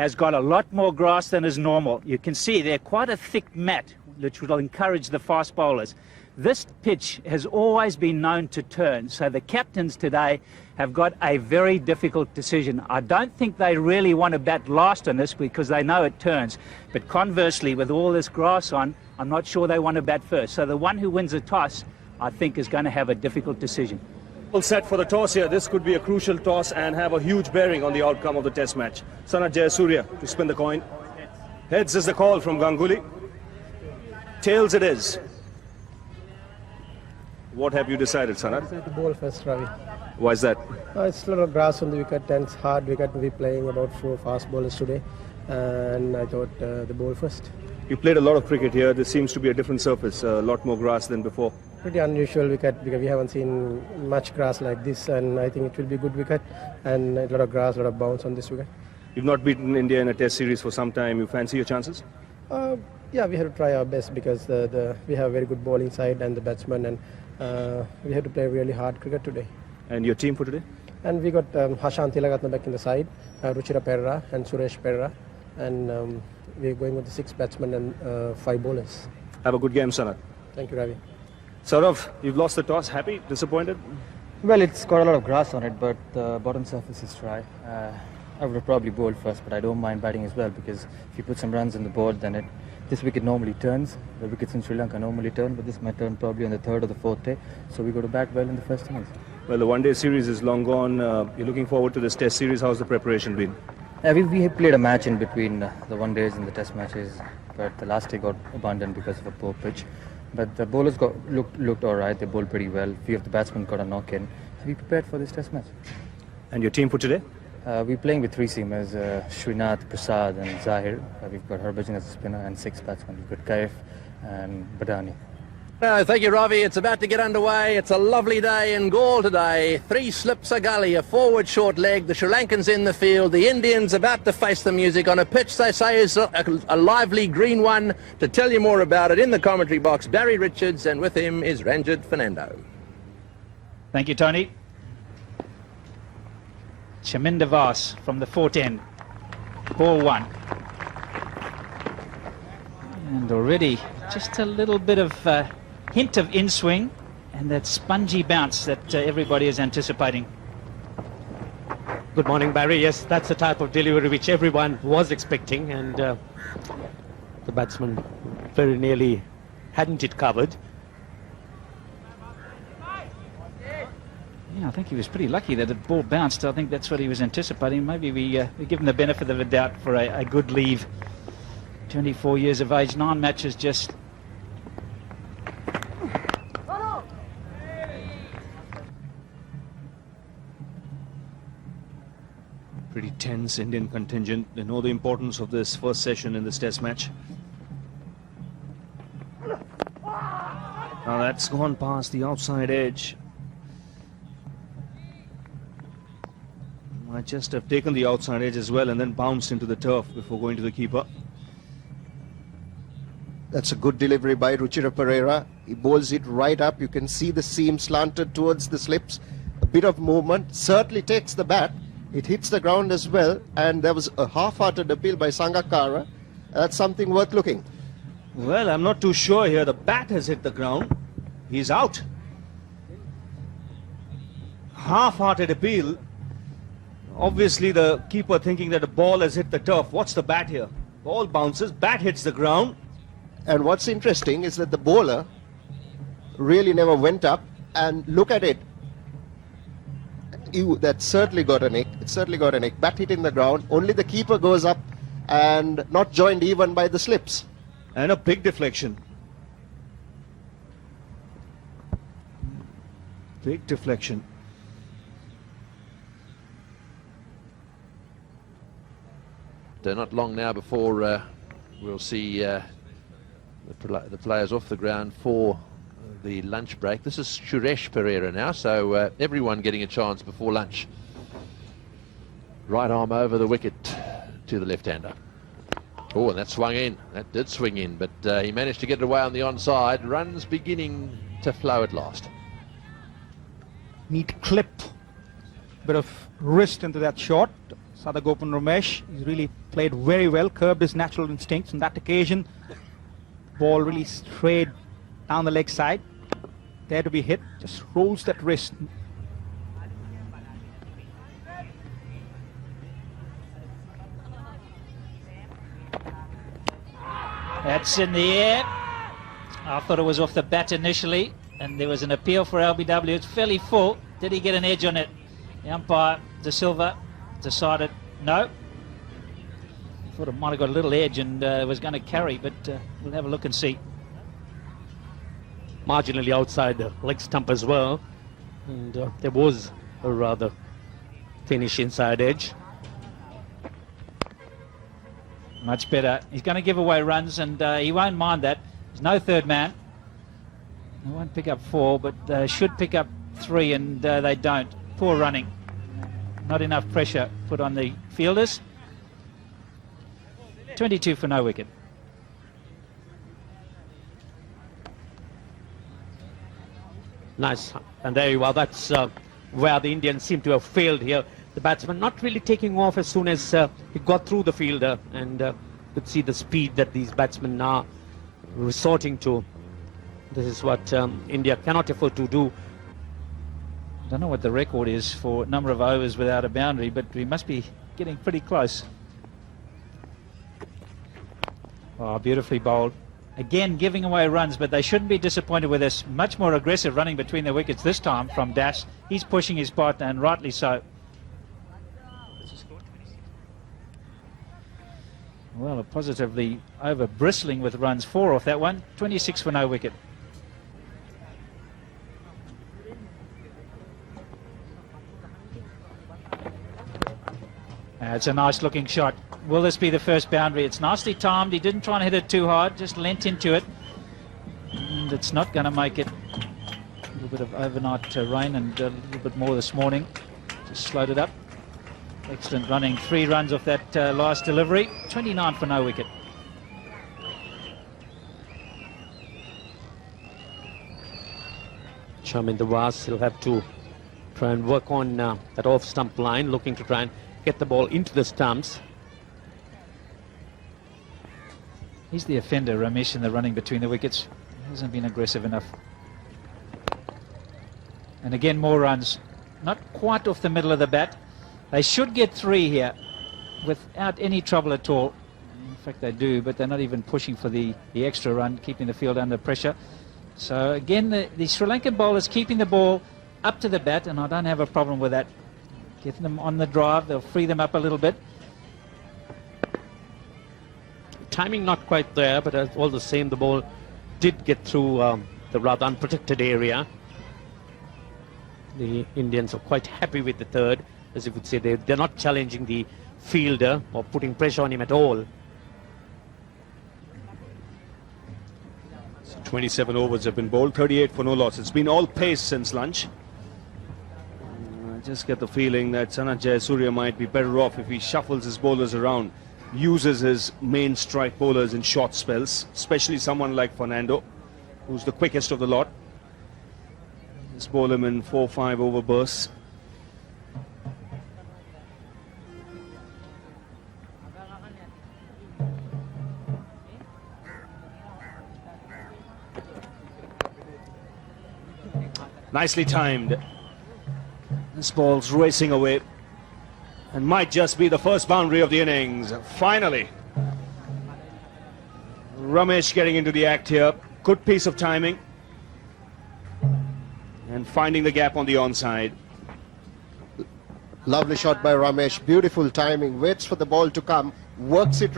has got a lot more grass than is normal. You can see they're quite a thick mat, which will encourage the fast bowlers. This pitch has always been known to turn, so the captains today have got a very difficult decision. I don't think they really want to bat last on this because they know it turns. But conversely, with all this grass on, I'm not sure they want to bat first. So the one who wins the toss, I think, is going to have a difficult decision. Well, set for the toss here. This could be a crucial toss and have a huge bearing on the outcome of the test match. Sanat Jayasuriya to spin the coin. Heads is the call from Ganguly. Tails it is. What have you decided, Sanat? I decided to bowl first, Ravi. Why is that? It's a lot of grass on the wicket and it's hard wicket to be playing about 4 fast bowlers today. And I thought the bowl first. You played a lot of cricket here. This seems to be a different surface, a lot more grass than before. Pretty unusual wicket because we haven't seen much grass like this, and I think it will be a good wicket and a lot of grass, a lot of bounce on this wicket. You've not beaten India in a test series for some time. You fancy your chances? Yeah, we have to try our best because we have a very good bowling side and the batsmen, and we have to play really hard cricket today. And your team for today? And we got Hashan Tilagatna back in the side, Ruchira Perera and Suresh Perera, and we're going with the 6 batsmen and 5 bowlers. Have a good game, Sanat. Thank you, Ravi. Saurav, you've lost the toss. Happy? Disappointed? Well, it's got a lot of grass on it, but the bottom surface is dry. I would have probably bowled first, but I don't mind batting as well because if you put some runs on the board, then this wicket normally turns. The wickets in Sri Lanka normally turn, but this might turn probably on the 3rd or the 4th day. So we got to bat well in the first innings. Well, the one-day series is long gone. You're looking forward to this test series. How's the preparation been? We have played a match in between the one days and the test matches, but the last day got abandoned because of a poor pitch. But the bowlers looked all right. They bowled pretty well. A few of the batsmen got a knock in. So we prepared for this test match. And your team for today? We're playing with 3 seamers, Srinath, Prasad and Zahir. We've got Harbhajan as a spinner and 6 batsmen. We've got Kaif and Badani. Thank you, Ravi. It's about to get underway. It's a lovely day in Galle today. 3 slips a gully, a forward short leg. The Sri Lankans in the field. The Indians about to face the music on a pitch they say is a lively green one. To tell you more about it, in the commentary box, Barry Richards, and with him is Ranjit Fernando. Thank you, Tony. Chaminda Vas from the 4th end. Ball 1. And already just a little bit of hint of in-swing and that spongy bounce that everybody is anticipating. Good morning, Barry. Yes, that's the type of delivery which everyone was expecting, and the batsman very nearly hadn't it covered. Yeah, I think he was pretty lucky that the ball bounced. I think that's what he was anticipating. Maybe we give him the benefit of the doubt for a good leave. 24 years of age, 9 matches just. Pretty tense Indian contingent. They know the importance of this first session in this test match. Now that's gone past the outside edge. Might just have taken the outside edge as well and then bounced into the turf before going to the keeper. That's a good delivery by Ruchira Perera. He bowls it right up. You can see the seam slanted towards the slips. A bit of movement. Certainly takes the bat. It hits the ground as well. And there was a half-hearted appeal by Sangakkara. That's something worth looking. Well, I'm not too sure here. The bat has hit the ground. He's out. Half-hearted appeal. Obviously, the keeper thinking that the ball has hit the turf. What's the bat here? Ball bounces. Bat hits the ground. And what's interesting is that the bowler really never went up. And look at it. That certainly got a nick. It certainly got a nick. Bat hit in the ground. Only the keeper goes up and not joined even by the slips. And a big deflection. Big deflection. Not long now before we'll see the players off the ground for the lunch break. This is Suresh Perera now, so everyone getting a chance before lunch. Right arm over the wicket to the left-hander. Oh, and that swung in. That did swing in, but he managed to get it away on the onside. Runs beginning to flow at last. Neat clip. Bit of wrist into that shot. Sadagopan Ramesh, he's really played very well, curbed his natural instincts. On that occasion, ball really strayed down the leg side. There to be hit, just rolls that wrist. That's in the air. I thought it was off the bat initially, and there was an appeal for LBW. It's fairly full. Did he get an edge on it? The umpire, De Silva, decided no. Thought it might have got a little edge and was going to carry, but we'll have a look and see. Marginally outside the leg stump as well, and there was a rather thinnish inside edge. Much better. He's going to give away runs, and he won't mind that. There's no third man. They won't pick up 4, but should pick up 3, and they don't. Poor running. Not enough pressure put on the fielders. 22 for no wicket. Nice, and there you are. That's where the Indians seem to have failed here. The batsman not really taking off as soon as he got through the fielder, and could see the speed that these batsmen are resorting to. This is what India cannot afford to do. I don't know what the record is for number of overs without a boundary, but we must be getting pretty close. Oh, beautifully bowled. Again, giving away runs, but they shouldn't be disappointed with this. Much more aggressive running between the wickets this time from Das. He's pushing his partner, and rightly so. Well, positively over bristling with runs. 4 off that one. 26 for no wicket. It's a nice looking shot. Will this be the first boundary? It's nicely timed. He didn't try and hit it too hard, just leant into it. And it's not going to make it. A little bit of overnight rain and a little bit more this morning. Just slowed it up. Excellent running. 3 runs off that last delivery. 29 for no wicket. Charminder Vas, he'll have to try and work on that off-stump line, looking to try and get the ball into the stumps. He's the offender, Ramesh, in the running between the wickets. He hasn't been aggressive enough. And again, more runs. Not quite off the middle of the bat. They should get 3 here without any trouble at all. In fact, they do, but they're not even pushing for the extra run, keeping the field under pressure. So again, the Sri Lankan bowlers keeping the ball up to the bat, and I don't have a problem with that. Getting them on the drive, they'll free them up a little bit. Timing not quite there, but all the same, the ball did get through the rather unprotected area. The Indians are quite happy with the third. As you would say, they're not challenging the fielder or putting pressure on him at all. So 27 overs have been bowled, 38 for no loss. It's been all pace since lunch. I just get the feeling that Sanath Jayasuriya might be better off if he shuffles his bowlers around, uses his main strike bowlers in short spells, especially someone like Fernando, who's the quickest of the lot. Just bowl him in 4-5 over bursts. Nicely timed. This ball's racing away and might just be the first boundary of the innings. Finally, Ramesh getting into the act here. Good piece of timing and finding the gap on the onside. Lovely shot by Ramesh, beautiful timing, waits for the ball to come, works it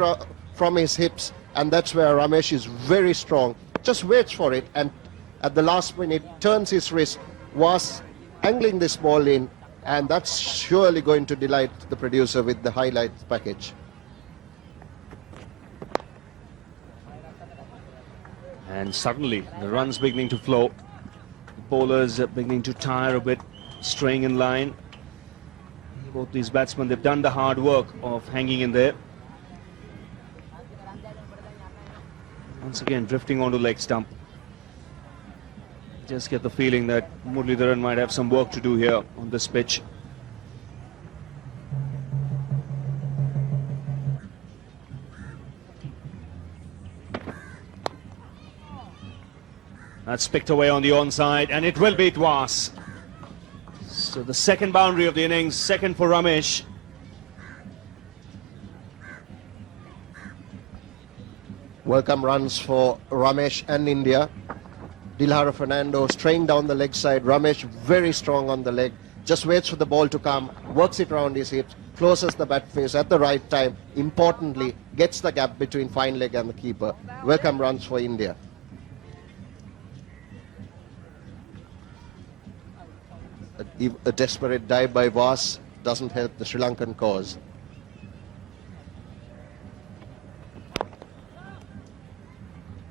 from his hips, and that's where Ramesh is very strong. Just waits for it, and at the last minute turns his wrist, was angling this ball in, and that's surely going to delight the producer with the highlights package. And suddenly the runs beginning to flow. The bowlers are beginning to tire a bit, straying in line. Both these batsmen, they've done the hard work of hanging in there. Once again, drifting onto leg stump. Just get the feeling that Muralidharan might have some work to do here on this pitch. That's picked away on the onside, and it will be Dwas. So the second boundary of the innings, second for Ramesh. Welcome runs for Ramesh and India. Dilhara Fernando straying down the leg side. Ramesh very strong on the leg. Just waits for the ball to come, works it around his hips, closes the bat face at the right time. Importantly, gets the gap between fine leg and the keeper. Welcome runs for India. A desperate dive by Vas doesn't help the Sri Lankan cause.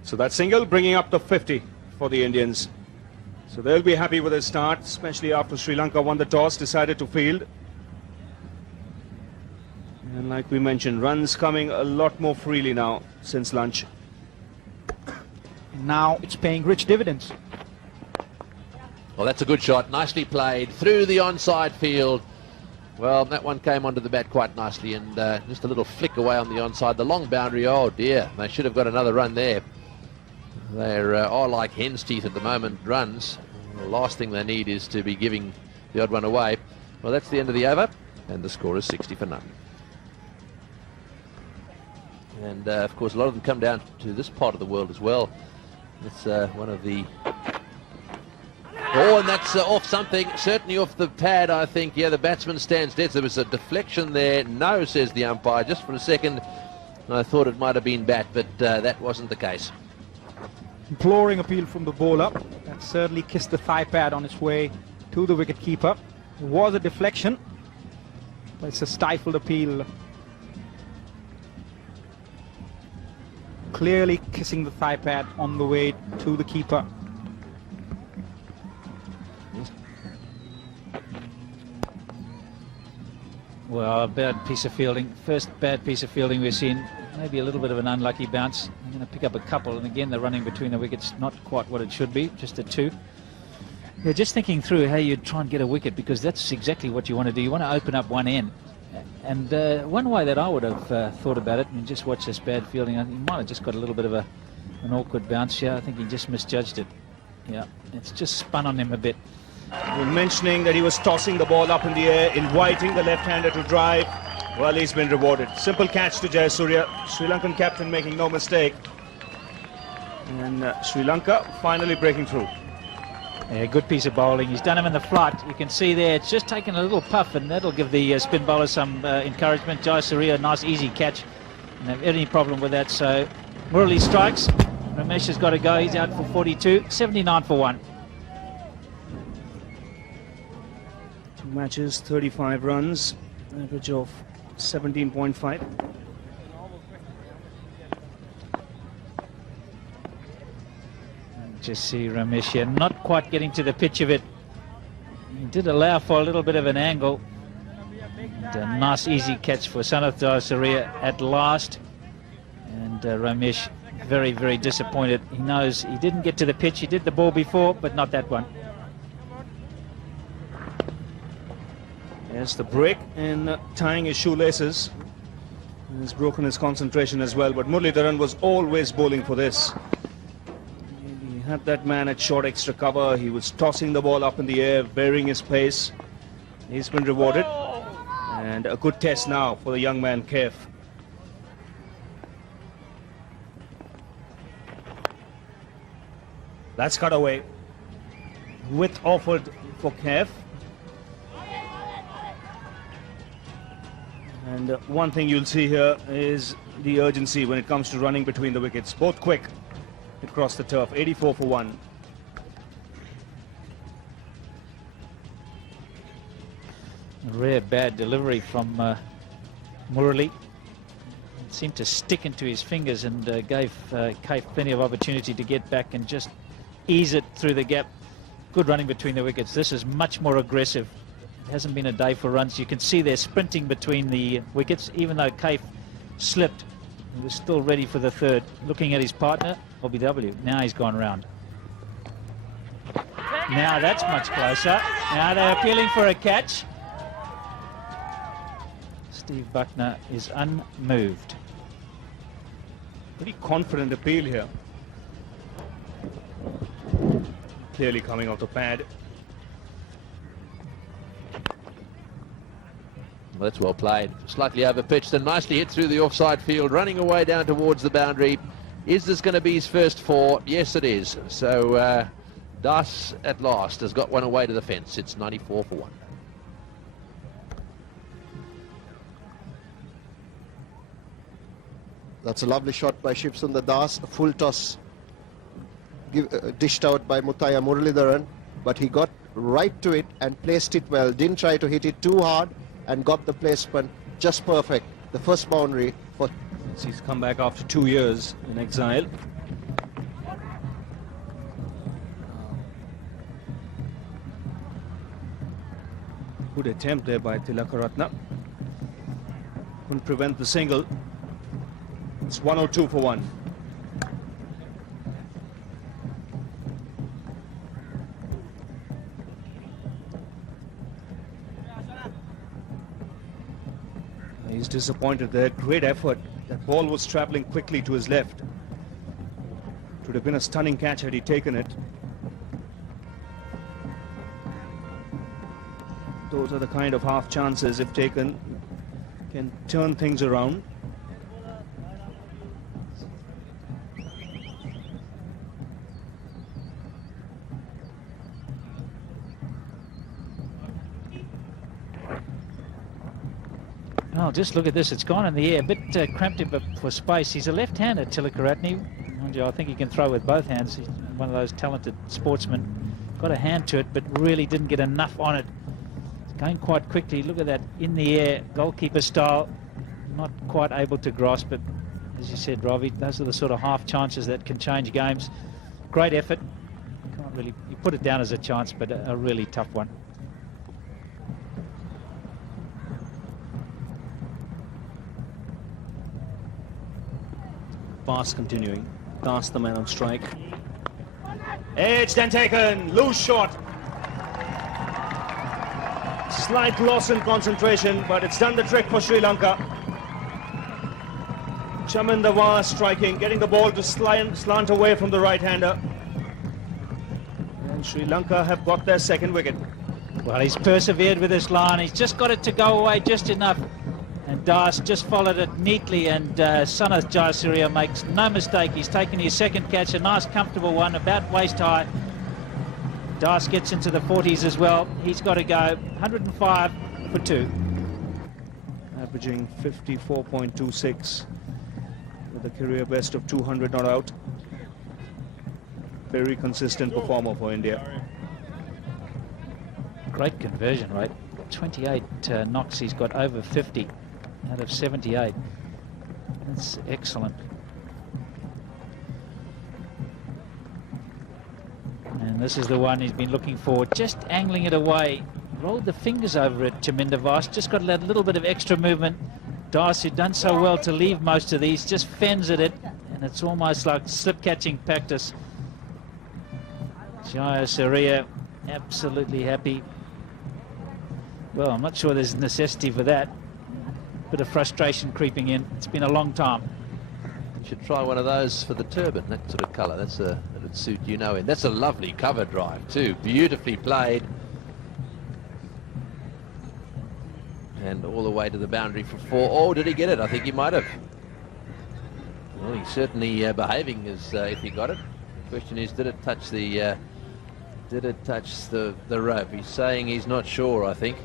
So that single bringing up the 50 for the Indians. So they'll be happy with their start, especially after Sri Lanka won the toss, decided to field. And like we mentioned, runs coming a lot more freely now since lunch. Now it's paying rich dividends. Well, that's a good shot. Nicely played through the onside field. Well, that one came onto the bat quite nicely, and just a little flick away on the onside. The long boundary, oh dear, they should have got another run there. They are like hen's teeth at the moment, runs. The last thing they need is to be giving the odd one away. Well, that's the end of the over, and the score is 60 for none. And of course, a lot of them come down to this part of the world as well. It's one of the... Oh, and that's off something, certainly off the pad, I think. Yeah, the batsman stands dead. There was a deflection there. No, says the umpire. Just for a second, I thought it might have been bat, but that wasn't the case. Imploring appeal from the bowler. That certainly kissed the thigh pad on its way to the wicket keeper. It was a deflection, but it's a stifled appeal. Clearly kissing the thigh pad on the way to the keeper. Well, a bad piece of fielding. First bad piece of fielding we've seen. Maybe a little bit of an unlucky bounce. I'm going to pick up a couple, and again, they're running between the wickets. Not quite what it should be, just a 2. They're just thinking through how you try and get a wicket, because that's exactly what you want to do. You want to open up one end. And one way that I would have thought about it, and just watch this bad fielding, I think he might have just got a little bit of an awkward bounce here. I think he just misjudged it. Yeah, it's just spun on him a bit. We're mentioning that he was tossing the ball up in the air, inviting the left-hander to drive. Well, he's been rewarded. Simple catch to Jayasuriya. Sri Lankan captain making no mistake. And Sri Lanka finally breaking through. Yeah, good piece of bowling. He's done him in the flat. You can see there, it's just taken a little puff, and that'll give the spin bowler some encouragement. Jayasuriya, nice easy catch. Don't have any problem with that. So Murali strikes. Ramesh has got to go. He's out for 42. 79 for 1. 2 matches, 35 runs, average of 17.5. Just see Ramesh here, not quite getting to the pitch of it. He did allow for a little bit of an angle. And a nice easy catch for Sanath Jayasuriya at last. And Ramesh very, very disappointed. He knows he didn't get to the pitch. He did the ball before, but not that one. Yes, the break in tying his shoelaces. He's broken his concentration as well, but Muralidharan was always bowling for this. He had that man at short extra cover. He was tossing the ball up in the air, varying his pace. He's been rewarded. And a good test now for the young man, Kaif. That's cut away. Width offered for Kaif. And one thing you'll see here is the urgency when it comes to running between the wickets. Both quick across the turf. 84 for 1. A rare bad delivery from Murali. It seemed to stick into his fingers and gave Kaif plenty of opportunity to get back and just ease it through the gap. Good running between the wickets. This is much more aggressive. It hasn't been a day for runs. You can see they're sprinting between the wickets. Even though Kaif slipped, he was still ready for the third. Looking at his partner, LBW. Now he's gone round. Now that's much closer. Now they're appealing for a catch. Steve Buckner is unmoved. Pretty confident appeal here. clearly coming off the pad. Well, that's well played. Slightly over pitched and nicely hit through the offside field, running away down towards the boundary. Is this going to be his first 4? Yes, it is. So Das at last has got one away to the fence. It's 94 for 1. That's a lovely shot by Shivsundar Das. A full toss dished out by Muthaiya Muralidharan, but he got right to it and placed it well. Didn't try to hit it too hard and got the placement just perfect. The first boundary for... He's come back after 2 years in exile. Good attempt there by Tilakaratne. Couldn't prevent the single. It's 102 for 1. He's disappointed there. Great effort. That ball was travelling quickly to his left. It would have been a stunning catch had he taken it. Those are the kind of half chances, if taken, can turn things around. Oh, just look at this. It's gone in the air. A bit cramped him for space. He's a left-hander, Tilakaratne. Mind you, I think he can throw with both hands. He's one of those talented sportsmen. Got a hand to it, but really didn't get enough on it. It's going quite quickly. Look at that, in the air, goalkeeper style. Not quite able to grasp it. As you said, Ravi, those are the sort of half chances that can change games. Great effort. Can't really, you put it down as a chance, but a really tough one. Pass continuing. Das the man on strike. Edged and taken. Loose shot. Slight loss in concentration, but it's done the trick for Sri Lanka. Chaminda Vaas striking, getting the ball to slant away from the right-hander. And Sri Lanka have got their second wicket. Well, he's persevered with this line. He's just got it to go away just enough. And Das just followed it neatly, and Sanath Jayasuriya makes no mistake. He's taken his second catch, a nice comfortable one, about waist high. Das gets into the 40s as well. He's got to go 105 for 2. Averaging 54.26 with a career best of 200 not out. Very consistent performer for India. Great conversion rate. 28 knocks. He's got over 50 out of 78. That's excellent. And this is the one he's been looking for, just angling it away. Rolled the fingers over it, Chaminda Vaas. Just got that little bit of extra movement. Das, who'd done so well to leave most of these, just fends at it, and it's almost like slip catching practice. Jayasuriya absolutely happy. Well, I'm not sure there's necessity for that. Bit of frustration creeping in. It's been a long time. You should try one of those for the turban, that sort of colour. That would suit you know in. That's a lovely cover drive too. Beautifully played. And all the way to the boundary for 4. Oh, did he get it? I think he might have. Well, he's certainly behaving as if he got it. The question is, did it touch the rope? He's saying he's not sure, I think.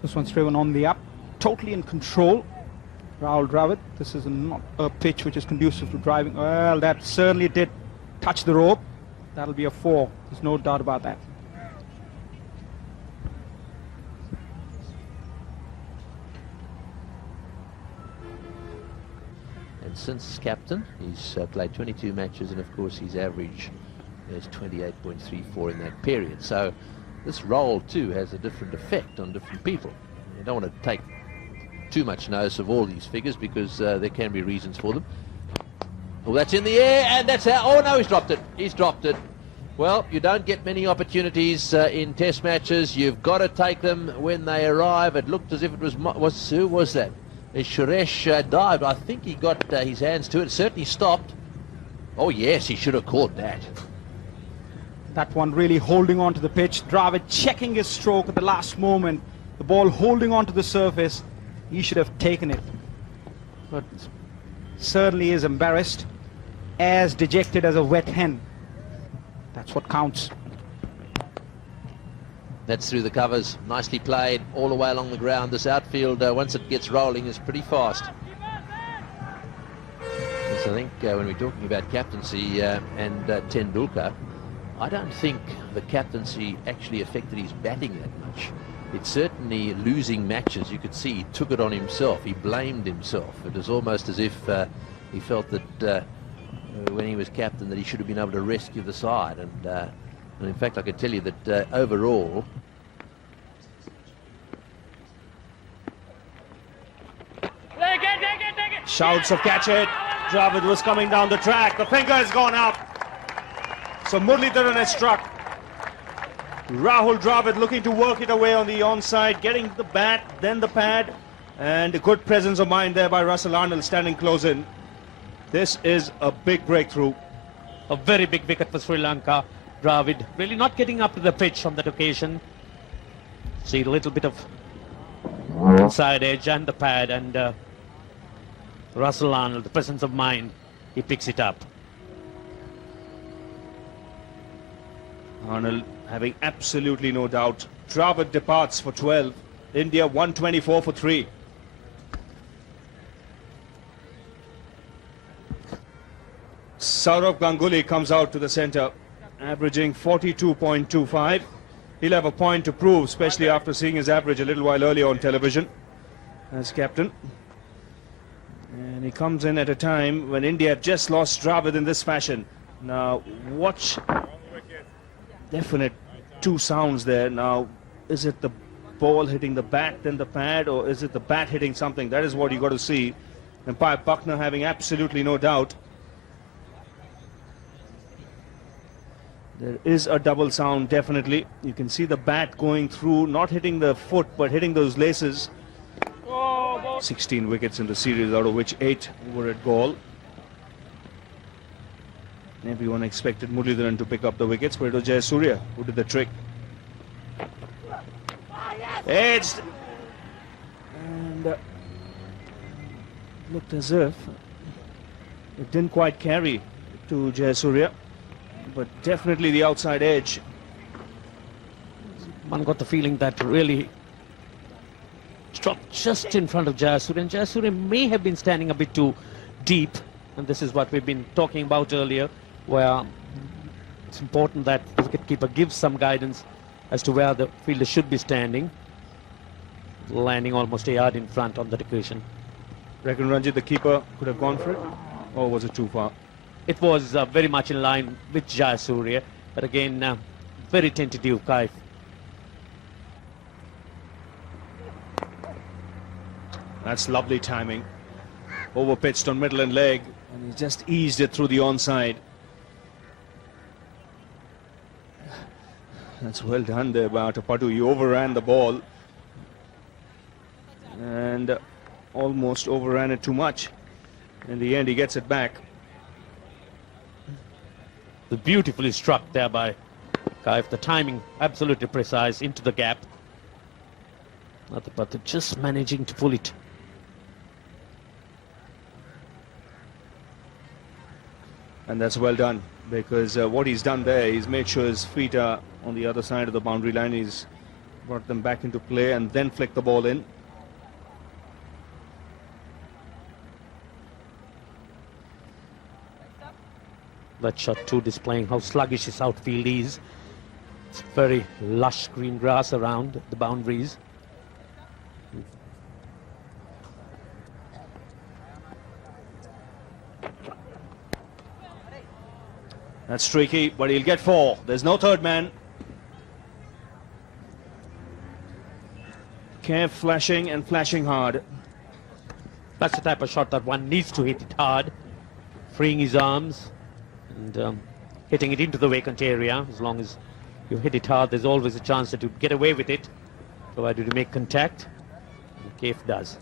This one's driven on the up, totally in control. Rahul Dravid. This is not a pitch which is conducive to driving. Well, that certainly did touch the rope. That'll be a 4. There's no doubt about that. And since captain, he's played 22 matches, and of course his average is 28.34 in that period. So this role too has a different effect on different people. You don't want to take too much notice of all these figures because there can be reasons for them. Well, that's in the air, and that's out. Oh no, he's dropped it. He's dropped it. Well, you don't get many opportunities in test matches. You've got to take them when they arrive. It looked as if it was who was that? Suresh dived. I think he got his hands to it. Certainly stopped. Oh, yes, he should have caught that. That one really holding on to the pitch. Dravid checking his stroke at the last moment. The ball holding on to the surface. He should have taken it. But certainly is embarrassed. As dejected as a wet hen. That's what counts. That's through the covers. Nicely played all the way along the ground. This outfield, once it gets rolling, is pretty fast. Yes, I think when we're talking about captaincy and Tendulkar, I don't think the captaincy actually affected his batting that much. It's certainly losing matches. You could see he took it on himself. He blamed himself. It was almost as if he felt that when he was captain that he should have been able to rescue the side. And in fact, I can tell you that overall, Shouts of catch it. Dravid was coming down the track. The finger has gone up. So Muralidharan has struck. Rahul Dravid looking to work it away on the onside, getting the bat, then the pad, and a good presence of mind there by Russell Arnold standing close in. This is a big breakthrough. A very big wicket for Sri Lanka. Dravid really not getting up to the pitch on that occasion. See a little bit of inside edge and the pad, and Russell Arnold, the presence of mind, he picks it up. Arnold having absolutely no doubt. Dravid departs for 12. India 124 for 3. Saurav Ganguly comes out to the centre, averaging 42.25. He'll have a point to prove, especially after seeing his average a little while earlier on television as captain. And he comes in at a time when India have just lost Dravid in this fashion. Now, watch. Definite two sounds there. Now, is it the ball hitting the bat, then the pad, or is it the bat hitting something? That is what you got to see. Empire Buckner having absolutely no doubt. There is a double sound, definitely. You can see the bat going through, not hitting the foot, but hitting those laces. 16 wickets in the series, out of which 8 were at Gaul. Everyone expected Muralidharan to pick up the wickets, but it was Jayasuriya who did the trick. Edged. And looked as if it didn't quite carry to Jayasuriya, but definitely the outside edge. One got the feeling that really struck just in front of Jayasuriya, and Jayasuriya may have been standing a bit too deep, and this is what we've been talking about earlier, where it's important that the wicketkeeper gives some guidance as to where the fielder should be standing, landing almost a yard in front on that occasion. Reckon Ranjit, the keeper could have gone for it, or was it too far? It was very much in line with Jayasuriya, but again, very tentative, Kaif. That's lovely timing. Over pitched on middle and leg, and he just eased it through the onside. That's well done there by Atapattu. He overran the ball and almost overran it too much. In the end, he gets it back. Beautifully struck there by Kaif. The timing absolutely precise into the gap. Atapattu just managing to pull it. And that's well done, because what he's done there, he's made sure his feet are on the other side of the boundary line. He's brought them back into play and then flicked the ball in. That shot too displaying how sluggish his outfield is. It's very lush green grass around the boundaries. That's streaky, but he'll get 4. There's no third man. Kev flashing and flashing hard. That's the type of shot that one needs to hit it hard, freeing his arms and hitting it into the vacant area. As long as you hit it hard, there's always a chance that you get away with it, provided you make contact. And Kev does.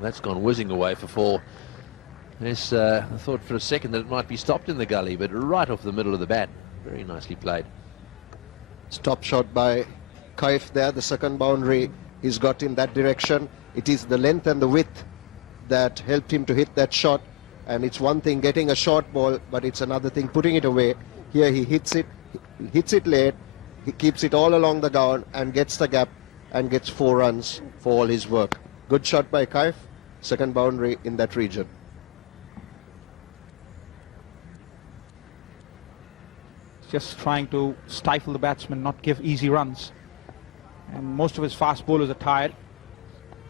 That's gone whizzing away for 4. Yes, I thought for a second that it might be stopped in the gully, but right off the middle of the bat. Very nicely played. Stop shot by Kaif there, the second boundary. He's got in that direction. It is the length and the width that helped him to hit that shot. And it's one thing getting a short ball, but it's another thing putting it away. Here he hits it late. He keeps it all along the ground and gets the gap and gets 4 runs for all his work. Good shot by Kaif, second boundary in that region. Just trying to stifle the batsman, not give easy runs. And most of his fast bowlers are tired.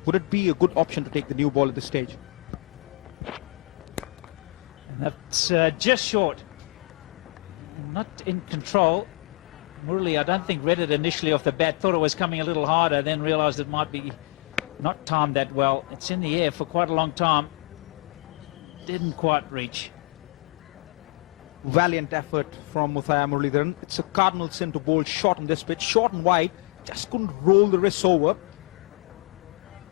Would it be a good option to take the new ball at this stage? And that's just short. Not in control. Murali, I don't think read it initially off the bat, thought it was coming a little harder, then realised it might be not timed that well. It's in the air for quite a long time. Didn't quite reach. Valiant effort from Muthaiya Muralidharan. It's a cardinal sin to bowl short on this pitch, short and wide. Just couldn't roll the wrists over.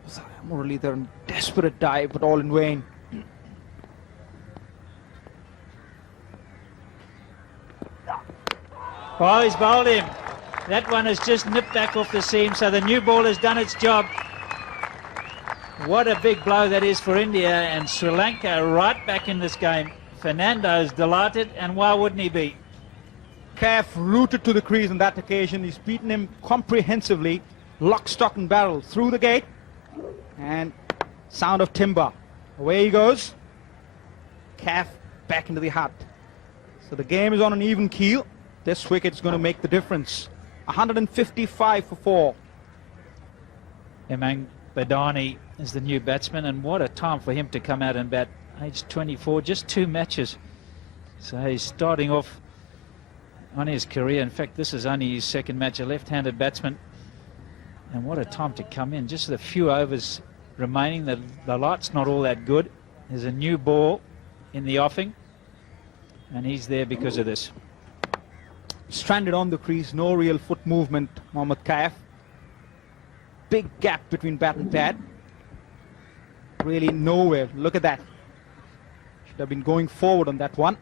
Muthaiya Muralidharan, desperate dive, but all in vain. Oh, he's bowled him. That one has just nipped back off the seam, so the new ball has done its job. What a big blow that is for India, and Sri Lanka right back in this game. Fernando's delighted, and why wouldn't he be? Kaif rooted to the crease on that occasion. He's beaten him comprehensively. Lock, stock and barrel through the gate. And sound of timber. Away he goes. Kaif back into the hut. So the game is on an even keel. This wicket is going to make the difference. 155 for 4. Hemang Badani is the new batsman, and what a time for him to come out and bat. Age 24, just 2 matches. So he's starting off on his career. In fact, this is only his second match, a left-handed batsman. And what a time to come in. Just a few overs remaining. The light's not all that good. There's a new ball in the offing, and he's there because of this. Stranded on the crease, no real foot movement, Mohammad Kaif. Big gap between bat and pad. Really nowhere. Look at that. Should have been going forward on that one.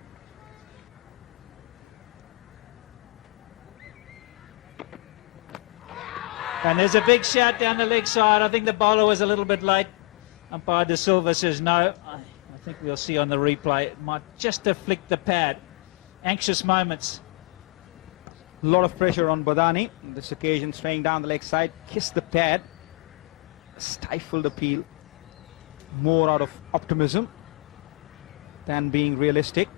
And there's a big shout down the leg side. I think the bowler was a little bit late. Umpire De Silva says no. I think we'll see on the replay. It might just have flicked the pad. Anxious moments. A lot of pressure on Badani. On this occasion, straying down the leg side. Kissed the pad. Stifled appeal. More out of optimism than being realistic.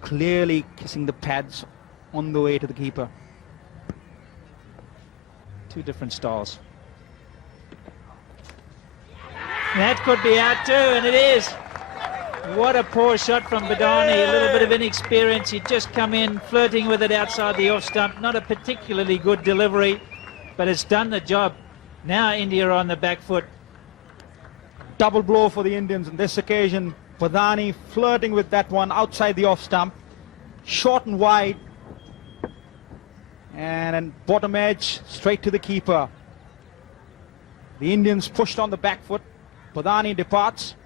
Clearly kissing the pads on the way to the keeper. 2 different styles. That could be out too, and it is. What a poor shot from Badani. A little bit of inexperience. He'd just come in flirting with it outside the off stump. Not a particularly good delivery, but it's done the job. Now India are on the back foot. Double blow for the Indians on this occasion. Badani flirting with that one outside the off stump. Short and wide. And then bottom edge straight to the keeper. The Indians pushed on the back foot. Badani departs.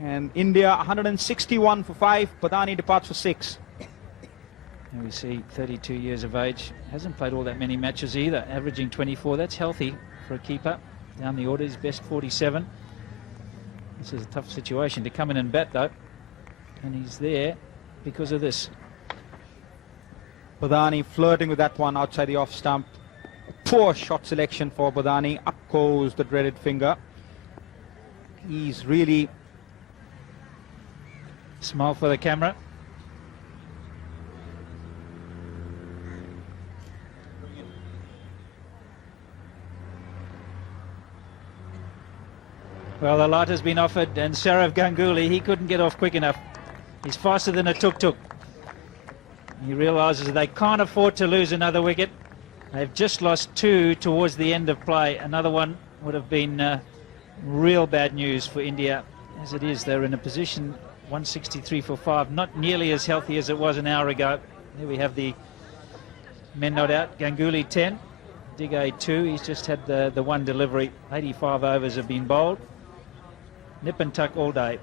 And India 161 for 5. Badani departs for 6. And we see 32 years of age. Hasn't played all that many matches either. Averaging 24. That's healthy for a keeper. Down the order, his best 47. This is a tough situation to come in and bat though. And he's there because of this. Badani flirting with that one outside the off stump. Poor shot selection for Badani. Up goes the dreaded finger. He's really... Smile for the camera. Well, the light has been offered, and Sourav Ganguly, he couldn't get off quick enough. He's faster than a tuk-tuk. He realises they can't afford to lose another wicket. They've just lost 2 towards the end of play. Another one would have been real bad news for India. As it is, they're in a position 163 for 5, not nearly as healthy as it was an hour ago. Here we have the men not out. Ganguly 10, Digay 2, he's just had the one delivery. 85 overs have been bowled. Nip and tuck all day.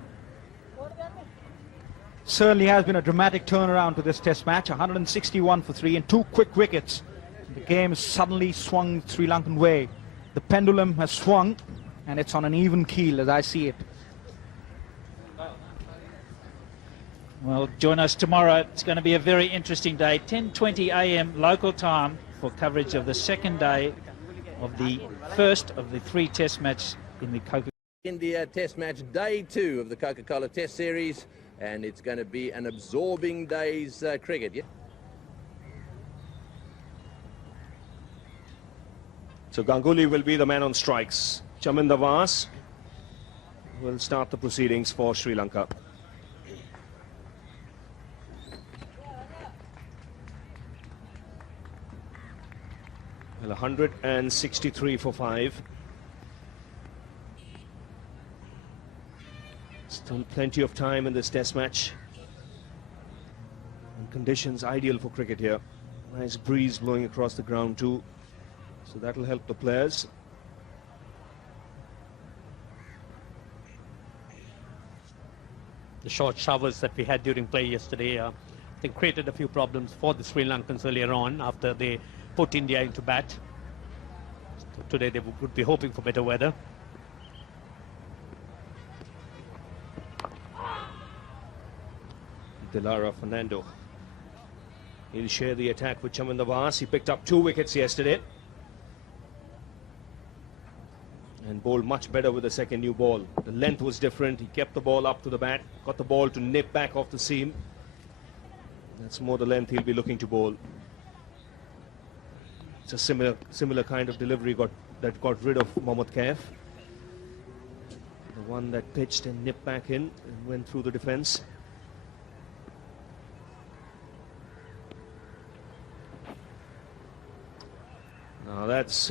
Certainly has been a dramatic turnaround to this test match. 161 for 3 and 2 quick wickets. The game has suddenly swung Sri Lankan way. The pendulum has swung and it's on an even keel as I see it. Well, join us tomorrow. It's going to be a very interesting day. 10:20 a.m. local time for coverage of the second day of the first of the 3 test matches in the Coca-Cola. India Test Match Day 2 of the Coca-Cola Test Series, and it's going to be an absorbing day's cricket. Yeah? So Ganguly will be the man on strikes. Chaminda Vas will start the proceedings for Sri Lanka. Well, 163 for 5. Still plenty of time in this test match. And conditions ideal for cricket here. Nice breeze blowing across the ground too. So that'll help the players. The short showers that we had during play yesterday, I think created a few problems for the Sri Lankans earlier on after they put India into bat. So today they would be hoping for better weather. Dilara Fernando. He'll share the attack with Chaminda Vas. He picked up 2 wickets yesterday. And bowled much better with the second new ball. The length was different. He kept the ball up to the bat. Got the ball to nip back off the seam. That's more the length he'll be looking to bowl. It's a similar kind of delivery that got rid of Mohammad Kaif. The one that pitched and nipped back in and went through the defence. Now that's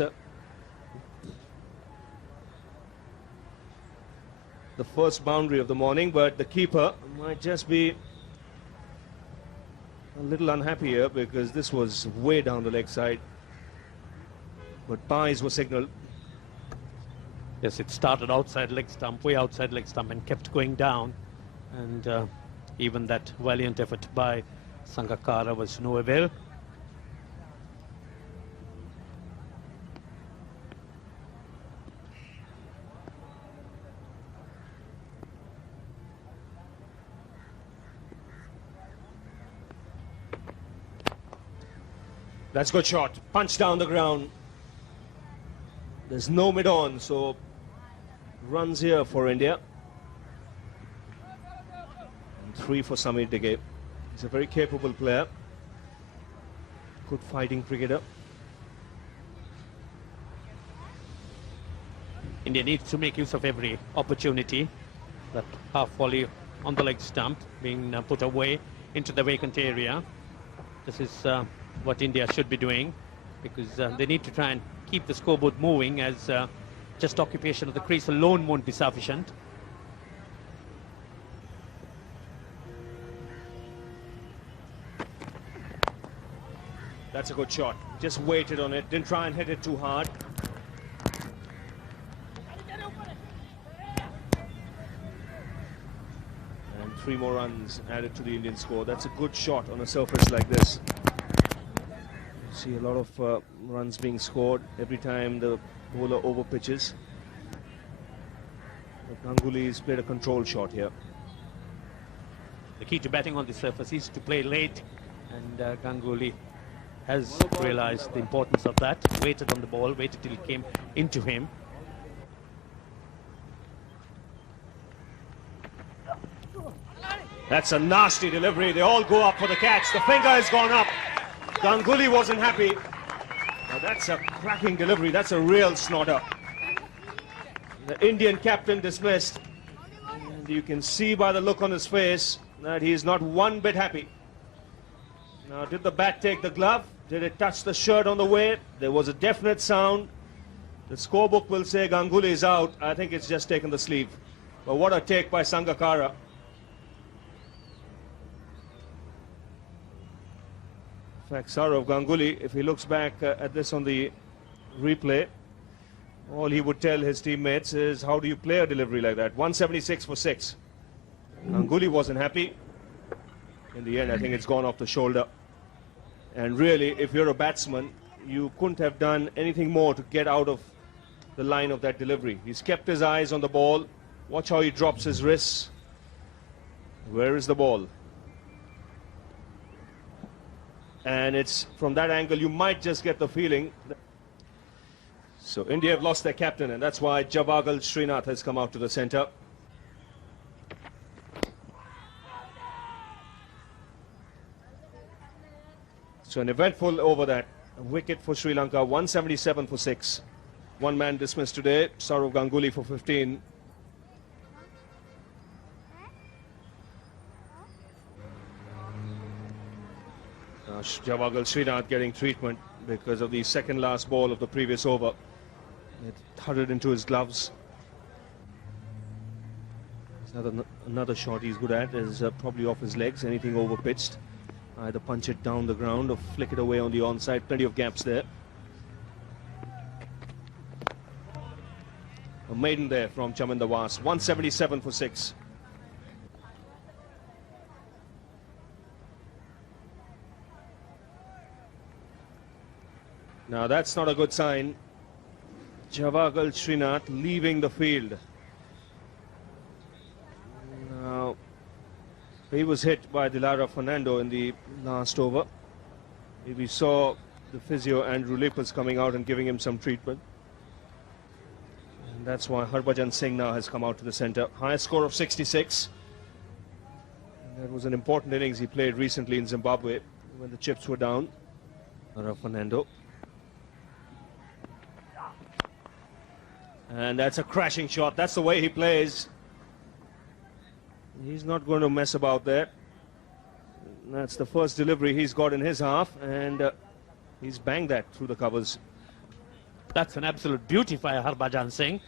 the first boundary of the morning, but the keeper might just be a little unhappy here because this was way down the leg side. But pies were signalled. Yes, it started outside leg stump, way outside leg stump, and kept going down. And even that valiant effort by Sangakkara was no avail. That's a good shot. Punch down the ground. There's no mid-on, so runs here for India. And 3 for Samir Digay. He's a very capable player. Good fighting cricketer. India needs to make use of every opportunity. That half volley on the leg stump being put away into the vacant area. This is what India should be doing, because they need to try and keep the scoreboard moving, as just occupation of the crease alone won't be sufficient. That's a good shot. Just waited on it. Didn't try and hit it too hard. And 3 more runs added to the Indian score. That's a good shot on a surface like this. See a lot of runs being scored every time the bowler over pitches. But Ganguly's played a control shot here. The key to batting on the surface is to play late, and Ganguly has realized the importance of that. Waited on the ball, waited till it came into him. That's a nasty delivery. They all go up for the catch. The finger has gone up. Ganguly wasn't happy. Now that's a cracking delivery. That's a real snotter. The Indian captain dismissed. And you can see by the look on his face that he is not one bit happy. Now, did the bat take the glove? Did it touch the shirt on the way? There was a definite sound. The scorebook will say Ganguly is out. I think it's just taken the sleeve. But what a take by Sangakkara. In fact, Saurav Ganguly, if he looks back at this on the replay, all he would tell his teammates is, how do you play a delivery like that? 176 for 6. Ganguly wasn't happy. In the end, I think it's gone off the shoulder. And really, if you're a batsman, you couldn't have done anything more to get out of the line of that delivery. He's kept his eyes on the ball. Watch how he drops his wrists. Where is the ball? And it's from that angle you might just get the feeling. So India have lost their captain, and that's why Javagal Srinath has come out to the centre. So an eventful over that. A wicket for Sri Lanka, 177 for 6. One man dismissed today, Sourav Ganguly for 15. Javagal Srinath getting treatment because of the second last ball of the previous over. It thudded into his gloves. Another shot he's good at is probably off his legs, anything over pitched. Either punch it down the ground or flick it away on the onside. Plenty of gaps there. A maiden there from Chaminda Was. 177 for 6. Now that's not a good sign. Javagal Srinath leaving the field. Now he was hit by Dilara Fernando in the last over. We saw the physio Andrew Lippers coming out and giving him some treatment. And that's why Harbhajan Singh now has come out to the centre. Highest score of 66. And that was an important innings he played recently in Zimbabwe when the chips were down. Dilara Fernando. And that's a crashing shot. That's the way he plays. He's not going to mess about there. That's the first delivery he's got in his half, and he's banged that through the covers. That's an absolute beauty by Harbhajan Singh.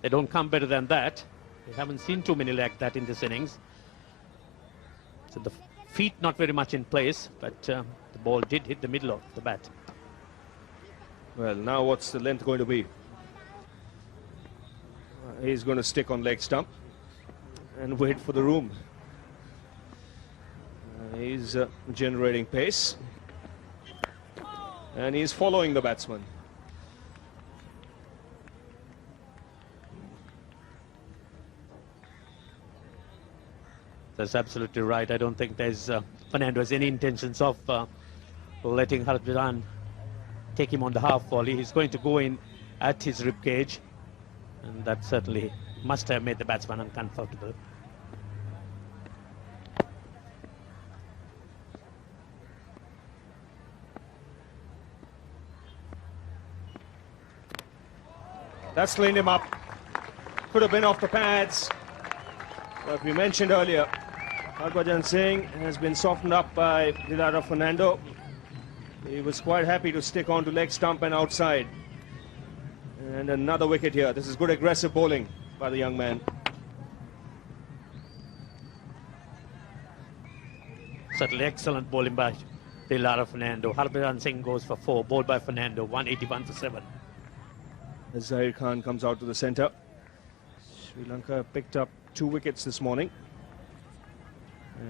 They don't come better than that. We haven't seen too many like that in this innings. So the feet not very much in place, but the ball did hit the middle of the bat. Well, now what's the length going to be? He's going to stick on leg stump and wait for the room. He's generating pace, and he's following the batsman. That's absolutely right. I don't think there's Fernando has any intentions of letting Harbhajan take him on the half volley. He's going to go in at his rib cage, and that certainly must have made the batsman uncomfortable. That's cleaned him up. Could have been off the pads. But we mentioned earlier, Harbhajan Singh has been softened up by Dilara Fernando. He was quite happy to stick on to leg stump and outside. And another wicket here. This is good aggressive bowling by the young man. Certainly excellent bowling by Dilara Fernando. Harbhajan Singh goes for 4, bowled by Fernando, 181 for 7. Zahir Khan comes out to the centre. Sri Lanka picked up 2 wickets this morning.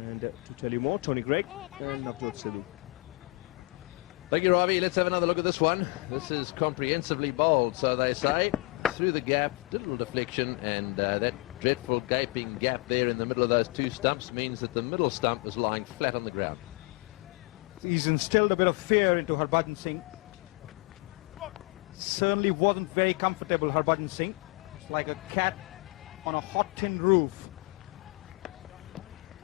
And to tell you more, Tony Gregg and Navjot Sidhu. Thank you, Ravi. Let's have another look at this one. This is comprehensively bowled, so they say. Through the gap, little deflection, and that dreadful gaping gap there in the middle of those 2 stumps means that the middle stump is lying flat on the ground. He's instilled a bit of fear into Harbhajan Singh. Certainly wasn't very comfortable, Harbhajan Singh. It's like a cat on a hot tin roof.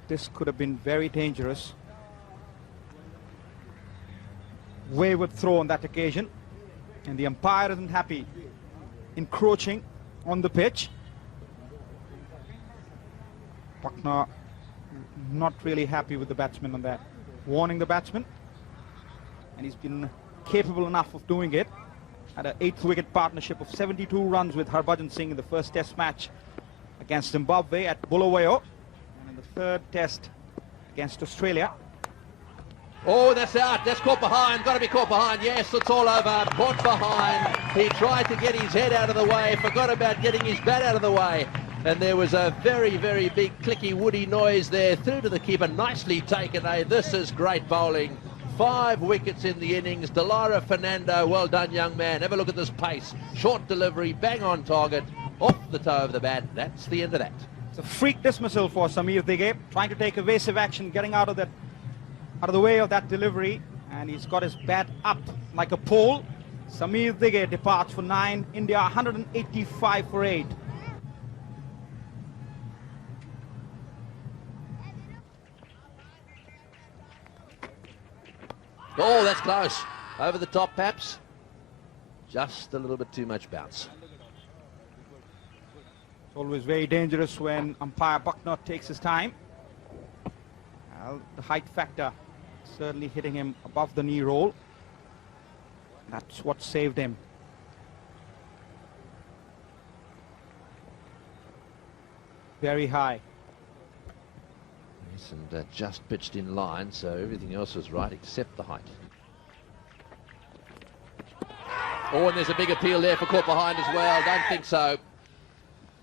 This could have been very dangerous. Wayward throw on that occasion, and the umpire isn't happy, encroaching on the pitch. Buckner not really happy with the batsman on that, warning the batsman, and he's been capable enough of doing it. Had an 8th wicket partnership of 72 runs with Harbhajan Singh in the first test match against Zimbabwe at Bulawayo, and in the 3rd test against Australia. Oh, that's out. That's caught behind. Got to be caught behind. Yes, it's all over. Caught behind. He tried to get his head out of the way. Forgot about getting his bat out of the way. And there was a very, very big clicky woody noise there. Through to the keeper. Nicely taken, eh? This is great bowling. 5 wickets in the innings. Dallara Fernando, well done, young man. Have a look at this pace. Short delivery, bang on target, off the toe of the bat. That's the end of that. It's a freak dismissal for Samir Dege, trying to take evasive action, getting out of the way of that delivery, and he's got his bat up like a pole. Samir Dege departs for 9. India 185 for 8. Oh, that's close. Over the top, perhaps. Just a little bit too much bounce. It's always very dangerous when umpire Bucknor takes his time. Well, the height factor certainly hitting him above the knee roll. That's what saved him. Very high. Yes, and just pitched in line, so everything else was right except the height. Oh, and there's a big appeal there for caught behind as well. Don't think so.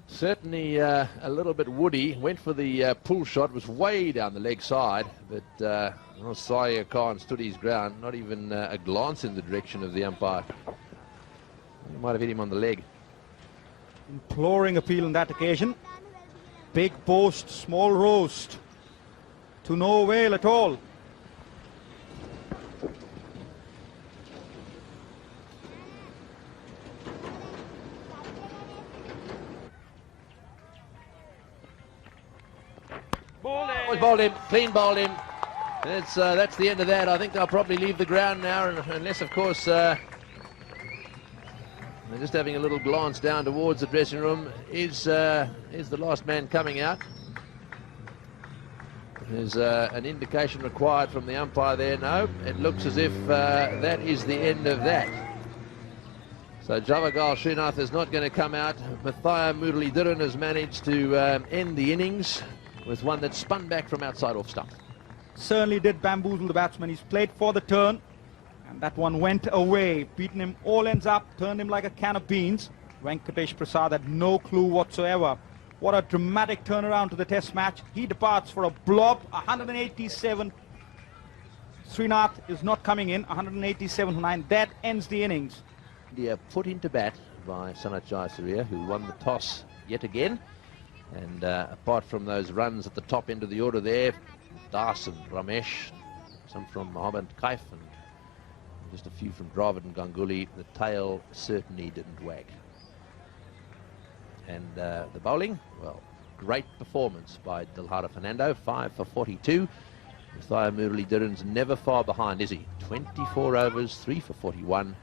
Certainly a little bit woody. Went for the pull shot, was way down the leg side, but Syed Khan stood his ground. Not even a glance in the direction of the umpire. He might have hit him on the leg. Imploring appeal on that occasion. Big boast, small roast. To no avail at all. Bowled him, clean bowled him. That's the end of that. I think they'll probably leave the ground now, unless, of course, they're just having a little glance down towards the dressing room. Is the last man coming out? There's an indication required from the umpire there. No, it looks as if that is the end of that. So Javagal Srinath is not going to come out. Mathia Muralidharan has managed to end the innings with one that spun back from outside off stump. Certainly did bamboozle the batsman. He's played for the turn, and that one went away. Beaten him all ends up, turned him like a can of beans. Venkatesh Prasad had no clue whatsoever. What a dramatic turnaround to the test match. He departs for a blob, 187. Srinath is not coming in, 187 for 9. That ends the innings. India put into bat by Sanat Jayasuriya, who won the toss yet again. And apart from those runs at the top end of the order there, Das and Ramesh, some from Mohammad Kaif, and just a few from Dravid and Ganguly, the tail certainly didn't wag. And the bowling, well, great performance by Dallara Fernando, 5 for 42. Mathia Muralidharan's never far behind, is he? 24 overs, 3 for 41.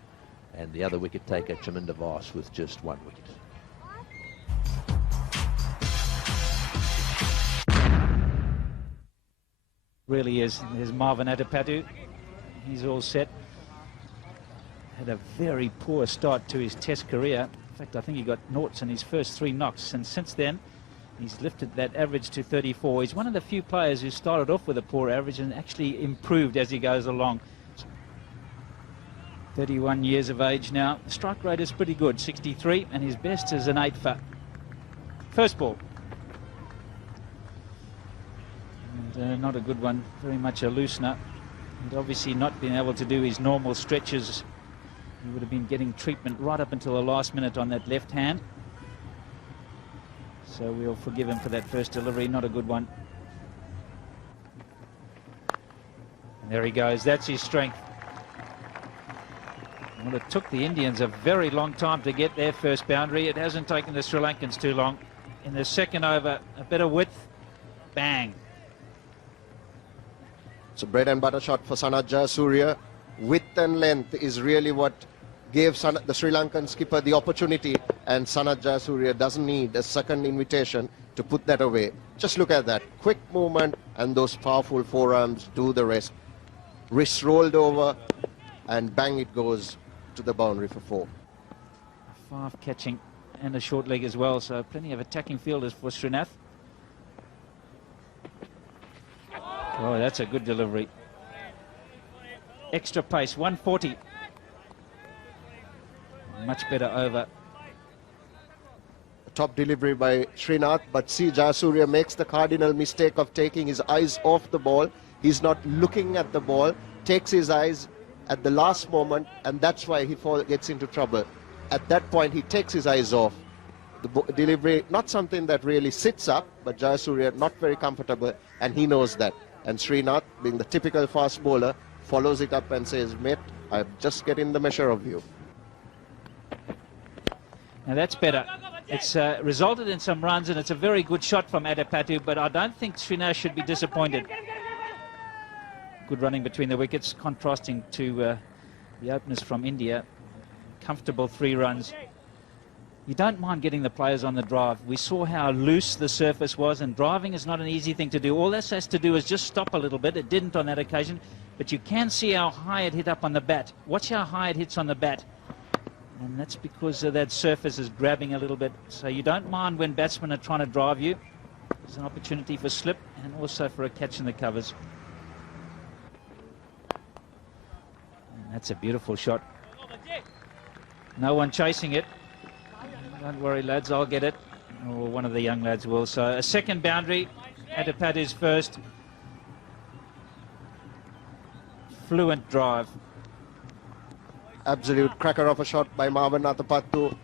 And the other wicket taker, Chaminda Vas, with just 1 wicket. Really is. There's Marvin Adipatu. He's all set. Had a very poor start to his test career. In fact, I think he got noughts in his first 3 knocks, and since then he's lifted that average to 34. He's one of the few players who started off with a poor average and actually improved as he goes along. 31 years of age now. The strike rate is pretty good, 63, and his best is an 8 for first ball. And not a good one, very much a loosener. And obviously not being able to do his normal stretches. He would have been getting treatment right up until the last minute on that left hand. So we'll forgive him for that first delivery, not a good one. And there he goes, that's his strength. Well, it took the Indians a very long time to get their first boundary. It hasn't taken the Sri Lankans too long. In the second over, a bit of width, bang. It's a bread and butter shot for Sanat Jayasuriya. Width and length is really what gave the Sri Lankan skipper the opportunity, and Sanat Jayasuriya doesn't need a second invitation to put that away. Just look at that. Quick movement, and those powerful forearms do the rest. Wrists rolled over, and bang it goes to the boundary for 4. Fast catching and a short leg as well, so plenty of attacking fielders for Srinath. Oh, that's a good delivery. extra pace, 140. Much better over. Top delivery by Srinath, but see, Jayasuriya makes the cardinal mistake of taking his eyes off the ball. He's not looking at the ball, takes his eyes at the last moment, and that's why he gets into trouble. At that point, he takes his eyes off. The delivery, not something that really sits up, but Jayasuriya not very comfortable, and he knows that. And Srinath, being the typical fast bowler, follows it up and says, mate, I'm just getting the measure of you. Now that's better. It's resulted in some runs, and it's a very good shot from Adipati, but I don't think Srinath should be disappointed. Good running between the wickets, contrasting to the openers from India. Comfortable 3 runs. You don't mind getting the players on the drive. We saw how loose the surface was, and driving is not an easy thing to do. All this has to do is just stop a little bit. It didn't on that occasion, but you can see how high it hit up on the bat. Watch how high it hits on the bat. And that's because that surface is grabbing a little bit. So you don't mind when batsmen are trying to drive you. There's an opportunity for slip and also for a catch in the covers. And that's a beautiful shot. No one chasing it. Don't worry, lads, I'll get it. Or one of the young lads will. So a second boundary. Adipati's first. Fluent drive. Absolute cracker of a shot by Marwan Athapattu.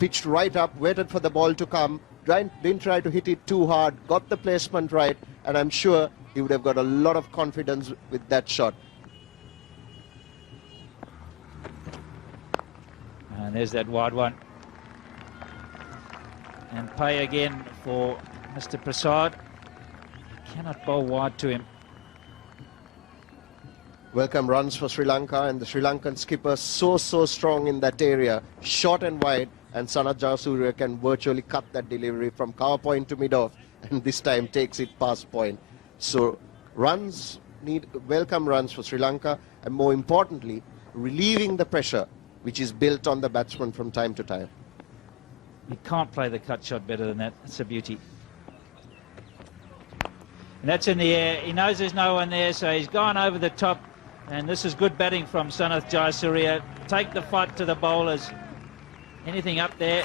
Pitched right up, waited for the ball to come, didn't try to hit it too hard, got the placement right, and I'm sure he would have got a lot of confidence with that shot. And there's that wide one. And pay again for Mr. Prasad. Cannot bowl wide to him. Welcome runs for Sri Lanka, and the Sri Lankan skipper so strong in that area, short and wide, and Sanath Jayasuriya can virtually cut that delivery from cover point to mid-off, and this time takes it past point. So runs, welcome runs for Sri Lanka, and more importantly, relieving the pressure which is built on the batsman from time to time. You can't play the cut shot better than that. It's a beauty. And that's in the air. He knows there's no one there, so he's gone over the top. And this is good batting from Sanath Jayasuriya. Take the fight to the bowlers. Anything up there,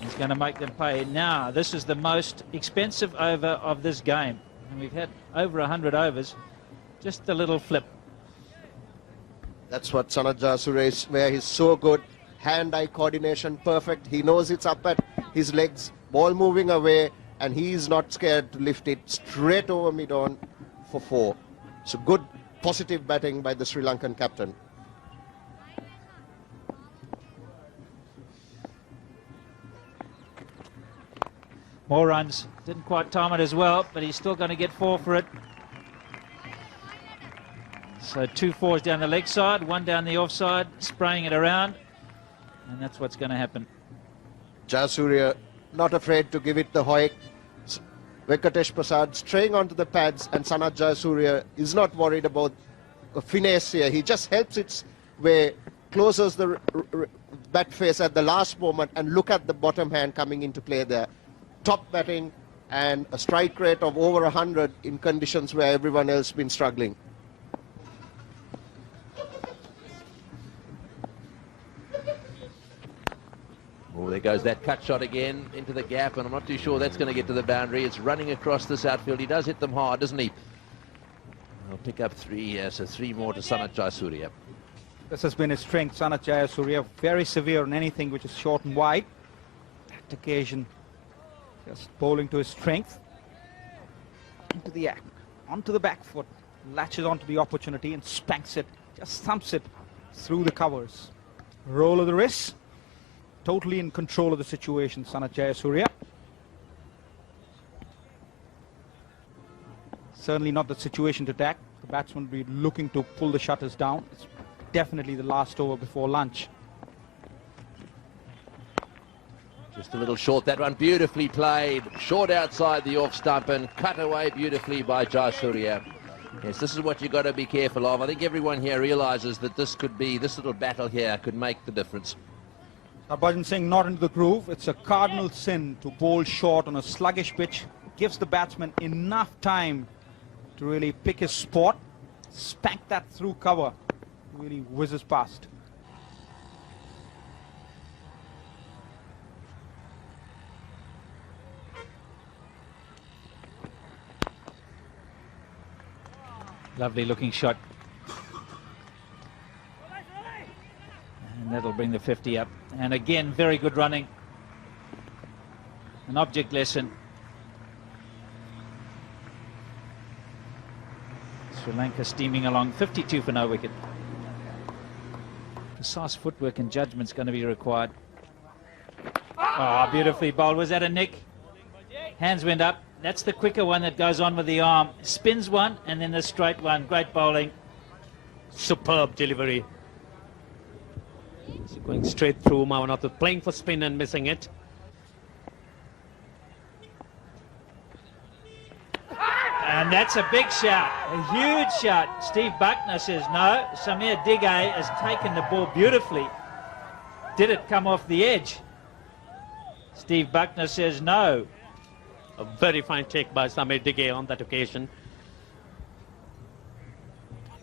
he's going to make them pay. Now, this is the most expensive over of this game. And we've had over 100 overs. Just a little flip. That's what Sanath Jayasuriya is, where he's so good. Hand-eye coordination perfect. He knows it's up at his legs. Ball moving away, and he's not scared to lift it straight over mid-on for 4. So good, positive batting by the Sri Lankan captain. More runs. Didn't quite time it as well, but he's still going to get 4 for it. So 2 4s down the leg side, 1 down the offside, spraying it around. And that's what's going to happen. Jayasuriya not afraid to give it the hoik. Venkatesh Prasad straying onto the pads, and Sanath Jayasuriya is not worried about finesse here. He just helps its way, closes the bat face at the last moment, and look at the bottom hand coming into play there. Top batting and a strike rate of over 100 in conditions where everyone else has been struggling. Oh, there goes that cut shot again into the gap, and I'm not too sure that's going to get to the boundary. It's running across this outfield. He does hit them hard, doesn't he? I'll pick up 3, so 3 more to Sanath Jayasuriya. This has been his strength, Sanath Jayasuriya, very severe on anything which is short and wide. That occasion, just bowling to his strength. Into the act, onto the back foot, latches onto the opportunity and spanks it, just thumps it through the covers. Roll of the wrist. Totally in control of the situation, Sanath Jayasuriya. Certainly not the situation to attack. The batsman will be looking to pull the shutters down. It's definitely the last over before lunch. Just a little short, that one beautifully played. Short outside the off stump and cut away beautifully by Jayasuriya. Yes, this is what you've got to be careful of. I think everyone here realizes that this little battle here could make the difference. Harbhajan Singh not into the groove. It's a cardinal sin to bowl short on a sluggish pitch. Gives the batsman enough time to really pick his spot. spanked that through cover. Really whizzes past. Lovely looking shot. And that'll bring the 50 up. And again, very good running. An object lesson. Sri Lanka steaming along, 52 for no wicket. Precise footwork and judgment's going to be required. Oh, beautifully bowled. Was that a nick? Hands went up. That's the quicker one that goes on with the arm. Spins one and then the straight one. Great bowling. Superb delivery. So going straight through. Mavanatha playing for spin and missing it. And that's a big shot, a huge shot. Steve Buckner says no. Samir Digay has taken the ball beautifully. Did it come off the edge? Steve Buckner says no. A very fine take by Samir Digay on that occasion.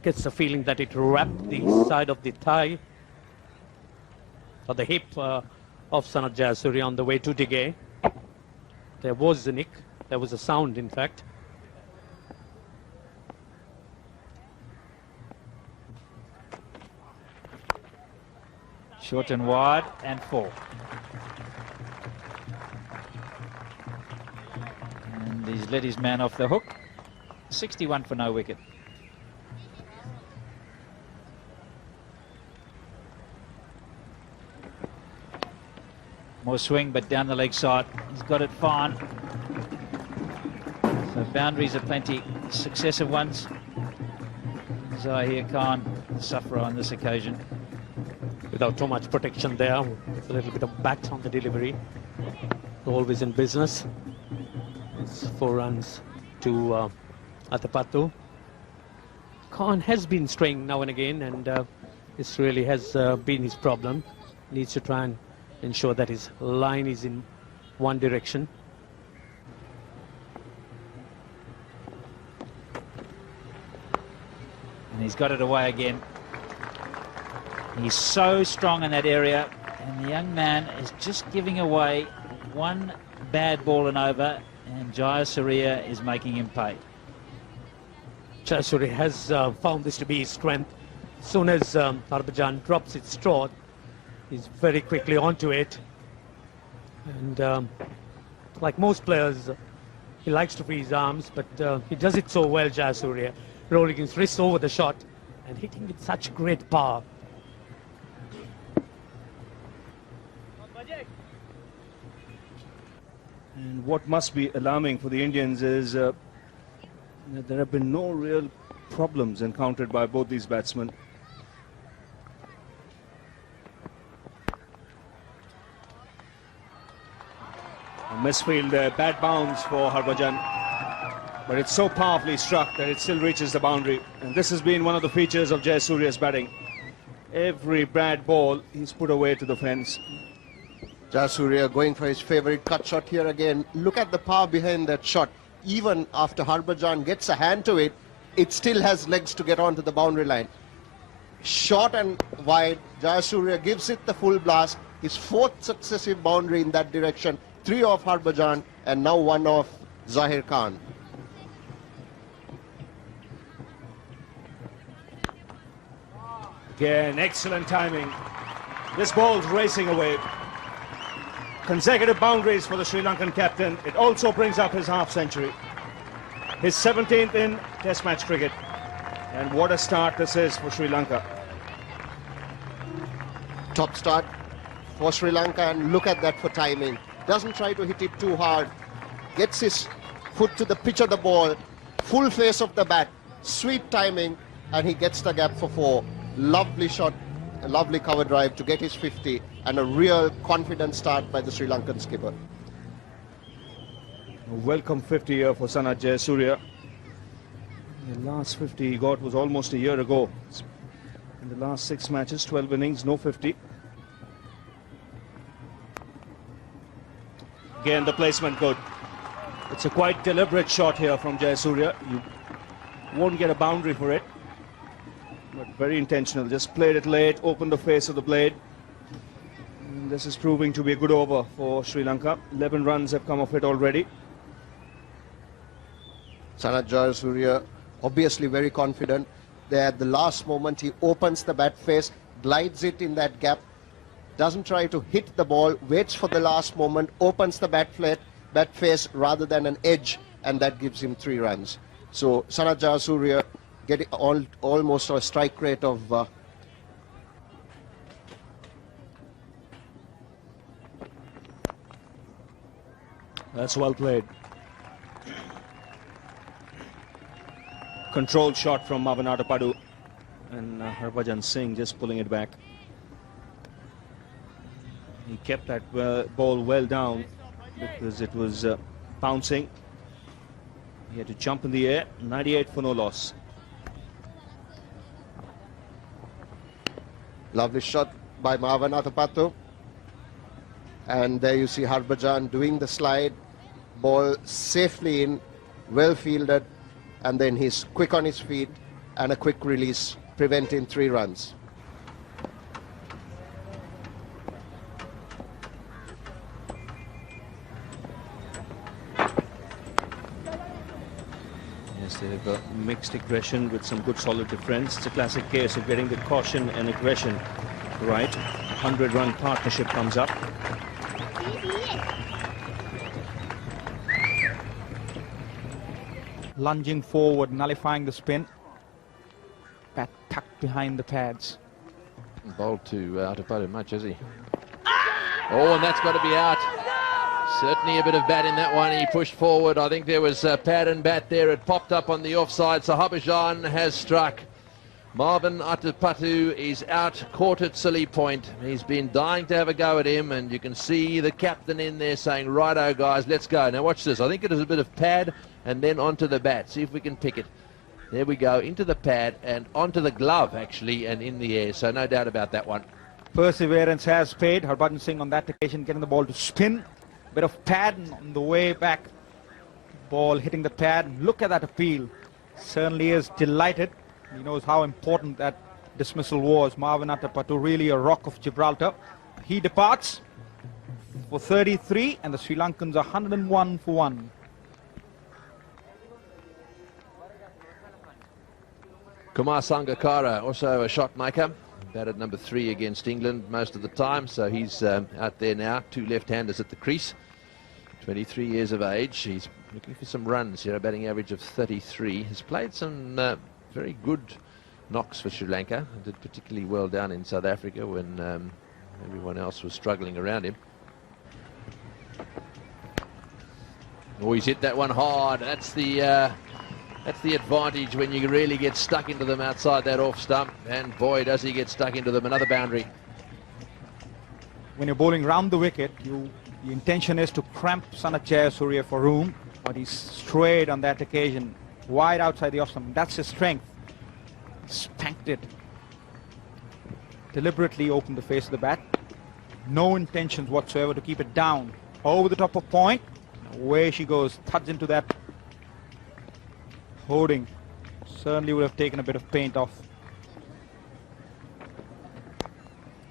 Gets the feeling that it wrapped the side of the thigh or the hip of Sanath Jayasuriya on the way to Digay. There was a nick. There was a sound, in fact. Short and wide and 4. And he's let his man off the hook. 61 for no wicket. More swing, but down the leg side. He's got it fine. So boundaries are plenty. Successive ones. Zahir Khan, the sufferer on this occasion. Without too much protection there, with a little bit of bat on the delivery. Always in business. It's 4 runs to Atapattu. Khan has been straying now and again, and this really has been his problem. Needs to try and ensure that his line is in one direction. And he's got it away again. He's so strong in that area, and the young man is just giving away one bad ball and over, and Jayasuriya is making him pay. Jayasuriya has found this to be his strength. As soon as Harbhajan drops its straw, he's very quickly onto it. And like most players, he likes to free his arms, but he does it so well, Jayasuriya, rolling his wrists over the shot and hitting with such great power. And what must be alarming for the Indians is that there have been no real problems encountered by both these batsmen. A misfield, bad bounce for Harbhajan, but it's so powerfully struck that it still reaches the boundary. And this has been one of the features of Jayasuriya's batting. Every bad ball he's put away to the fence. Jayasuriya going for his favorite cut shot here again. Look at the power behind that shot. Even after Harbhajan gets a hand to it, it still has legs to get onto the boundary line. Short and wide, Jayasuriya gives it the full blast. His 4th successive boundary in that direction. 3 off Harbhajan and now 1 off Zahir Khan. Again, excellent timing. This ball's racing away. Consecutive boundaries for the Sri Lankan captain. It also brings up his half-century. His 17th in Test match cricket. And what a start this is for Sri Lanka. Top start for Sri Lanka, and look at that for timing. Doesn't try to hit it too hard. Gets his foot to the pitch of the ball. Full face of the bat. Sweet timing, and he gets the gap for 4. Lovely shot. A lovely cover drive to get his 50, and a real confident start by the Sri Lankan skipper. A welcome 50 here for Sanath Jayasuriya. The last 50 he got was almost a year ago. In the last 6 matches, 12 innings, no 50. Again, the placement good. It's a quite deliberate shot here from Jayasuriya. You won't get a boundary for it. but very intentional. Just played it late, opened the face of the blade. And this is proving to be a good over for Sri Lanka. 11 runs have come of it already. Sanat Jayasuriya obviously very confident. There at the last moment he opens the bat face, glides it in that gap, doesn't try to hit the ball, waits for the last moment, opens the bat face rather than an edge, and that gives him 3 runs. So Sanat Jayasuriya getting almost a strike rate of That's well played. Controlled shot from Mavanata Padu, and Harbhajan Singh just pulling it back. He kept that ball well down because it was bouncing. He had to jump in the air. 98 for no loss. lovely shot by Mavanata Padu. And there you see Harbhajan doing the slide, ball safely in, well fielded, and then he's quick on his feet and a quick release, preventing 3 runs. Yes, they've mixed aggression with some good solid defense. It's a classic case of getting the caution and aggression right. 100-run partnership comes up. Lunging forward, nullifying the spin. Bat tucked behind the pads. Bowled to Atapadu much, has he? Oh, and that's got to be out. Certainly a bit of bat in that one. He pushed forward. I think there was pad and bat there. It popped up on the offside. So Harbhajan has struck. Marvin Atapadu is out, caught at silly point. He's been dying to have a go at him, and you can see the captain in there saying, righto guys, let's go. Now watch this. I think it is a bit of pad and then onto the bat. See if we can pick it. There we go, into the pad and onto the glove actually, and in the air. So no doubt about that one. Perseverance has paid. Harbhajan Singh on that occasion getting the ball to spin. Bit of pad on the way back. Ball hitting the pad. Look at that appeal. Certainly is delighted. He knows how important that dismissal was. Marvin Atapadu, really a rock of Gibraltar. He departs for 33, and the Sri Lankans are 101 for 1. Kumar Sangakkara, also a shot maker. Batted number 3 against England most of the time, so he's out there now. 2 left-handers at the crease. 23 years of age. He's looking for some runs here, a batting average of 33. He's played some very good knocks for Sri Lanka. Did particularly well down in South Africa when everyone else was struggling around him. Oh, he's hit that one hard. That's the advantage when you really get stuck into them outside that off stump. And boy, does he get stuck into them. Another boundary. When you're bowling round the wicket, the intention is to cramp Sanat Jayasuriya for room, but he's strayed on that occasion, wide outside the off stump. That's his strength. Spanked it. Deliberately opened the face of the bat. No intentions whatsoever to keep it down. Over the top of point. Away she goes. Thuds into that hoarding. Certainly would have taken a bit of paint off.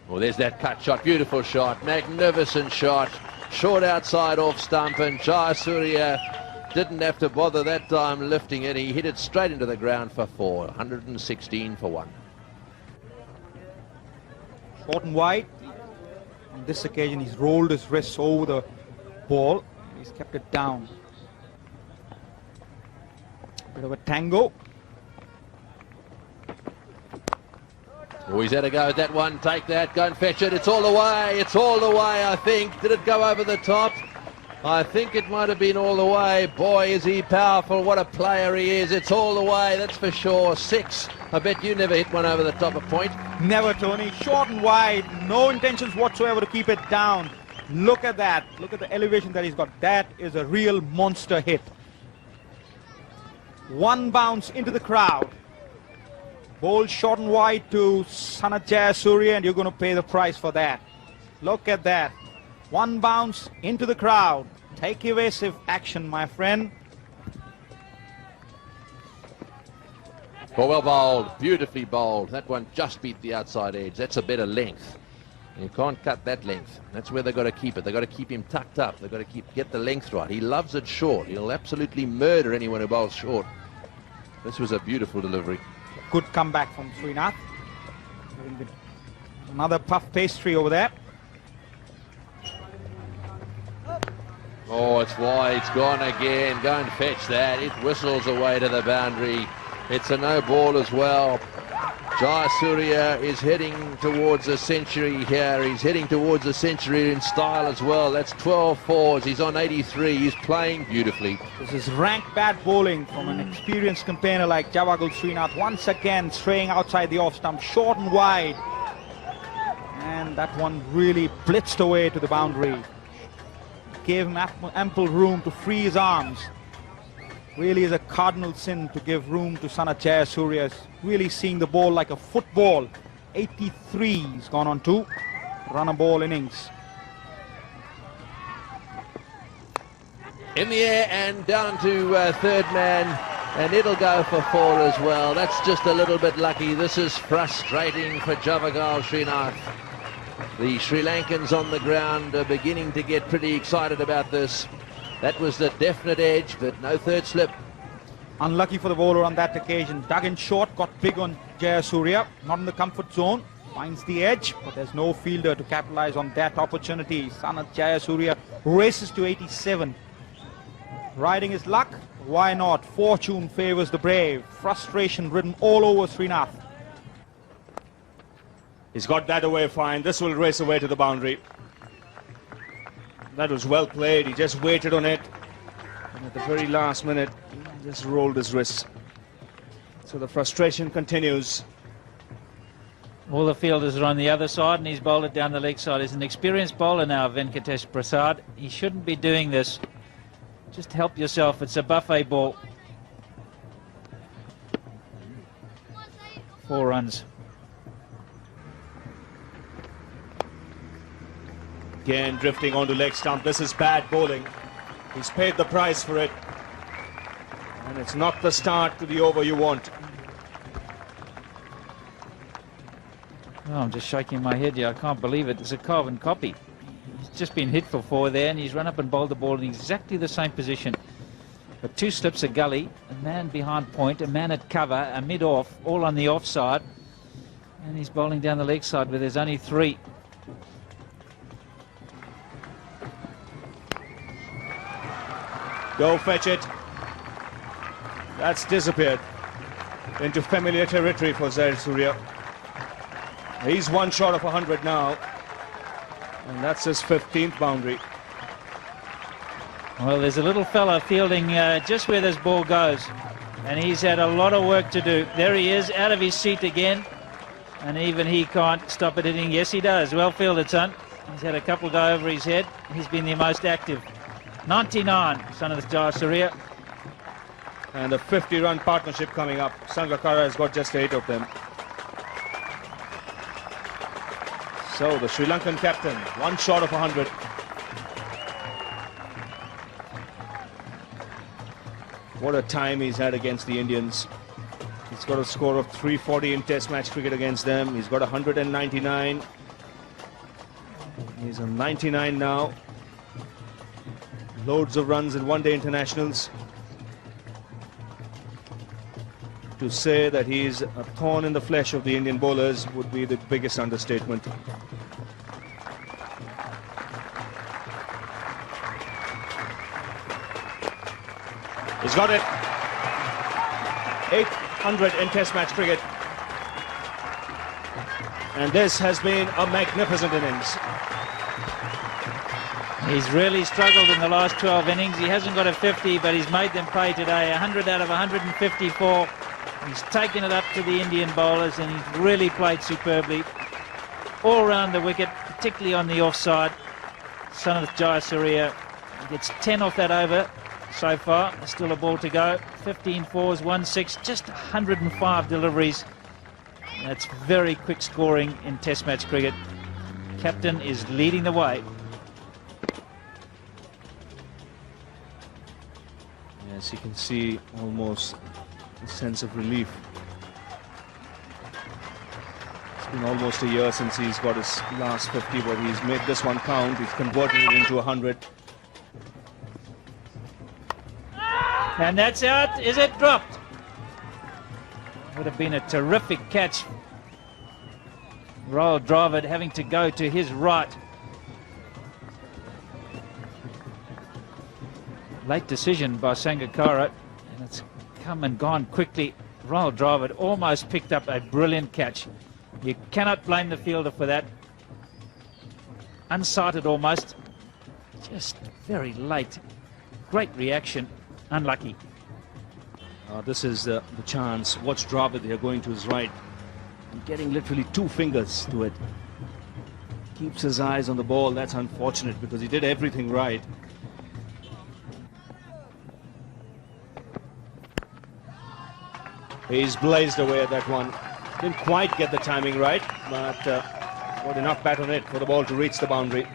Well, there's that cut shot. Beautiful shot. Magnificent shot. Short outside off stump, and Jayasuriya didn't have to bother that time lifting it. He hit it straight into the ground for 4. 116 for 1. Short and wide. On this occasion, he's rolled his wrists over the ball. He's kept it down. Bit of a tango. Oh, he's had a go at that one. Take that. Go and fetch it. It's all the way. It's all the way, I think. Did it go over the top? I think it might have been all the way. Boy, is he powerful. What a player he is. It's all the way, that's for sure. 6. I bet you never hit one over the top of point. Never, Tony. Short and wide. No intentions whatsoever to keep it down. Look at that. Look at the elevation that he's got. That is a real monster hit. One bounce into the crowd. Ball short and wide to Sanat Jayasuriya, and you're going to pay the price for that. Look at that. One bounce into the crowd. Take evasive action, my friend. Oh, well bowled, beautifully bowled. That one just beat the outside edge. That's a better length. You can't cut that length. That's where they've got to keep it. They've got to keep him tucked up. They've got to get the length right. He loves it short. He'll absolutely murder anyone who bowls short. This was a beautiful delivery. Good comeback from Srinath. Another puff pastry over there. Oh, it's wide. It's gone again. Go and fetch that. It whistles away to the boundary. It's a no ball as well. Jayasuriya is heading towards a century here. He's heading towards a century in style as well. That's 12 fours. He's on 83. He's playing beautifully. This is rank bat bowling from an experienced campaigner like Javagal Srinath. Once again, straying outside the off stump, short and wide. And that one really blitzed away to the boundary. Gave him ample room to free his arms. Really is a cardinal sin to give room to Sanath Jayasuriya. Really seeing the ball like a football. 83 he's gone on to. Run a ball innings. In the air and down to third man, and it'll go for 4 as well. That's just a little bit lucky. This is frustrating for Javagal Srinath. The Sri Lankans on the ground are beginning to get pretty excited about this. That was the definite edge, but no third slip. Unlucky for the bowler on that occasion. Dug in short, got big on Jayasuriya. Not in the comfort zone. Finds the edge, but there's no fielder to capitalize on that opportunity. Sanath Jayasuriya races to 87. Riding his luck, why not? Fortune favors the brave. Frustration ridden all over Srinath. He's got that away fine. This will race away to the boundary. That was well played. He just waited on it. And at the very last minute, he just rolled his wrists. So the frustration continues. All the fielders are on the other side, and he's bowled it down the leg side. He's an experienced bowler now, Venkatesh Prasad. He shouldn't be doing this. Just help yourself. It's a buffet ball. 4 runs. Again, drifting onto leg stump. This is bad bowling. He's paid the price for it. And it's not the start to the over you want. Oh, I'm just shaking my head here. I can't believe it. It's a carbon copy. He's just been hit for 4 there, and he's run up and bowled the ball in exactly the same position. But 2 slips, a gully, a man behind point, a man at cover, a mid-off, all on the offside. And he's bowling down the leg side where there's only 3. Go fetch it. That's disappeared into familiar territory for Jayasuriya. He's 1 short of 100 now. And that's his 15th boundary. Well, there's a little fella fielding just where this ball goes. And he's had a lot of work to do. There he is, out of his seat again. And even he can't stop it hitting. Yes, he does. Well fielded, son. He's had a couple go over his head. He's been the most active. 99, Sanath Jayasuriya. And a 50-run partnership coming up. Sangakkara has got just 8 of them. So the Sri Lankan captain, 1 short of 100. What a time he's had against the Indians. He's got a score of 340 in Test match cricket against them. He's got 199. He's on 99 now. Loads of runs in one-day internationals. To say that he's a thorn in the flesh of the Indian bowlers would be the biggest understatement. He's got it. 800 in Test match cricket. And this has been a magnificent innings. He's really struggled in the last 12 innings. He hasn't got a 50, but he's made them pay today. 100 out of 154. He's taken it up to the Indian bowlers, and he's really played superbly. All round the wicket, particularly on the offside. Sanath Jayasuriya gets 10 off that over so far. There's still a ball to go. 15 fours, 1 6, just 105 deliveries. That's very quick scoring in Test match cricket. Captain is leading the way. As you can see, almost a sense of relief been almost a year since he's got his last 50, but he's made this one count. He's converted it into 100. And that's out. Is it dropped? Would have been a terrific catch. Rahul Dravid having to go to his right. Late decision by Sangakkara, and it's come and gone quickly. Rahul Dravid almost picked up a brilliant catch. You cannot blame the fielder for that. Unsighted almost. Just very late. Great reaction. Unlucky. This is the chance. Watch Dravid here going to his right. And getting literally 2 fingers to it. Keeps his eyes on the ball. That's unfortunate because he did everything right. He's blazed away at that one. Didn't quite get the timing right, but got enough bat on it for the ball to reach the boundary.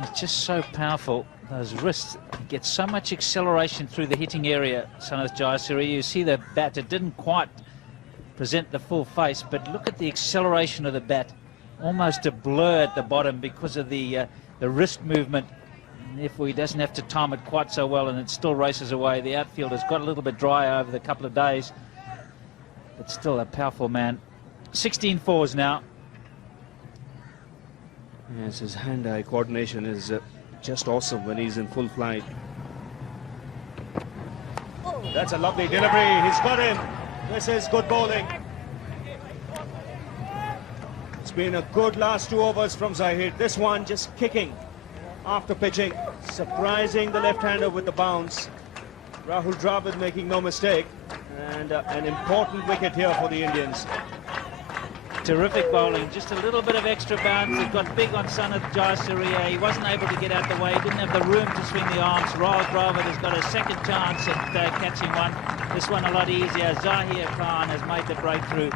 He's just so powerful. Those wrists get so much acceleration through the hitting area, Sanath Jayasuriya. You see the bat, it didn't quite present the full face, but look at the acceleration of the bat. Almost a blur at the bottom because of the wrist movement. And therefore, he doesn't have to time it quite so well, and it still races away. The outfielder's got a little bit dry over the couple of days, but still a powerful man. 16 fours now. Yes, his hand-eye coordination is just awesome when he's in full flight. That's a lovely delivery. He's got him. This is good bowling. It's been a good last 2 overs from Zahid. This one just kicking after pitching. Surprising the left-hander with the bounce. Rahul Dravid making no mistake. And an important wicket here for the Indians. Terrific bowling, just a little bit of extra bounce. It got big on Sanath Jayasuriya. He wasn't able to get out the way. He didn't have the room to swing the arms. Rahul Dravid has got a second chance at catching one. This one a lot easier. Zahir Khan has made the breakthrough.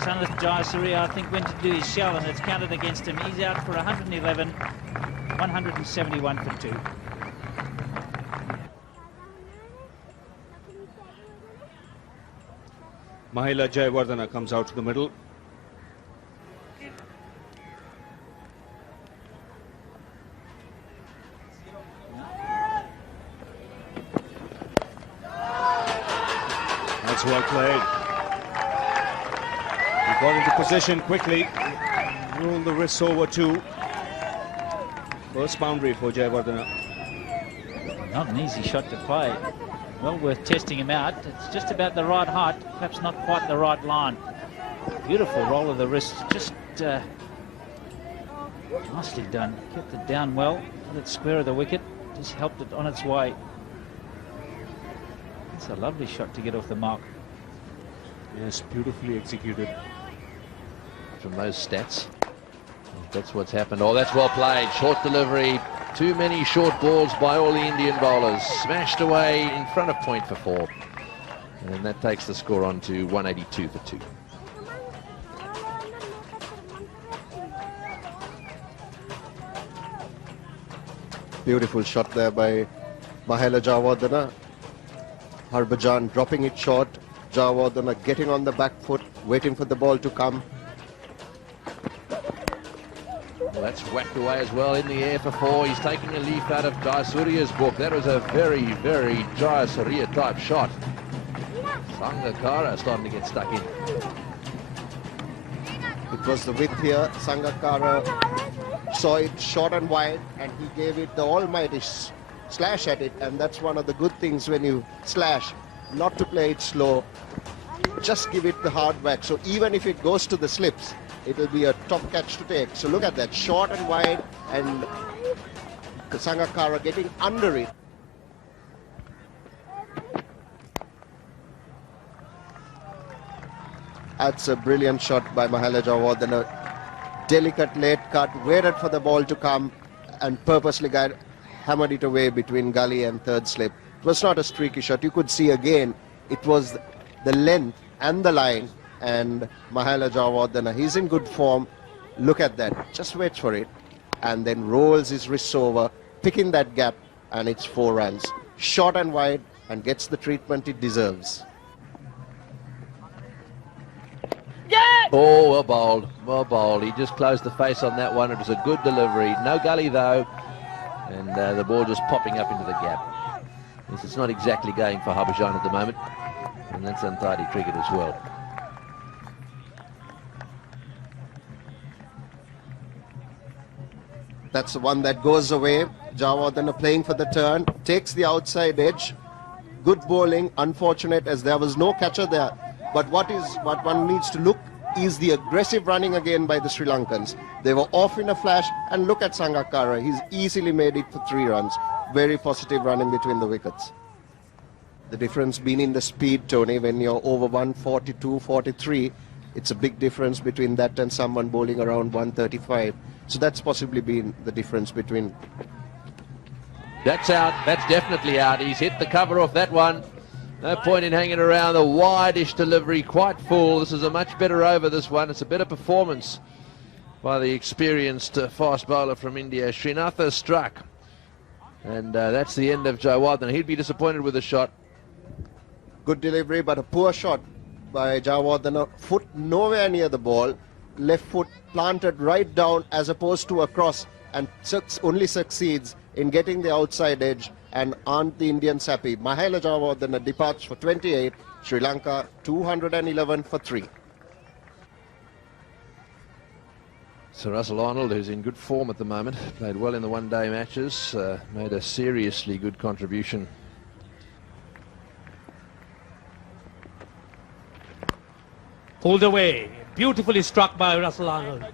Sanath Jayasuriya, I think, went to do his shell, and it's counted against him. He's out for 111, 171 for 2. Mahela Jayawardena comes out to the middle. That's well played. He got into position quickly. Rolled the wrists over too. First boundary for Jayawardena. Not an easy shot to play. Well worth testing him out. It's just about the right height, perhaps not quite the right line. Beautiful roll of the wrist, just nicely done. Kept it down well, got it square of the wicket, just helped it on its way. It's a lovely shot to get off the mark. Yes, beautifully executed. From those stats, that's what's happened. Oh, that's well played. Short delivery. Too many short balls by all the Indian bowlers. Smashed away in front of point for 4. And that takes the score on to 182 for 2. Beautiful shot there by Mahela Jayawardena. Harbhajan dropping it short. Jayawardena getting on the back foot, waiting for the ball to come. Well, that's whacked away as well in the air for 4. He's taking a leaf out of Jayasuriya's book. That was a very, very Jayasuriya type shot. Sangakkara starting to get stuck in. It was the width here. Sangakkara saw it short and wide, and he gave it the almighty slash at it. And that's one of the good things when you slash, not to play it slow. Just give it the hard whack. So even if it goes to the slips, it will be a top catch to take. So look at that, short and wide, and Sangakkara getting under it. That's a brilliant shot by Mahela Jayawardena. Delicate late cut, waited for the ball to come, and purposely hammered it away between gully and third slip. It was not a streaky shot. You could see again, it was the length and the line. And Mahela Jayawardena, he's in good form. Look at that, just waits for it and then rolls his wrists over, picking that gap, and it's 4 runs. Short and wide, and gets the treatment it deserves. Oh, well bowled, well bowled. He just closed the face on that one. It was a good delivery. No gully though, and the ball just popping up into the gap. Yes, it's not exactly going for Harbhajan at the moment, and that's untidy cricket as well. That's the one that goes away. Jayawardene playing for the turn, takes the outside edge. Good bowling, unfortunate as there was no catcher there. But what one needs to look is the aggressive running again by the Sri Lankans. They were off in a flash, and look at Sangakkara. He's easily made it for 3 runs. Very positive running between the wickets. The difference being in the speed, Tony, when you're over 142, 43, it's a big difference between that and someone bowling around 135. So that's possibly been the difference between. That's out. That's definitely out. He's hit the cover off that one. No point in hanging around. The wide-ish delivery, quite full. This is a much better over, this one. It's a better performance by the experienced fast bowler from India. Srinath struck. And that's the end of Jayawardene. He'd be disappointed with the shot. Good delivery, but a poor shot by Jayawardene. Foot nowhere near the ball. Left foot planted right down as opposed to across, and only succeeds in getting the outside edge, and aren't the Indians happy? Mahela Jayawardene departs for 28, Sri Lanka 211 for 3. Sir Russell Arnold, who's in good form at the moment, played well in the one-day matches, made a seriously good contribution. Pulled away. Beautifully struck by Russell Arnold.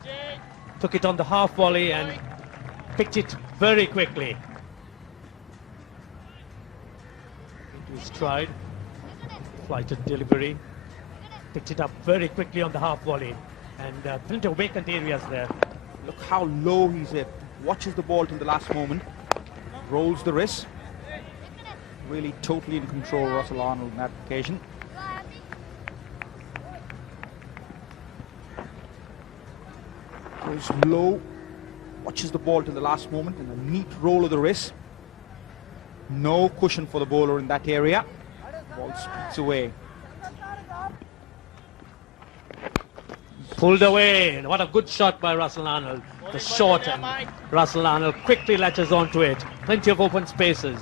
Took it on the half volley and picked it very quickly. Into his stride. Flighted delivery. Picked it up very quickly on the half volley. And plenty of vacant areas there. Look how low he's at. Watches the ball till the last moment. Rolls the wrist. Really totally in control, Russell Arnold, on that occasion. Goes low, watches the ball till the last moment, and a neat roll of the wrist. No cushion for the bowler in that area. Ball speeds away. Pulled away. And what a good shot by Russell Arnold. The short, and Russell Arnold quickly latches onto it. Plenty of open spaces.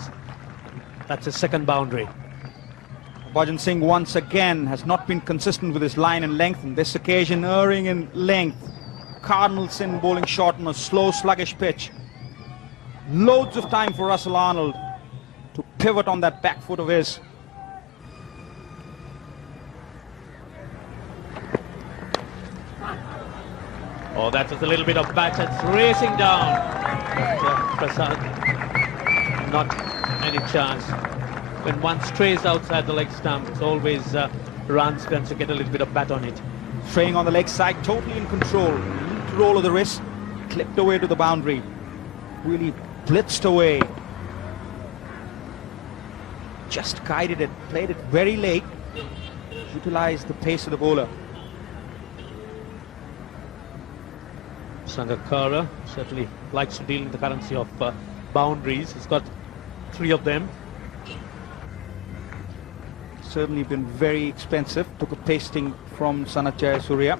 That's his second boundary. Harbhajan Singh once again has not been consistent with his line and length. On this occasion, erring in length. Cardinal sin bowling short on a slow, sluggish pitch. Loads of time for Russell Arnold to pivot on that back foot of his. Oh, that was a little bit of bat. It's racing down. Prasad, not any chance. When one strays outside the leg stump, it's always runs tends to get a little bit of bat on it. Straying on the leg side, totally in control. Neat roll of the wrist, clipped away to the boundary. Really blitzed away. Just guided it, played it very late. Utilized the pace of the bowler. Sangakkara certainly likes to deal in the currency of boundaries. He's got 3 of them. Certainly been very expensive. Took a pasting from Sanath Jayasuriya.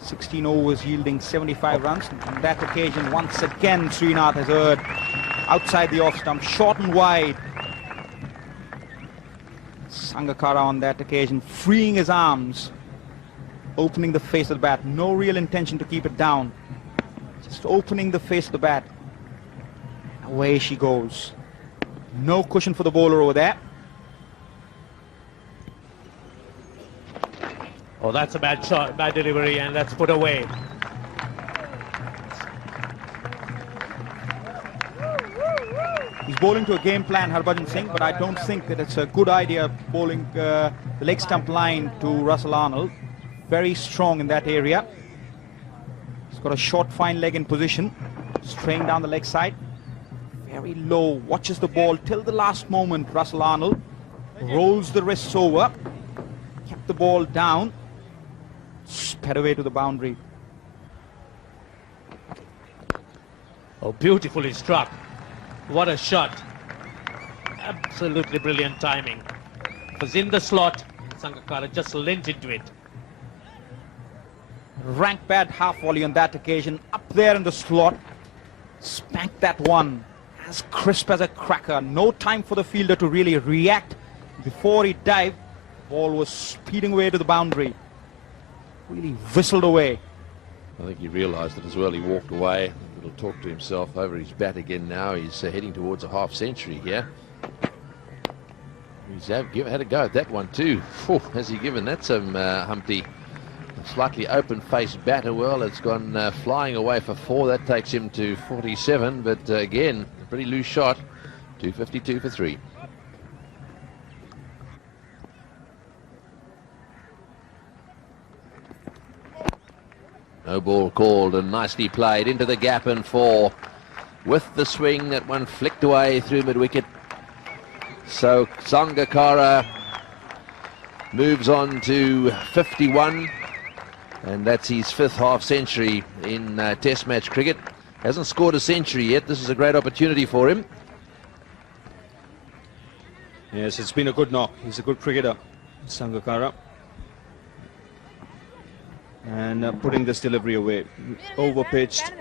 16 overs yielding 75 runs. On that occasion, once again, Srinath has erred outside the off stump, short and wide. Sangakkara on that occasion freeing his arms, opening the face of the bat. No real intention to keep it down. Just opening the face of the bat. Away she goes. No cushion for the bowler over there. Oh, that's a bad shot, bad delivery, and that's put away. He's bowling to a game plan, Harbhajan Singh, but I don't think that it's a good idea bowling the leg stump line to Russell Arnold. Very strong in that area. He's got a short, fine leg in position, straying down the leg side. Very low, watches the ball till the last moment. Russell Arnold rolls the wrists over, kept the ball down, sped away to the boundary. Oh, beautifully struck. What a shot. Absolutely brilliant timing. It was in the slot. Sangakkara just lent into it. rank bad half volley on that occasion. Up there in the slot, spanked that one as crisp as a cracker. No time for the fielder to really react before he dived. Ball was speeding away to the boundary. Really whistled away. I think he realised it as well. He walked away. He'll talk to himself over his bat again now. He's heading towards a half century here. He's had a go at that one too. Phew, has he given that some Humpty? A slightly open-faced batter. Well, it's gone flying away for 4. That takes him to 47. But again, a pretty loose shot. 252 for 3. No ball called and nicely played into the gap and 4. With the swing, that one flicked away through mid-wicket. So Sangakkara moves on to 51, and that's his 5th half century in Test match cricket. Hasn't scored a century yet. This is a great opportunity for him. Yes, it's been a good knock. He's a good cricketer, Sangakkara. And putting this delivery away. Over pitched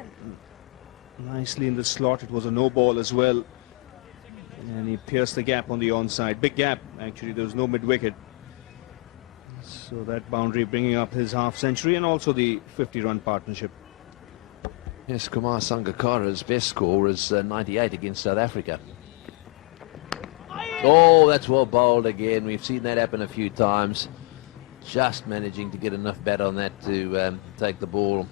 nicely in the slot. It was a no ball as well. And he pierced the gap on the onside. Big gap, actually. There was no mid-wicket. So that boundary bringing up his half century and also the 50-run partnership. Yes, Kumar Sangakkara's best score was 98 against South Africa. Oh, that's well bowled again. We've seen that happen a few times. Just managing to get enough bat on that to take the ball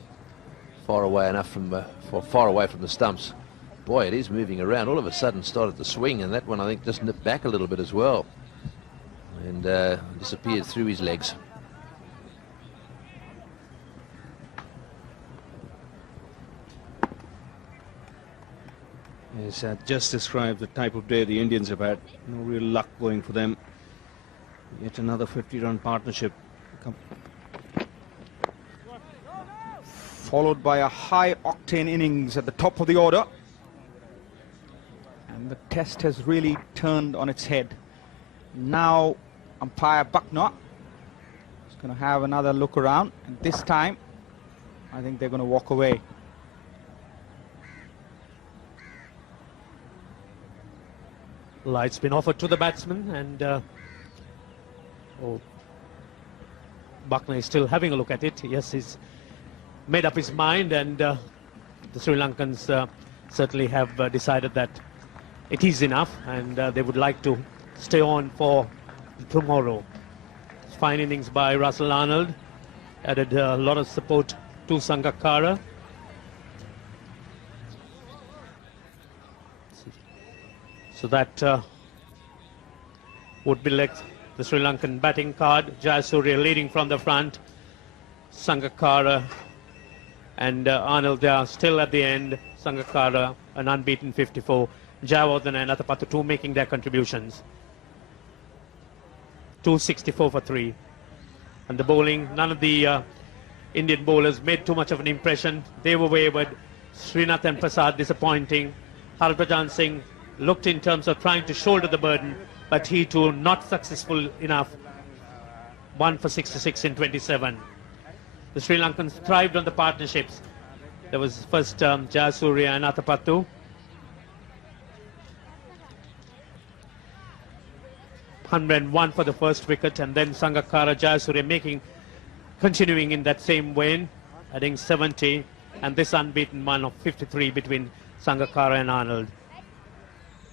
far away enough from far away from the stumps. Boy, it is moving around. All of a sudden started to swing, and that one I think just nipped back a little bit as well and disappeared through his legs. Yes, just described the type of day the Indians have had. No real luck going for them. Yet another 50-run partnership. Followed by a high-octane innings at the top of the order. And the test has really turned on its head. Now umpire Bucknor is going to have another look around, and this time I think they're going to walk away. Light's been offered to the batsman, and Bucknor is still having a look at it. Yes, he's made up his mind, and the Sri Lankans certainly have decided that it is enough, and they would like to stay on for tomorrow. Fine innings by Russell Arnold, added a lot of support to Sangakkara. So that would be like the Sri Lankan batting card. Jayasuriya leading from the front. Sangakkara and Arnold there still at the end. Sangakkara an unbeaten 54. Jayawardene and Athapattu making their contributions. 264 for 3. And the bowling, none of the Indian bowlers made too much of an impression. They were wayward. Srinath and Prasad disappointing. Harbhajan Singh looked in terms of trying to shoulder the burden, but he too not successful enough. 1 for 66 in 27. The Sri Lankans thrived on the partnerships. There was first Jayasuriya and Athapattu. 101 for the first wicket, and then Sangakkara, Jayasuriya continuing in that same vein, adding 70, and this unbeaten one of 53 between Sangakkara and Arnold.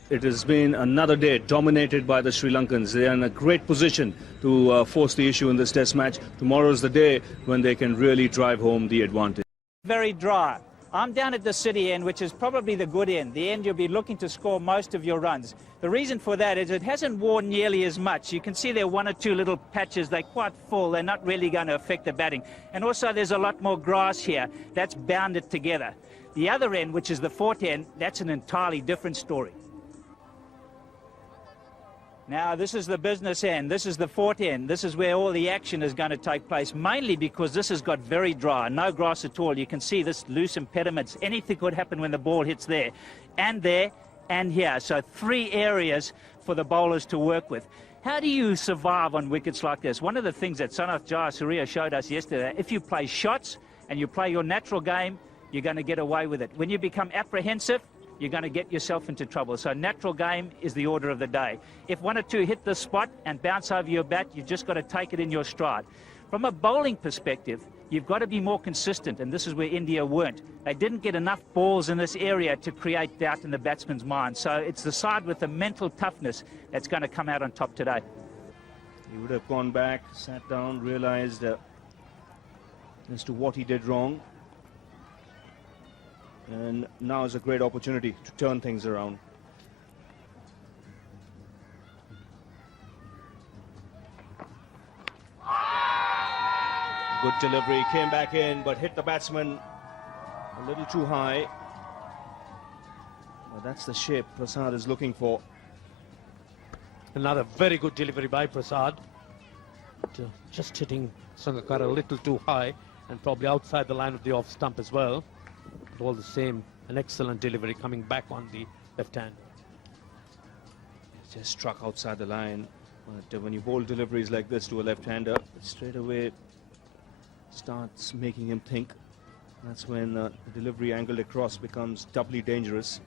It has been another day dominated by the Sri Lankans. They are in a great position to force the issue in this test match. Tomorrow is the day when they can really drive home the advantage. Very dry. I'm down at the city end, which is probably the good end, the end you'll be looking to score most of your runs. The reason for that is it hasn't worn nearly as much. You can see there are 1 or 2 little patches. They're quite full. They're not really going to affect the batting. And also there's a lot more grass here. That's bound it together. The other end, which is the fourth end, that's an entirely different story. Now, this is the business end. This is the fourth end. This is where all the action is going to take place, mainly because this has got very dry, no grass at all. You can see this loose impediments. Anything could happen when the ball hits there and here. So 3 areas for the bowlers to work with. How do you survive on wickets like this? One of the things that Sanath Jayasuriya showed us yesterday, if you play shots and you play your natural game, you're going to get away with it. When you become apprehensive, you're going to get yourself into trouble. So natural game is the order of the day. If one or two hit the spot and bounce over your bat, you've just got to take it in your stride. From a bowling perspective, you've got to be more consistent, and this is where India weren't. They didn't get enough balls in this area to create doubt in the batsman's mind. So it's the side with the mental toughness that's going to come out on top today. He would have gone back, sat down, realized as to what he did wrong. And now is a great opportunity to turn things around. Good delivery, came back in, but hit the batsman a little too high. Well, that's the shape Prasad is looking for. Another very good delivery by Prasad. Just hitting Sangakkara a little too high and probably outside the line of the off stump as well. But all the same, an excellent delivery coming back on the left hand. Just struck outside the line. But when you bowl deliveries like this to a left-hander, it straight away starts making him think. That's when the delivery angled across becomes doubly dangerous.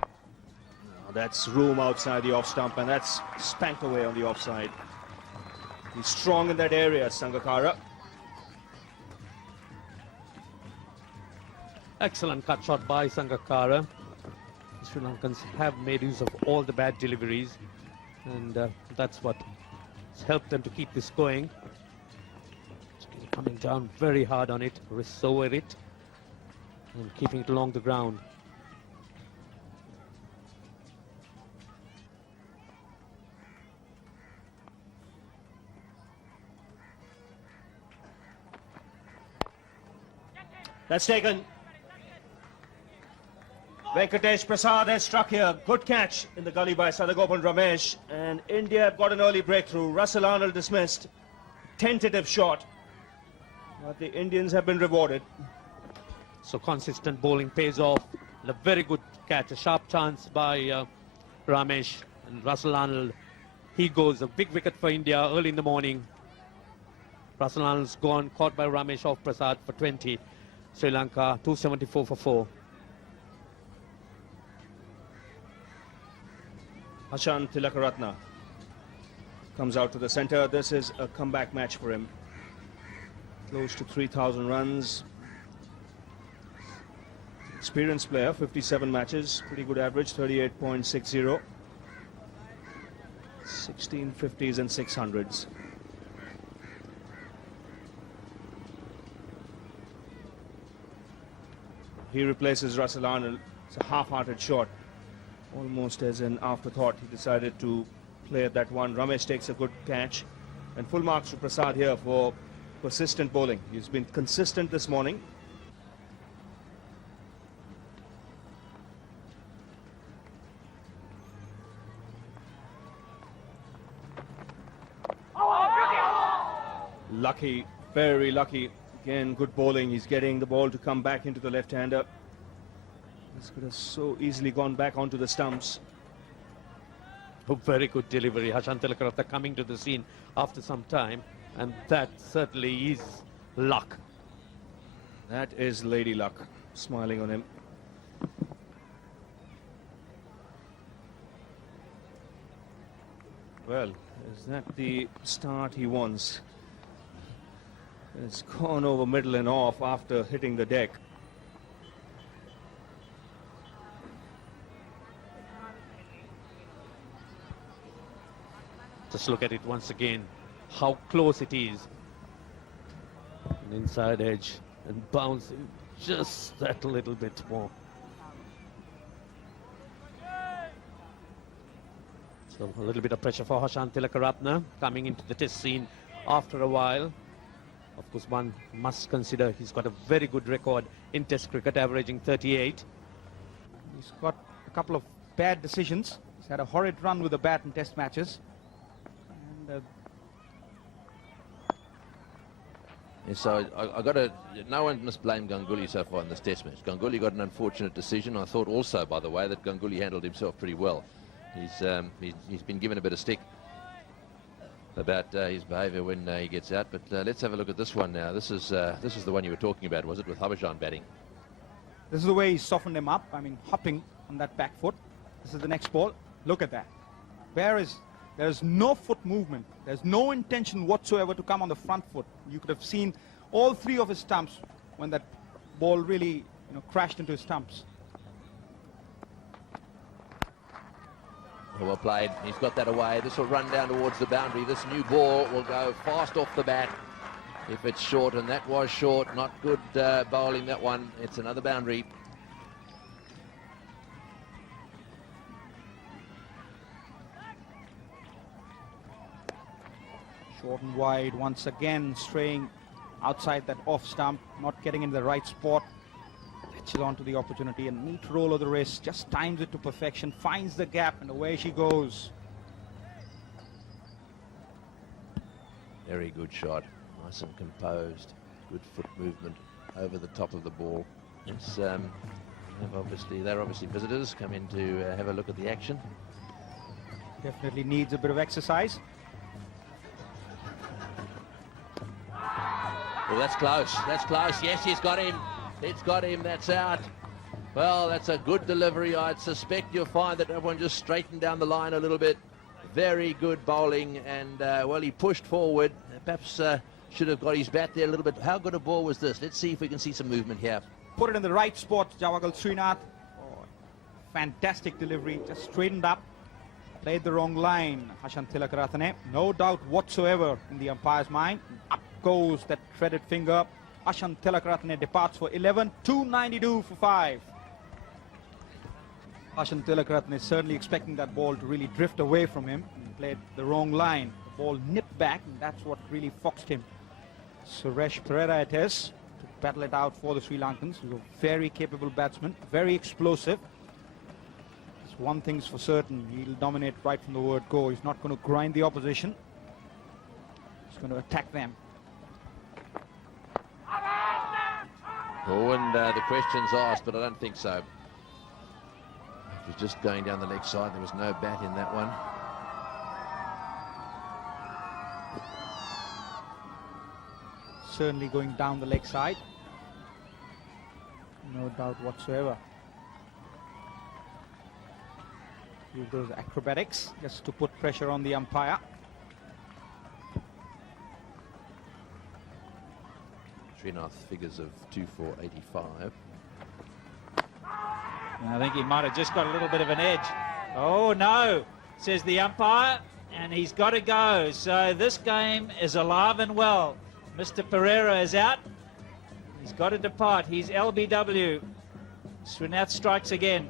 Now that's room outside the off stump, and that's spanked away on the offside. He's strong in that area, Sangakkara. Excellent cut shot by Sangakkara. The Sri Lankans have made use of all the bad deliveries, and that's what has helped them to keep this going. Coming down very hard on it, wrists over it, and keeping it along the ground. That's taken. Venkatesh Prasad has struck here. Good catch in the gully by Sadagopal Ramesh. And India have got an early breakthrough. Russell Arnold dismissed. Tentative shot. But the Indians have been rewarded. So consistent bowling pays off. And a very good catch, a sharp chance by Ramesh. And Russell Arnold, he goes. A big wicket for India early in the morning. Russell Arnold's gone, caught by Ramesh off Prasad for 20. Sri Lanka 274 for 4. Hashan Tilakaratne comes out to the centre. This is a comeback match for him. Close to 3,000 runs. Experienced player, 57 matches. Pretty good average, 38.60. 16 50s and 600s. He replaces Russell Arnold. It's a half-hearted shot. Almost as an afterthought, he decided to play at that one. Ramesh takes a good catch. And full marks to Prasad here for persistent bowling. He's been consistent this morning. Lucky, very lucky. Again, good bowling. He's getting the ball to come back into the left-hander. This could have so easily gone back onto the stumps. A very good delivery. Hashan Tilakaratne coming to the scene after some time, and that certainly is luck. That is Lady Luck smiling on him. Well, is that the start he wants? It's gone over middle and off after hitting the deck. Just look at it once again, how close it is. An inside edge and bouncing just that little bit more. So a little bit of pressure for Hashan Tilakaratne coming into the test scene after a while. Of course, one must consider he's got a very good record in test cricket, averaging 38. He's got a couple of bad decisions. He's had a horrid run with the bat in test matches. And Yes, so I got to. No one must blame Ganguly so far in this test match. Ganguly got an unfortunate decision. I thought also, by the way, that Ganguly handled himself pretty well. He's been given a bit of stick. about his behaviour when he gets out. But let's have a look at this one now. This is the one you were talking about, was it, with Habashan batting? This is the way he softened him up. I mean, hopping on that back foot. This is the next ball. Look at that. There is no foot movement. There's no intention whatsoever to come on the front foot. You could have seen all three of his stumps when that ball really, crashed into his stumps. Well played. He's got that away. This will run down towards the boundary. This new ball will go fast off the bat if it's short, and that was short. Not good bowling, that one. It's another boundary. Short and wide once again, straying outside that off stump, not getting in the right spot. Latches onto the opportunity, a neat roll of the wrist, just times it to perfection, finds the gap, and away she goes. Very good shot, nice and composed, good foot movement over the top of the ball. It's, they're obviously visitors, come in to have a look at the action. Definitely needs a bit of exercise. Well, that's close. That's close. Yes, he's got him. It's got him. That's out. Well, that's a good delivery. I'd suspect you'll find that everyone just straightened down the line a little bit. Very good bowling, and well, he pushed forward. Perhaps should have got his bat there a little bit. How good a ball was this? Let's see if we can see some movement here. Put it in the right spot, Javagal Srinath. Oh, fantastic delivery, just straightened up. Played the wrong line, Hashan Tilakaratne. No doubt whatsoever in the umpire's mind. Up goes that threaded finger. Hashan Tilakaratne departs for 11, 292 for 5. Hashan Tilakaratne is certainly expecting that ball to really drift away from him. He played the wrong line. The ball nipped back, and that's what really foxed him. Suresh Perera it is to battle it out for the Sri Lankans. He's a very capable batsman, very explosive. Just one thing's for certain, he'll dominate right from the word go. He's not going to grind the opposition. He's going to attack them. Oh, and the question's asked, but I don't think so. He was just going down the leg side. There was no bat in that one. Certainly going down the leg side. No doubt whatsoever. Use those acrobatics just to put pressure on the umpire. Srinath figures of 2-4-85. I think he might have just got a little bit of an edge. Oh no, says the umpire, and he's got to go. So this game is alive and well. Mr. Pereira is out. He's got to depart. He's LBW. Srinath strikes again.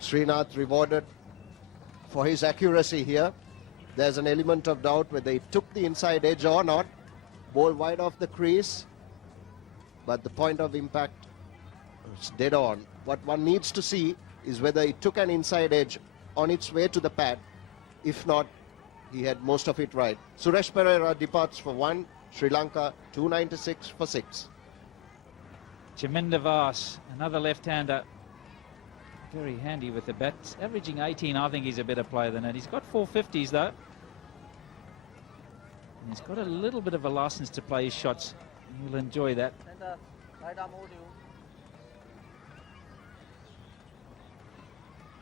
Srinath rewarded for his accuracy here. There's an element of doubt whether he took the inside edge or not. Ball wide off the crease, but the point of impact is dead on. What one needs to see is whether he took an inside edge on its way to the pad. If not, he had most of it right. Suresh Perera departs for 1, Sri Lanka 296 for 6. Jaminda Vas, another left-hander. Very handy with the bat. Averaging 18, I think he's a better player than that. He's got 450s though. And he's got a little bit of a license to play his shots. You'll enjoy that.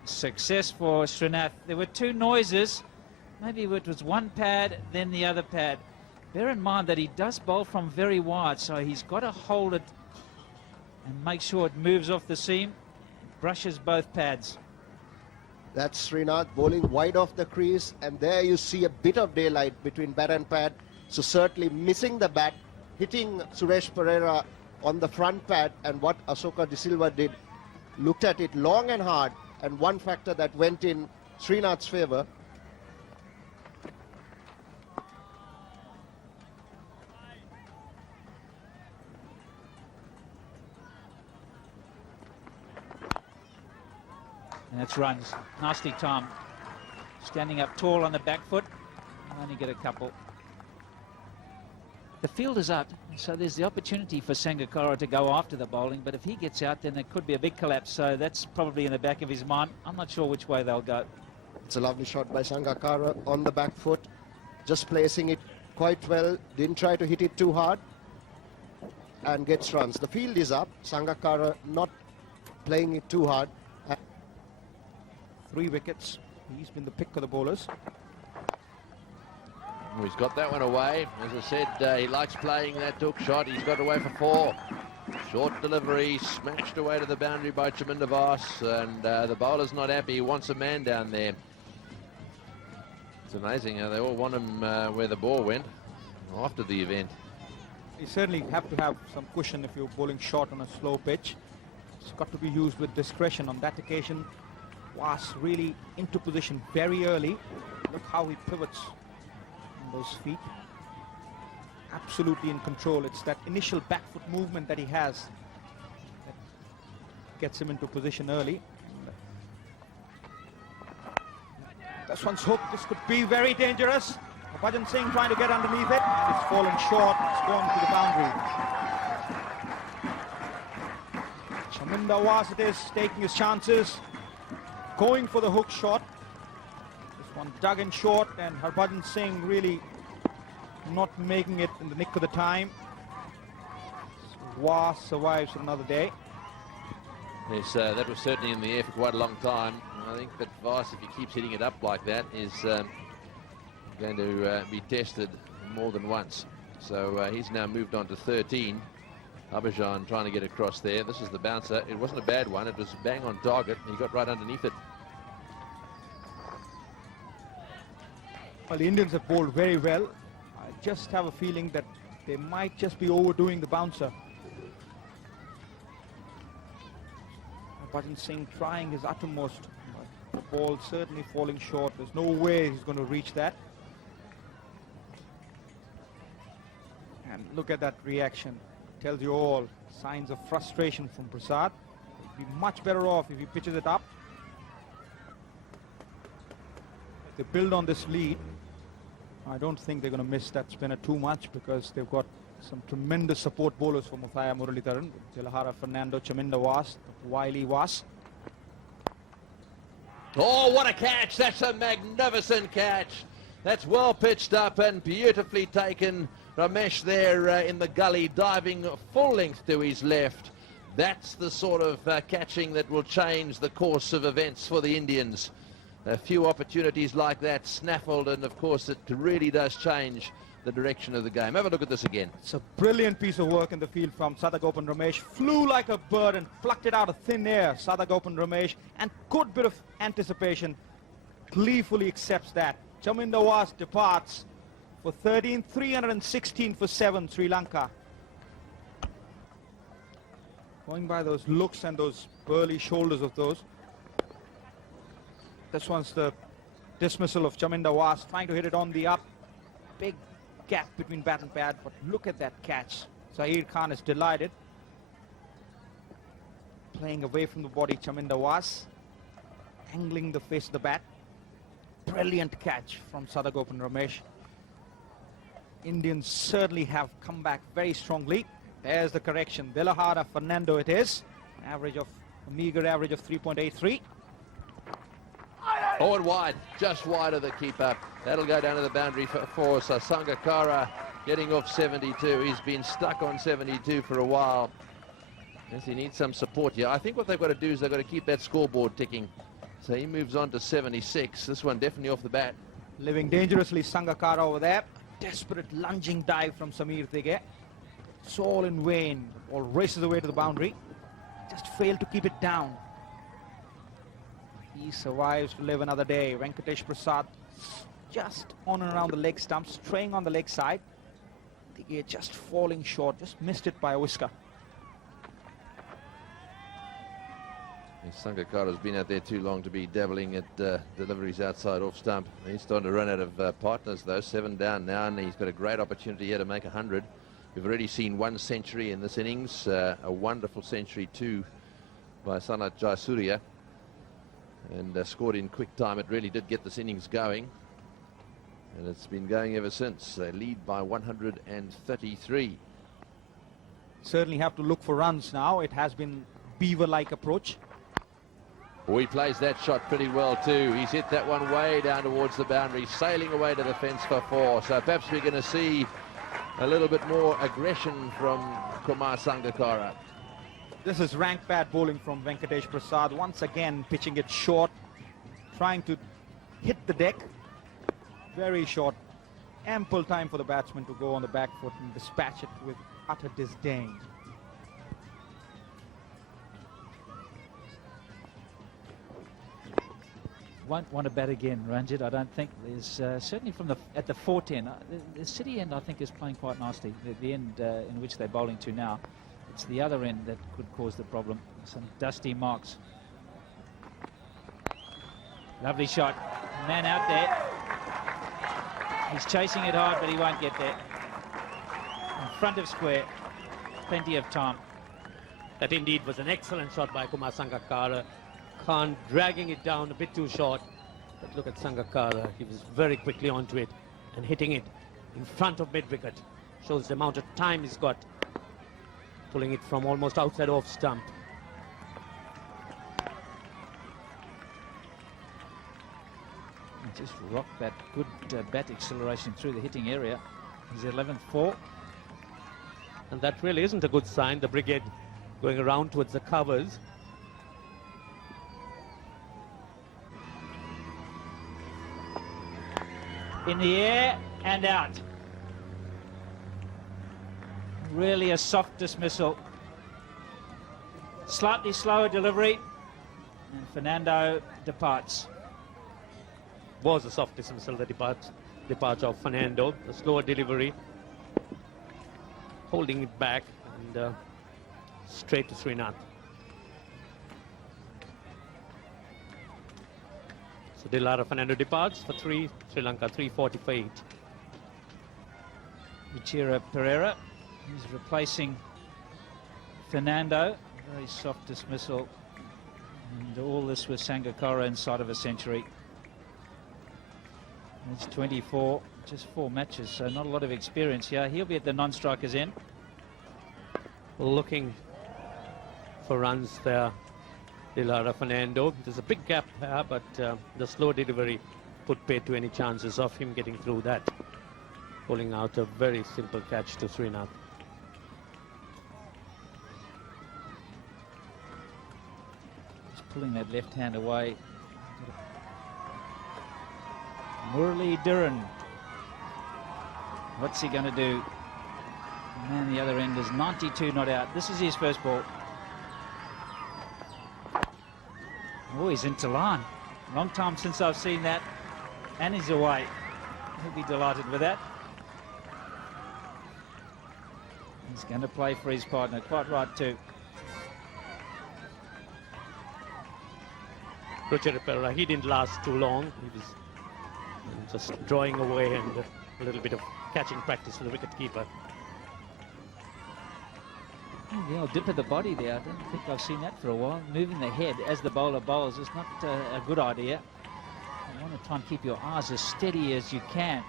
Success for Srinath. There were two noises. Maybe it was one pad, then the other pad. Bear in mind that he does bowl from very wide, so he's got to hold it and make sure it moves off the seam, brushes both pads. That's Srinath bowling wide off the crease, and there you see a bit of daylight between bat and pad. So certainly missing the bat, hitting Suresh Perera on the front pad, and what Asoka De Silva did, looked at it long and hard, and one factor that went in Srinath's favour. And that's runs. Nicely timed. Standing up tall on the back foot. I'll only get a couple. The field is up, so there's the opportunity for Sangakkara to go after the bowling, but if he gets out, then there could be a big collapse, so that's probably in the back of his mind. I'm not sure which way they'll go. It's a lovely shot by Sangakkara on the back foot, just placing it quite well, didn't try to hit it too hard, and gets runs. The field is up, Sangakkara not playing it too hard. 3 wickets. He's been the pick of the bowlers. Oh, he's got that one away. As I said, he likes playing that hook shot. He's got away for 4. Short delivery, smashed away to the boundary by Chaminda Vaas, and the bowler's not happy. He wants a man down there. It's amazing how they all want him where the ball went after the event. You certainly have to have some cushion if you're bowling short on a slow pitch. It's got to be used with discretion. On that occasion, Vaas really into position very early. Look how he pivots on those feet. Absolutely in control. It's that initial back foot movement that he has that gets him into position early. This one's hooked. This could be very dangerous. Harbhajan Singh trying to get underneath it. It's fallen short. It's going to the boundary. Chaminda Vaas it is, taking his chances, going for the hook shot. This one dug in short, and Harbhajan Singh really not making it in the nick of the time. Vaas survives for another day. Yes, that was certainly in the air for quite a long time. I think that Vaas, if he keeps hitting it up like that, is going to be tested more than once. So he's now moved on to 13. Harbhajan trying to get across there. This is the bouncer. It wasn't a bad one. It was bang on target. He got right underneath it. Well, the Indians have bowled very well. I just have a feeling that they might just be overdoing the bouncer. Harbhajan Singh trying his uttermost. The ball certainly falling short. There's no way he's going to reach that. And look at that reaction. Tells you all. Signs of frustration from Prasad. He'd be much better off if he pitches it up. If they build on this lead, I don't think they're going to miss that spinner too much, because they've got some tremendous support bowlers for Muthaiya Muralitharan, Tilahara Fernando, Chaminda Vaas, Wiley Vaas. Oh, what a catch! That's a magnificent catch. That's well pitched up and beautifully taken. Ramesh there in the gully, diving full length to his left. That's the sort of catching that will change the course of events for the Indians. A few opportunities like that snaffled, and of course it really does change the direction of the game. Have a look at this again. It's a brilliant piece of work in the field from Sadagopan Ramesh. Flew like a bird and plucked it out of thin air. Sadagopan Ramesh, and good bit of anticipation. Gleefully accepts that. Chaminda Vaas departs for 13, 316 for 7, Sri Lanka. Going by those looks and those burly shoulders of those. This one's the dismissal of Chaminda Vaas, trying to hit it on the up. Big gap between bat and pad, but look at that catch. Zahir Khan is delighted. Playing away from the body, Chaminda Vaas, angling the face of the bat. Brilliant catch from Sadagopan Ramesh. Indians certainly have come back very strongly. There's the correction. Tilahara Fernando it is. Average of a meager average of 3.83. Forward wide, just wide of the keeper. That'll go down to the boundary for Sangakkara, getting off 72. He's been stuck on 72 for a while. Yes, he needs some support here. I think what they've got to do is they've got to keep that scoreboard ticking. So he moves on to 76. This one definitely off the bat. Living dangerously, Sangakkara over there. Desperate lunging dive from Samir Thige. It's all in vain. All races away to the boundary. Just failed to keep it down. He survives to live another day. Venkatesh Prasad just on and around the leg stump, straying on the leg side. Thige just falling short, just missed it by a whisker. Sangakkara's been out there too long to be dabbling at deliveries outside off stump. He's starting to run out of partners though. 7 down now, and he's got a great opportunity here to make 100. We've already seen 1 century in this innings, a wonderful century too by Sanat Jayasuriya, and scored in quick time. It really did get this innings going, and it's been going ever since. They lead by 133. Certainly have to look for runs now. It has been beaver-like approach. Oh, he plays that shot pretty well too. He's hit that one way down towards the boundary, sailing away to the fence for 4. So perhaps we're going to see a little bit more aggression from Kumar Sangakkara. This is rank bad bowling from Venkatesh Prasad. Once again, pitching it short, trying to hit the deck. Very short. Ample time for the batsman to go on the back foot and dispatch it with utter disdain. Won't want to bat again, Ranjit. I don't think there's certainly from at the 4-10. The City end, I think, is playing quite nicely. The end in which they're bowling to now, it's the other end that could cause the problem. Some dusty marks. Lovely shot. Man out there. He's chasing it hard, but he won't get there. In front of square. Plenty of time. That indeed was an excellent shot by Kumar Sangakkara. Khan dragging it down a bit too short. But look at Sangakkara. He was very quickly onto it and hitting it in front of mid-wicket. Shows the amount of time he's got. Pulling it from almost outside off stump. Just rock that good bat acceleration through the hitting area. He's 11th 4. And that really isn't a good sign. The brigade going around towards the covers. In the air and out. Really a soft dismissal. Slightly slower delivery. And Fernando departs. Was a soft dismissal, the departure of Fernando. The slower delivery. Holding it back and straight to Srinath. So Dilara Fernando departs for 3, Sri Lanka 340 for 8. Ruchira Pereira, he's replacing Fernando. Very soft dismissal. And all this with Sangakkara inside of a century. It's 24, just 4 matches, so not a lot of experience here. He'll be at the non-strikers end. Looking for runs there, Dilara Fernando. There's a big gap here, but the slow delivery put paid to any chances of him getting through that. Pulling out a very simple catch to Srinath. Just pulling that left hand away. Murali Dhiran. What's he going to do? Man, the other end is 92 not out. This is his first ball. Oh, he's into line. Long time since I've seen that. And he's away. He'll be delighted with that. He's going to play for his partner. Quite right too. Ruchira Pereira, he didn't last too long. He was just drawing away and a little bit of catching practice for the wicket-keeper. Oh, the old dip of the body there. I don't think I've seen that for a while. Moving the head as the bowler bowls is not a good idea. You want to try and keep your eyes as steady as you can.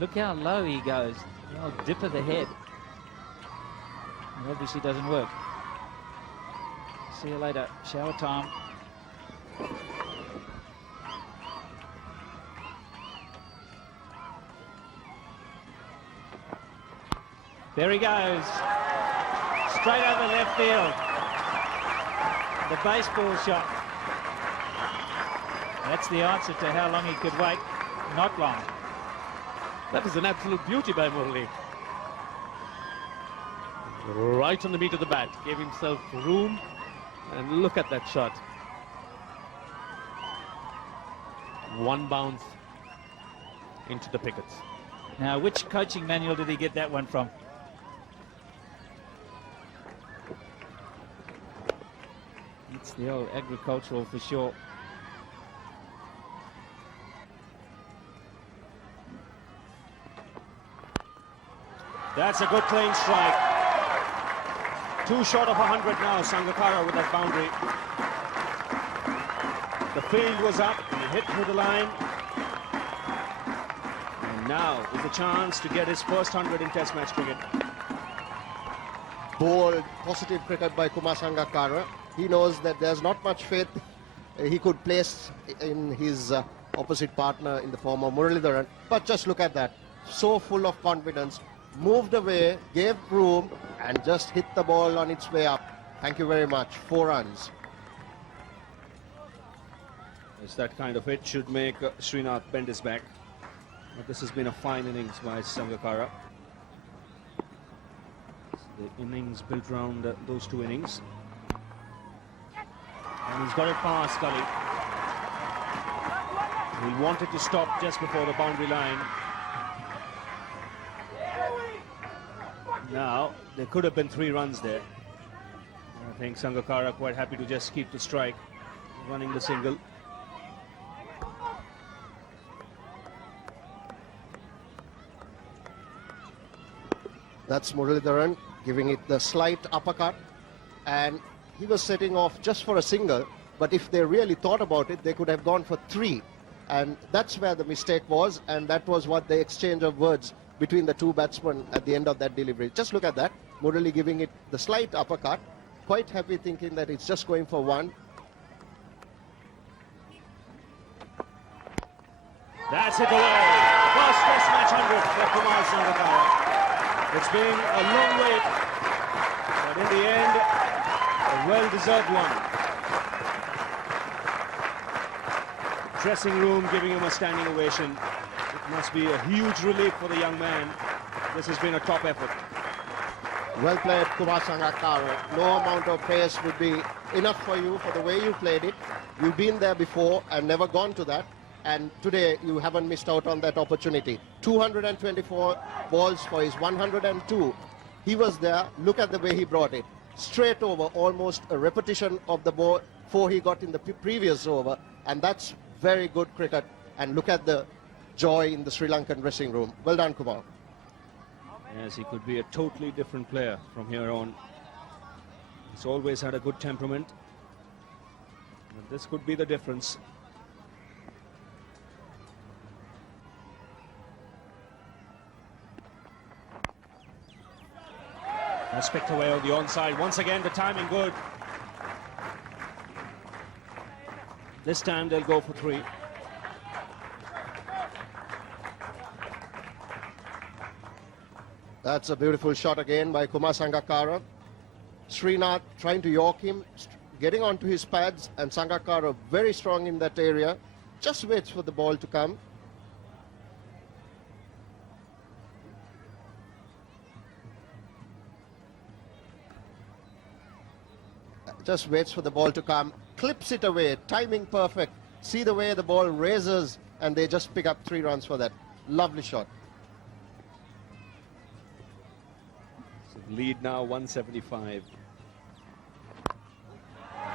Look how low he goes. The old dip of the head. It obviously doesn't work. See you later. Shower time. There he goes. Straight over left field. The baseball shot. That's the answer to how long he could wait. Not long. That is an absolute beauty by Murali. Right on the meat of the bat. Gave himself room. And look at that shot. One bounce into the pickets. Now, which coaching manual did he get that one from? It's the old agricultural for sure. That's a good clean strike. 2 short of 100 now, Sangakkara with that boundary. The field was up and he hit through the line. And now is a chance to get his first 100 in Test match cricket. Bold, positive cricket by Kumar Sangakkara. He knows that there's not much faith he could place in his opposite partner in the form of Muralidharan. But just look at that. So full of confidence. Moved away, gave room, and just hit the ball on its way up. Thank you very much. 4 runs. Yes, that kind of hit should make Srinath bend his back. But this has been a fine innings by Sangakkara. The innings built around those 2 innings. And he's got it past Gully. He wanted to stop just before the boundary line. Now, there could have been 3 runs there. I think Sangakkara quite happy to just keep the strike, running the single. That's Muralidharan giving it the slight uppercut, and he was setting off just for a single, but if they really thought about it, they could have gone for 3, and that's where the mistake was, and that was what the exchange of words between the 2 batsmen at the end of that delivery. Just look at that, Murali giving it the slight uppercut, quite happy thinking that it's just going for 1. That's it away. First Test match 100 for Kumar Sangakkara. It's been a long wait, but in the end, a well-deserved one. Dressing room giving him a standing ovation. It must be a huge relief for the young man. This has been a top effort. Well played, Kumar Sangakkara. No amount of praise would be enough for you for the way you played it. You've been there before and never gone to that. And today you haven't missed out on that opportunity. 224 balls for his 102. He was there. Look at the way he brought it. Straight over, almost a repetition of the ball 4 he got in the previous over. And that's very good cricket. And look at the joy in the Sri Lankan dressing room. Well done, Kumar. Yes, he could be a totally different player from here on. He's always had a good temperament. But this could be the difference. That's picked away on the onside. Once again, the timing good. This time they'll go for 3. That's a beautiful shot again by Kumar Sangakkara. Srinath trying to york him, getting onto his pads, and Sangakkara very strong in that area. Just waits for the ball to come. Just waits for the ball to come, clips it away, timing perfect. See the way the ball raises, and they just pick up 3 runs for that. Lovely shot. So lead now 175.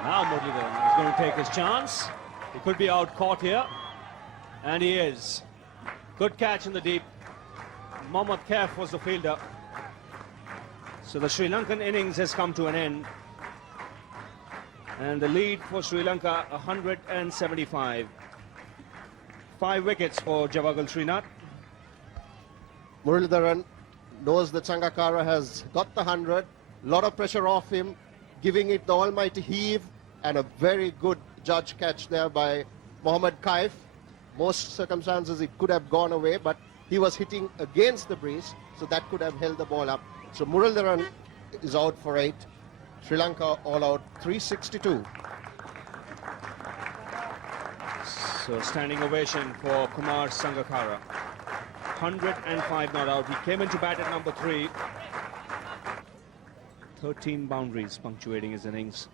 Now Muralidharan is going to take his chance. He could be out caught here, and he is. Good catch in the deep. Mohammad Kaif was the fielder. So the Sri Lankan innings has come to an end. And the lead for Sri Lanka, 175. 5 wickets for Javagal Srinath. Muralidharan knows that Sangakkara has got the 100. Lot of pressure off him, giving it the almighty heave, and a very good judge catch there by Mohammad Kaif. Most circumstances it could have gone away, but he was hitting against the breeze, so that could have held the ball up. So Muralidharan is out for 8. Sri Lanka all out 362. So standing ovation for Kumar Sangakkara. 105 not out. He came into bat at number 3. 13 boundaries punctuating his innings.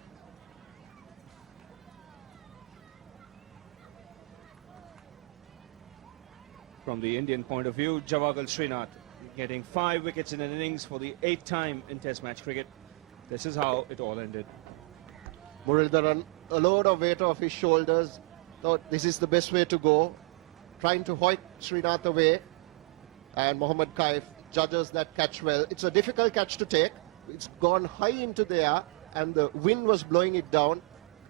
From the Indian point of view, Javagal Srinath getting 5 wickets in an innings for the 8th time in Test match cricket. This is how it all ended. Muralidharan, a load of weight off his shoulders, thought this is the best way to go, trying to hoik Srinath away, and Mohammad Kaif judges that catch well. It's a difficult catch to take. It's gone high into the air, and the wind was blowing it down.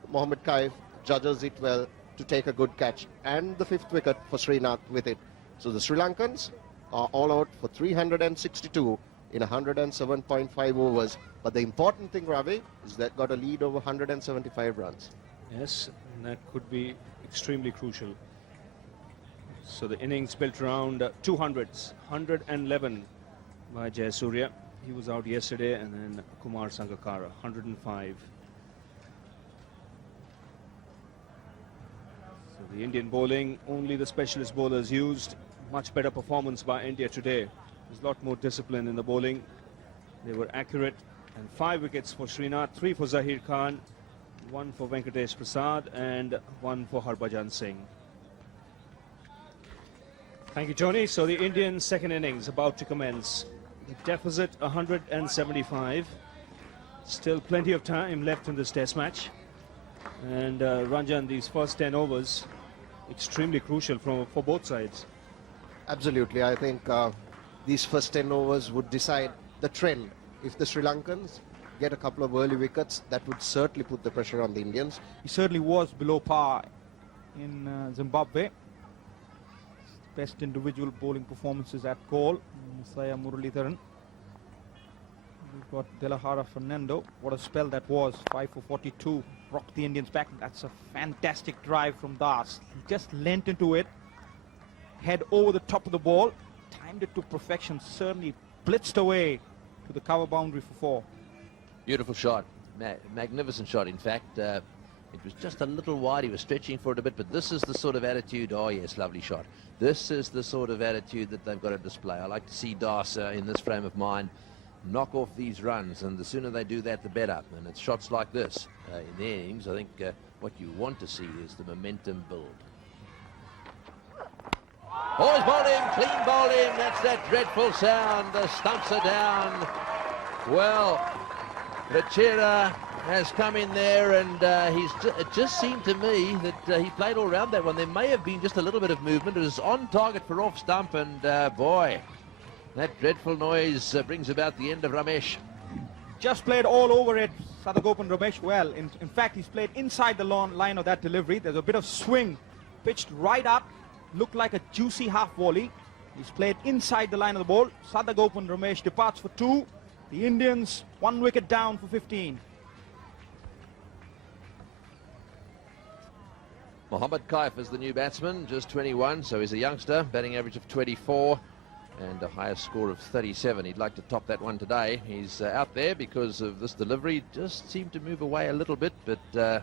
Mohammad Kaif judges it well to take a good catch, and the 5th wicket for Srinath with it. So the Sri Lankans are all out for 362 in 107.5 overs. But the important thing, Ravi, is that got a lead over 175 runs. Yes, And that could be extremely crucial. So the innings built around 200s, 111 by Jayasuriya. He was out yesterday, and then Kumar Sangakkara, 105. So the Indian bowling, only the specialist bowlers used. Much better performance by India today. There's a lot more discipline in the bowling. They were accurate. And 5 wickets for Srinath, 3 for Zahir Khan, 1 for Venkatesh Prasad, and 1 for Harbhajan Singh. Thank you, Tony. So the Indian second innings about to commence. The deficit 175. Still plenty of time left in this test match. And Ranjan, these first 10 overs, extremely crucial for both sides. Absolutely. I think these first 10 overs would decide the trend. If the Sri Lankans get a couple of early wickets, that would certainly put the pressure on the Indians. He certainly was below par in Zimbabwe. Best individual bowling performances at goal, Saya Muralidharan. We've got Delahara Fernando. What a spell that was. 5 for 42. Rocked the Indians back. That's a fantastic drive from Das. He just leant into it. Head over the top of the ball. Timed it to perfection. Certainly blitzed away to the cover boundary for 4. Beautiful shot. Magnificent shot, in fact. It was just a little wide. He was stretching for it a bit, but this is the sort of attitude. Oh, yes, lovely shot. This is the sort of attitude that they've got to display. I like to see Das in this frame of mind knock off these runs, and the sooner they do that, the better. And it's shots like this in the innings. I think what you want to see is the momentum build. Boys bowling, clean bowling. That's that dreadful sound. The stumps are down. Well, Rachera has come in there, and it just seemed to me that he played all around that one. There may have been just a little bit of movement. It was on target for off stump, and boy, that dreadful noise brings about the end of Ramesh. Just played all over it, Sadagopan Ramesh. Well, in fact, he's played inside the line of that delivery. There's a bit of swing, pitched right up, looked like a juicy half volley. He's played inside the line of the ball. Sadagopan Ramesh departs for 2. The Indians 1 wicket down for 15. Mohammad Kaif is the new batsman, just 21, so he's a youngster, batting average of 24 and a highest score of 37. He'd like to top that one today. He's out there because of this delivery. Just seemed to move away a little bit, but well,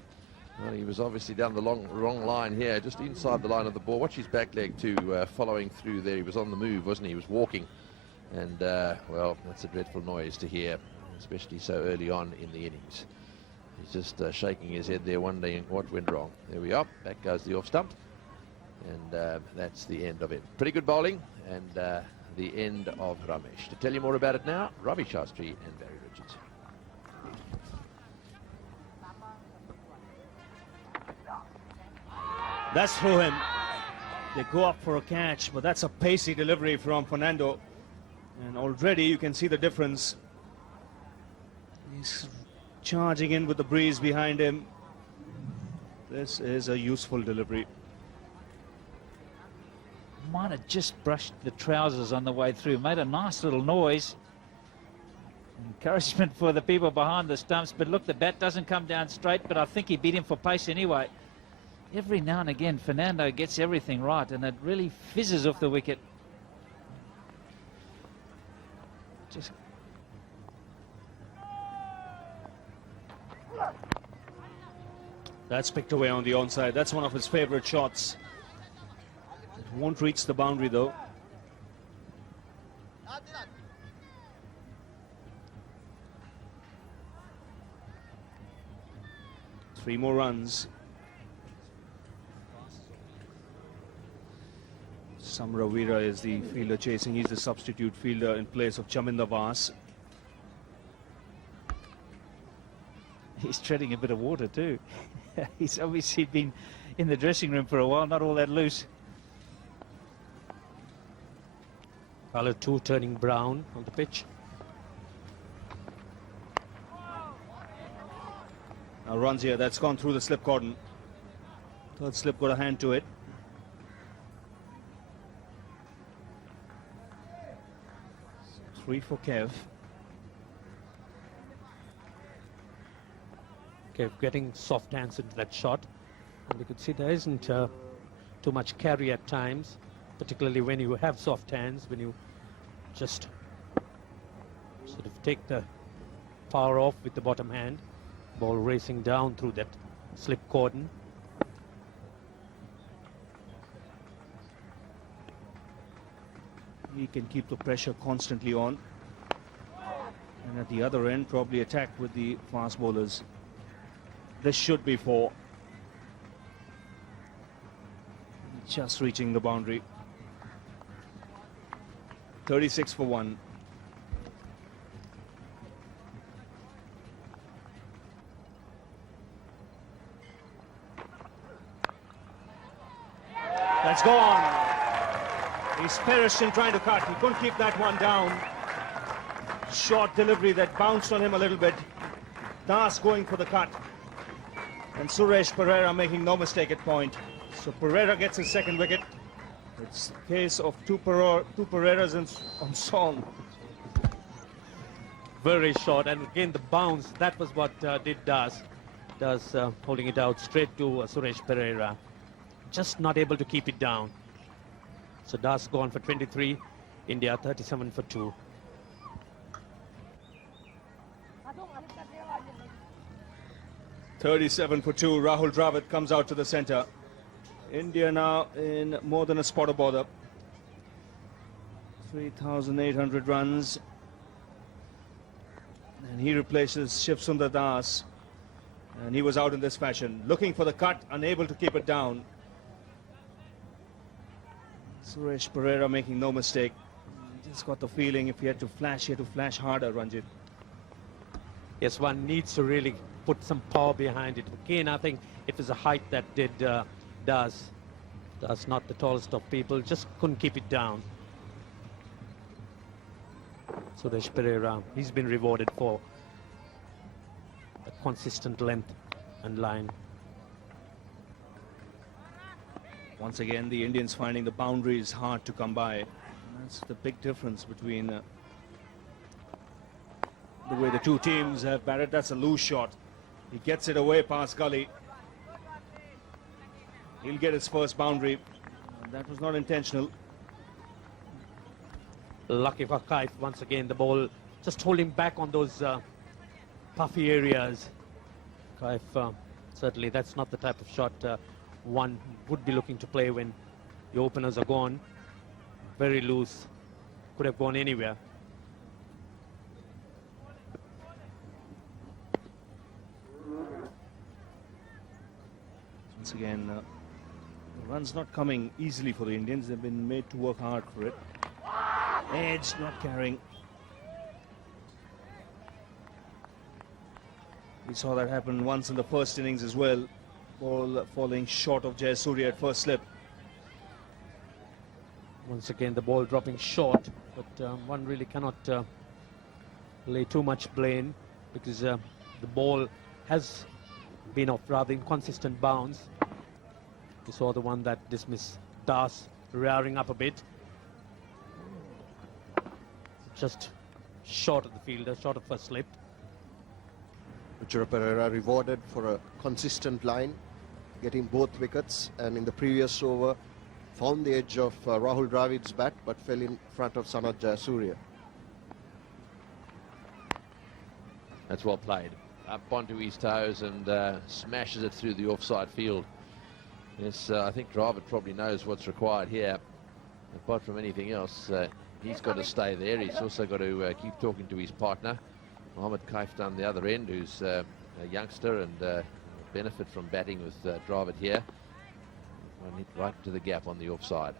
he was obviously down the wrong line here, just inside the line of the ball. Watch his back leg too, following through there. He was on the move, wasn't he? He was walking. And, well, that's a dreadful noise to hear, especially so early on in the innings. He's just shaking his head there, wondering what went wrong. There we are. Back goes the off stump. And that's the end of it. Pretty good bowling, and the end of Ramesh. To tell you more about it now, Ravi Shastri and Barry Richards. That's through him. They go up for a catch, but that's a pacey delivery from Fernando. And already you can see the difference. He's charging in with the breeze behind him. This is a useful delivery. Might have just brushed the trousers on the way through. Made a nice little noise. Encouragement for the people behind the stumps. But look, the bat doesn't come down straight, but I think he beat him for pace anyway. Every now and again, Fernando gets everything right, and it really fizzes off the wicket. Just That's picked away on the onside. That's one of his favorite shots. It won't reach the boundary though. Three more runs. Samra Veera is the fielder chasing. He's the substitute fielder in place of Chaminda Vas. He's treading a bit of water too. He's obviously been in the dressing room for a while, not all that loose. Colour 2 turning brown on the pitch. Now runs here, that's gone through the slip cordon. Third slip got a hand to it. Three for Kev. Okay, getting soft hands into that shot. And you could see there isn't too much carry at times, particularly when you have soft hands, when you just sort of take the power off with the bottom hand. Ball racing down through that slip cordon. He can keep the pressure constantly on. And at the other end, probably attack with the fast bowlers. This should be 4. Just reaching the boundary. 36 for 1. That's gone. He's perished in trying to cut. He couldn't keep that one down. Short delivery that bounced on him a little bit. Das going for the cut. And Suresh Pereira making no mistake at point. So Pereira gets his second wicket. It's a case of two Pereiras on song. Very short, and again the bounce, that was what did Das. Holding it out straight to Suresh Pereira. Just not able to keep it down. So Das gone for 23, India 37 for 2. (37 for 2). Rahul Dravid comes out to the centre. India now in more than a spot of bother. 3,800 runs. And he replaces Shiv Sundar Das. And he was out in this fashion. Looking for the cut, unable to keep it down. Suresh Pereira making no mistake. Just got the feeling if he had to flash harder, Ranjit. Yes, one needs to really put some power behind it. Again, I think it was a height that did Das. Das not the tallest of people, just couldn't keep it down. Suresh Pereira, he's been rewarded for a consistent length and line. Once again, the Indians finding the boundaries hard to come by. That's the big difference between the way the two teams have batted. That's a loose shot. He gets it away past Gully. He'll get his first boundary. That was not intentional. Lucky for Kaif, once again the ball just holding back on those puffy areas. Kaif, certainly that's not the type of shot one would be looking to play when the openers are gone. Very loose, could have gone anywhere. Once again, the run's not coming easily for the Indians. They've been made to work hard for it. Edge not carrying. We saw that happen once in the first innings as well. Ball falling short of Jayasuriya at first slip. Once again the ball dropping short, but one really cannot lay too much blame, because the ball has been of rather inconsistent bounce. You saw the one that dismissed Das rearing up a bit. Just short of the fielder, short of first slip. Ruchira Pereira rewarded for a consistent line, getting both wickets, and in the previous over found the edge of Rahul Dravid's bat but fell in front of Sanat Jayasuriya. That's well played. Up onto his toes and smashes it through the offside field. Yes, I think Dravid probably knows what's required here. Apart from anything else, he's got to stay there. He's also got to keep talking to his partner, Mohammad Kaif, down the other end, who's a youngster and benefit from batting with Dravid here. One hit right to the gap on the offside.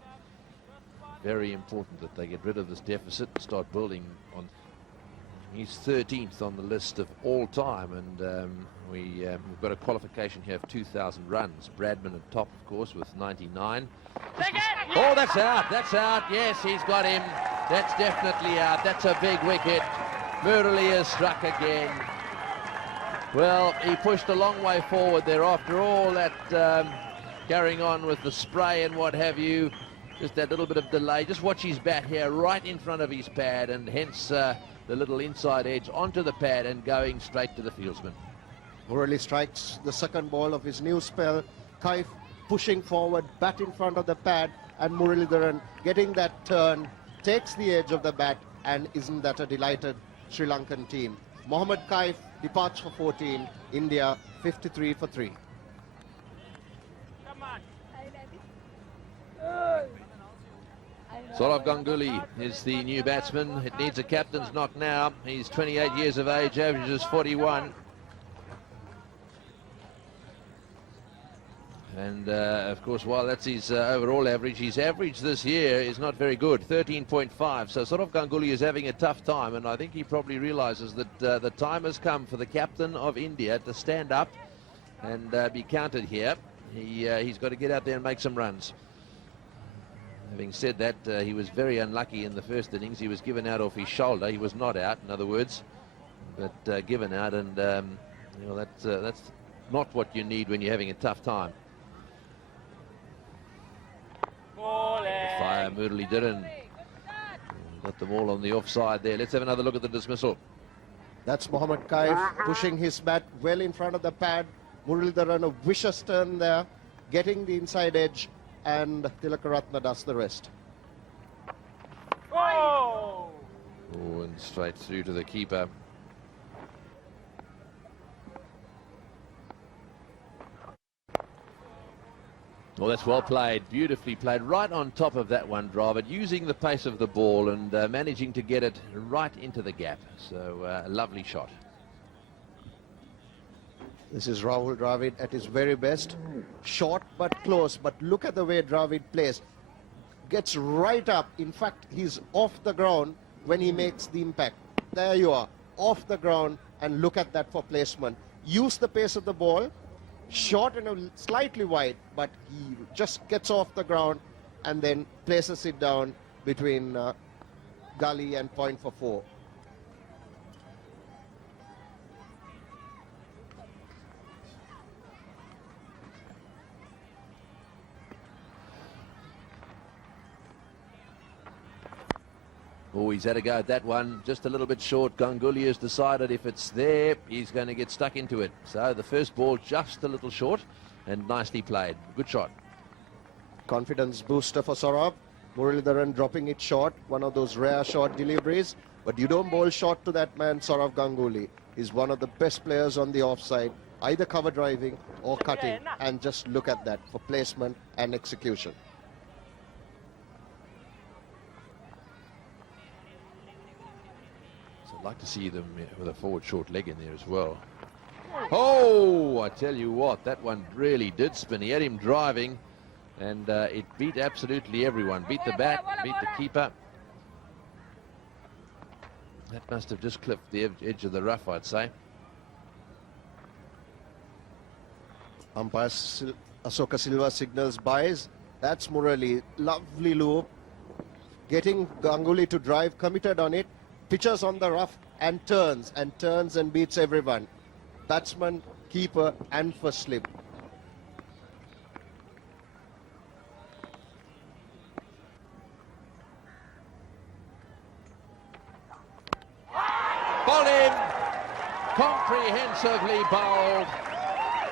Very important that they get rid of this deficit and start building on. He's 13th on the list of all time, and we've got a qualification here of 2,000 runs. Bradman at top, of course, with 99. Oh, that's out. That's out. Yes, he's got him. That's definitely out. That's a big wicket. Murali has struck again. Well, he pushed a long way forward there after all that carrying on with the spray and what have you. Just that little bit of delay. Just watch his bat here right in front of his pad, and hence the little inside edge onto the pad and going straight to the fieldsman. Murali strikes the second ball of his new spell, getting 1 for 2. Kaif pushing forward, bat in front of the pad, and Muralidharan getting that turn, takes the edge of the bat, and isn't that a delighted Sri Lankan team? Mohammad Kaif departs for 14, India 53 for 3. Saurav Ganguly is the new batsman. It needs a captain's knock now. He's 28 years of age, averages 41. And of course, while that's his overall average, his average this year is not very good, 13.5. So Saurav Ganguly is having a tough time, and I think he probably realizes that the time has come for the captain of India to stand up and be counted here. He's got to get out there and make some runs. Having said that, he was very unlucky in the first innings. He was given out off his shoulder. He was not out, in other words, but given out, and you know, that's not what you need when you're having a tough time. Fire Muralidharan got them all on the offside there. Let's have another look at the dismissal. That's Mohammad Kaif pushing his bat well in front of the pad. Muralidharan a vicious turn there, getting the inside edge, and Tilakaratne does the rest. Oh, and straight through to the keeper. Well, that's well played, beautifully played, right on top of that one, Dravid, using the pace of the ball and managing to get it right into the gap. So, a lovely shot. This is Rahul Dravid at his very best. Short but close, but look at the way Dravid plays. Gets right up. In fact, he's off the ground when he makes the impact. There you are, off the ground, and look at that for placement. Use the pace of the ball. Short and slightly wide, but he just gets off the ground and then places it down between gully and point for 4. Oh, he's had a go at that one, just a little bit short. Ganguly has decided if it's there, he's going to get stuck into it. So the first ball just a little short and nicely played. Good shot. Confidence booster for Saurav. Muralidharan dropping it short, one of those rare short deliveries. But you don't bowl short to that man, Saurav Ganguly. He's one of the best players on the offside, either cover driving or cutting. And just look at that for placement and execution. I'd like to see them with a forward short leg in there as well. Oh, I tell you what, that one really did spin. He had him driving, and it beat absolutely everyone. Beat the bat, beat the keeper. That must have just clipped the edge of the rough, I'd say. Umpire Asoka Silva signals buys. That's Murali. Lovely loop. Getting Ganguly to drive, committed on it. Pitches on the rough and turns and beats everyone. Batsman, keeper, and first slip. Bowled in, comprehensively bowled.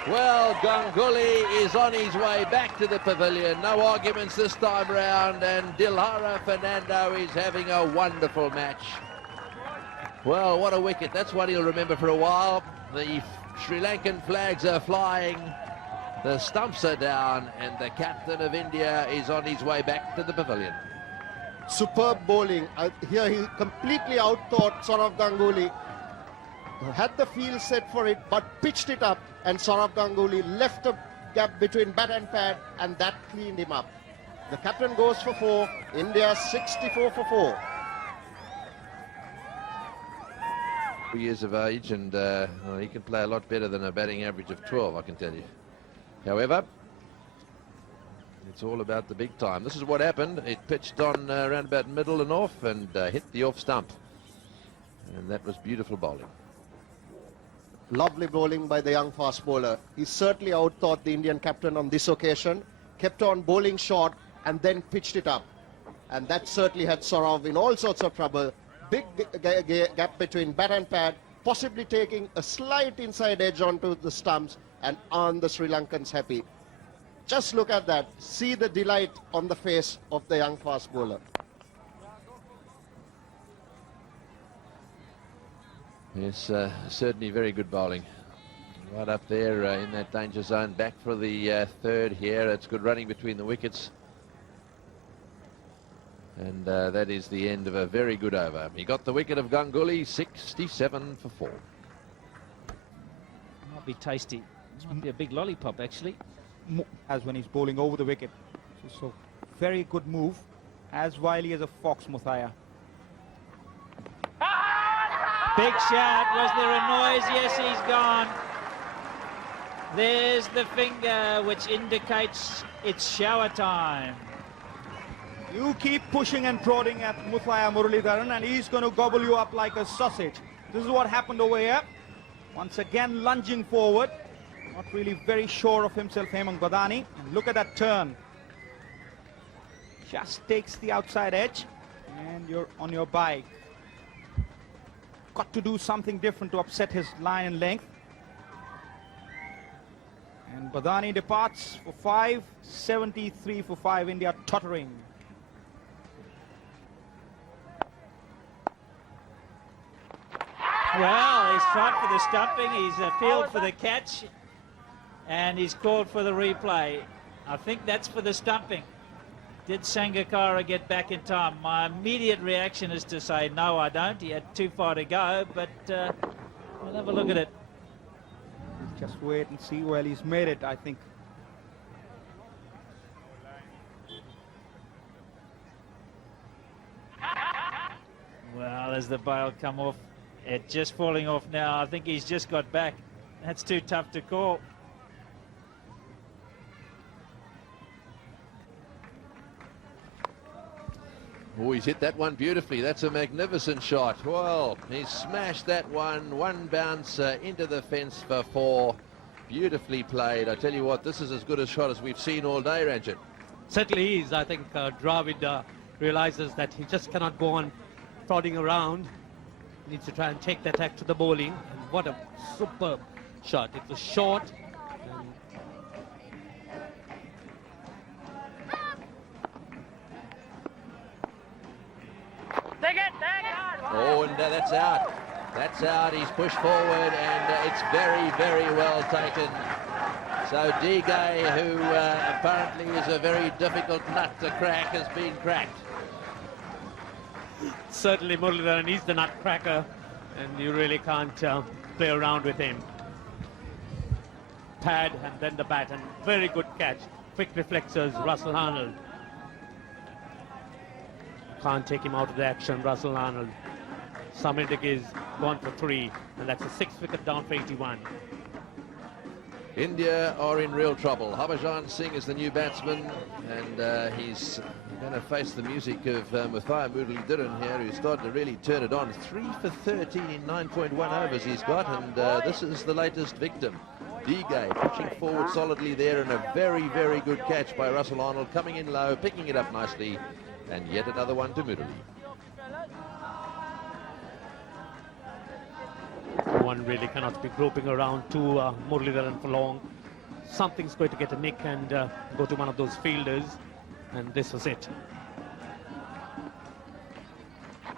Well, Ganguly is on his way back to the pavilion. No arguments this time round, and Dilhara Fernando is having a wonderful match. Well, what a wicket. That's what he'll remember for a while. The Sri Lankan flags are flying. The stumps are down, and the captain of India is on his way back to the pavilion. Superb bowling. Here he completely outthought Saurav Ganguly. Had the field set for it, but pitched it up, and Saurav Ganguly left a gap between bat and pad, and that cleaned him up. The captain goes for 4. India 64 for 4. Years of age, and he can play a lot better than a batting average of 12, I can tell you. However, it's all about the big time. This is what happened. It pitched on around about middle and off, and hit the off stump, and that was beautiful bowling. Lovely bowling by the young fast bowler. He certainly outthought the Indian captain on this occasion. Kept on bowling short and then pitched it up, and that certainly had Saurav in all sorts of trouble. Big gap between bat and pad, possibly taking a slight inside edge onto the stumps, and on the Sri Lankans happy. Just look at that. See the delight on the face of the young fast bowler. Yes, certainly very good bowling. Right up there in that danger zone. Back for the third here. It's good running between the wickets. And that is the end of a very good over. He got the wicket of Ganguly, 67 for 4. Might be tasty. Might be a big lollipop, actually. As when he's bowling over the wicket. So very good move. As wily as a fox, Muthaiya. Big shout. Was there a noise? Yes, he's gone. There's the finger, which indicates it's shower time. You keep pushing and prodding at Muthaiya Muralidharan and he's going to gobble you up like a sausage. This is what happened over here. Once again lunging forward. Not really very sure of himself, Hemang Badani. And look at that turn. Just takes the outside edge and you're on your bike. Got to do something different to upset his line and length. And Badani departs for 5, 73 for 5, India tottering. Well, he's tried for the stumping, he's appealed for the catch, and he's called for the replay. I think that's for the stumping. Did Sangakkara get back in time? My immediate reaction is to say, no, I don't. He had too far to go, but we'll have a look at it. Just wait and see. Well, he's made it, I think. Well, as the bail come off, it's just falling off now. I think he's just got back. That's too tough to call. Oh, he's hit that one beautifully. That's a magnificent shot. Well, he's smashed that one bounce into the fence for 4. Beautifully played. I tell you what, this is as good a shot as we've seen all day, Ranjit. Certainly is. I think Dravid realizes that he just cannot go on prodding around. He needs to try and take the attack to the bowling. And what a superb shot. It was short. Oh, and that's out. That's out. He's pushed forward, and it's very, very well taken. So Digay, who apparently is a very difficult nut to crack, has been cracked. Certainly Muralidharan is the nutcracker, and you really can't play around with him. Pad and then the bat, and very good catch. Quick reflexes, Russell Arnold. Can't take him out of the action, Russell Arnold. Samindik is gone for 3, and that's a 6th wicket down for 81. India are in real trouble. Harbhajan Singh is the new batsman, and he's going to face the music of Muthaiya Muralidharan here, who's starting to really turn it on. 3 for 13 in 9.1 overs he's got, and this is the latest victim. Digay pushing forward solidly there, and a very, very good catch by Russell Arnold, coming in low, picking it up nicely, and yet another one to Murali. One really cannot be groping around to Muralidharan for long. Something's going to get a nick and go to one of those fielders, and this was it.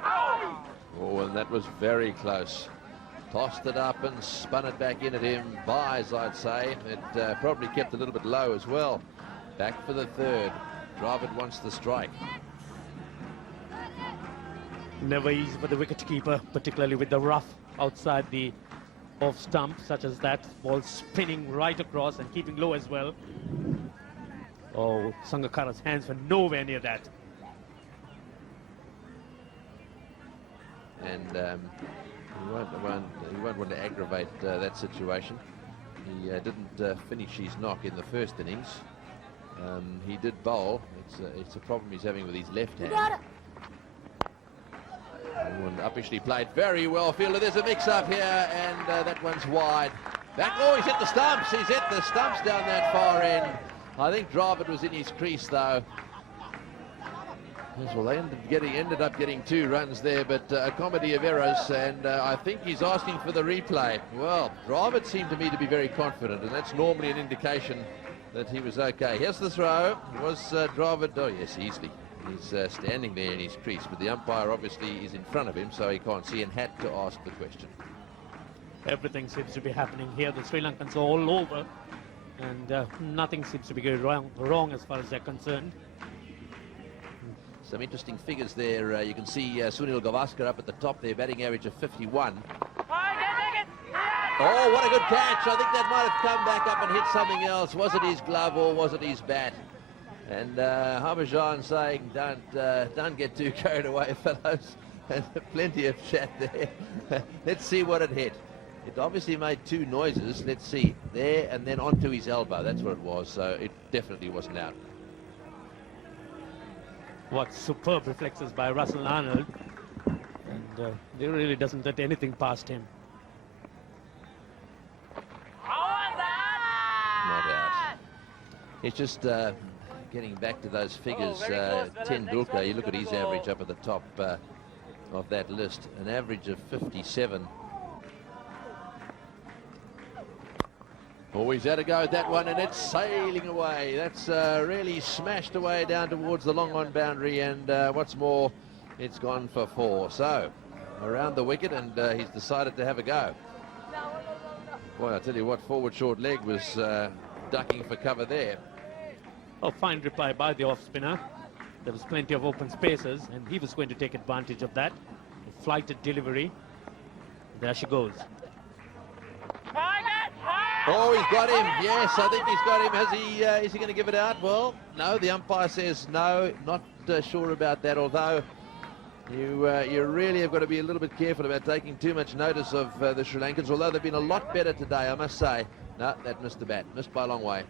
Oh, and that was very close. Tossed it up and spun it back in at him. Buys, I'd say. It probably kept a little bit low as well. Back for the third. Dravid wants the strike. Never easy for the wicketkeeper, particularly with the rough outside the off stump, such as that. Ball spinning right across and keeping low as well. Oh, Sangakkara's hands were nowhere near that. And he won't want to aggravate that situation. He didn't finish his knock in the first innings. He did bowl. It's a problem he's having with his left hand. And uppishly played very well fielded. There's a mix-up here, and that one's wide. Back, oh, he's hit the stumps. He's hit the stumps down that far end. I think Dravid was in his crease, though. Well, they ended up getting 2 runs there, but a comedy of errors, and I think he's asking for the replay. Well, Dravid seemed to me to be very confident, and that's normally an indication that he was okay. Here's the throw. It was Dravid. Oh, yes, easily. He's standing there in his crease, but the umpire obviously is in front of him, so he can't see and had to ask the question. Everything seems to be happening here. The Sri Lankans are all over, and nothing seems to be going wrong as far as they're concerned. Some interesting figures there. You can see Sunil Gavaskar up at the top there, batting average of 51. Oh, what a good catch. I think that might have come back up and hit something else. Was it his glove or was it his bat? And Harbhajan saying, don't get too carried away, fellows. And plenty of chat there. Let's see what it hit. It obviously made two noises. Let's see. There and then onto his elbow. That's what it was. So it definitely wasn't out. What superb reflexes by Russell Arnold. And he really doesn't let anything past him. Not out. It's just getting back to those figures. Tendulkar, you look at his average up at the top of that list, an average of 57. Always had a go at that one, and it's sailing away. That's really smashed away down towards the long on boundary, and what's more, it's gone for 4. So around the wicket, and he's decided to have a go. Boy, I tell you what, forward short leg was ducking for cover there. Oh, fine reply by the off spinner. There was plenty of open spaces, and he was going to take advantage of that. A flighted delivery. There she goes. Oh, he's got him. Yes, I think he's got him. Is he going to give it out? Well, no, the umpire says no. Not sure about that, although you really have got to be a little bit careful about taking too much notice of the Sri Lankans, although they've been a lot better today, I must say. No, that missed the bat. Missed by a long way.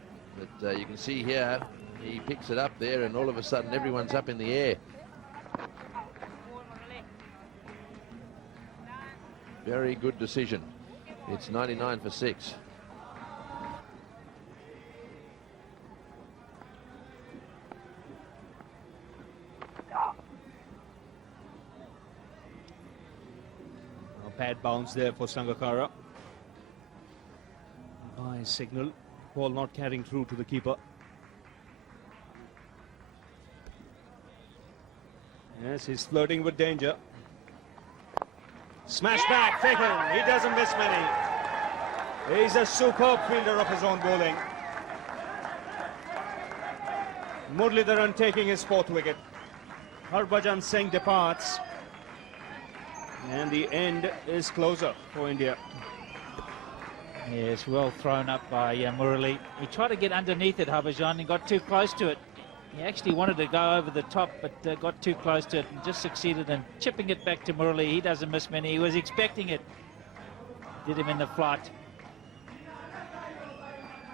But you can see here, he picks it up there, and all of a sudden everyone's up in the air. Very good decision. It's 99 for 6. Bad bounce there for Sangakkara. High signal. Ball not carrying through to the keeper. Yes, he's flirting with danger. Smash back, Fagan. He doesn't miss many. He's a superb fielder of his own bowling. Muralidharan taking his 4th wicket. Harbhajan Singh departs. And the end is closer for India. Yes, well thrown up by Murali. He tried to get underneath it, Harbhajan, and got too close to it. He actually wanted to go over the top, but got too close to it and just succeeded in chipping it back to Murali. He doesn't miss many. He was expecting it. Did him in the flight.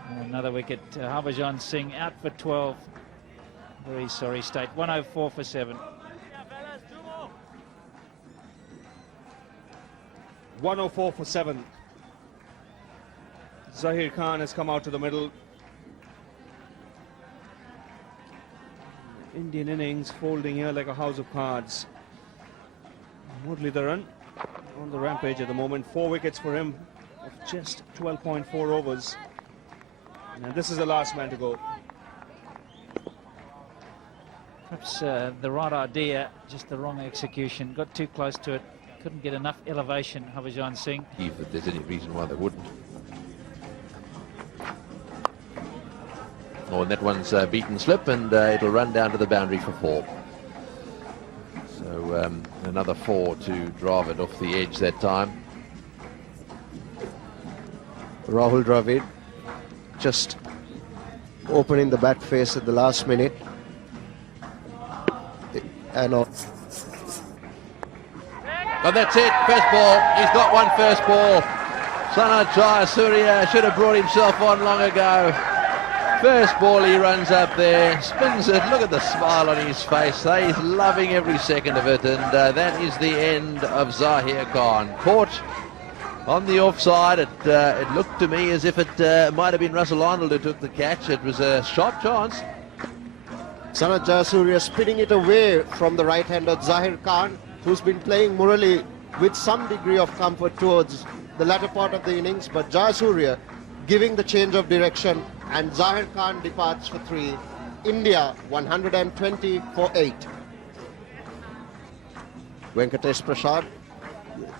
And another wicket. Harbhajan Singh out for 12. Very sorry state. 104 for 7. 104 for 7. Zahir Khan has come out to the middle. Indian innings folding here like a house of cards. Muralidharan on the rampage at the moment. 4 wickets for him of just 12.4 overs. And this is the last man to go. Perhaps the right idea, just the wrong execution. Got too close to it. Couldn't get enough elevation, Harbhajan Singh. If there's any reason why they wouldn't. Oh, and that one's beaten slip, and it'll run down to the boundary for 4. So another 4 to Dravid off the edge that time. Rahul Dravid just opening the bat face at the last minute. And Oh, that's it, first ball. He's got one first ball. Sana Jayasuriya should have brought himself on long ago. First ball, he runs up there, spins it. Look at the smile on his face. He's loving every second of it, and that is the end of Zahir Khan. Caught on the offside. It looked to me as if it might have been Russell Arnold who took the catch. It was a sharp chance. Sana Jayasuriya spinning it away from the right-hander Zahir Khan, who's been playing Murali with some degree of comfort towards the latter part of the innings, but Jayasuriya giving the change of direction, and Zahir Khan departs for 3. India 120 for 8. Venkatesh Prasad,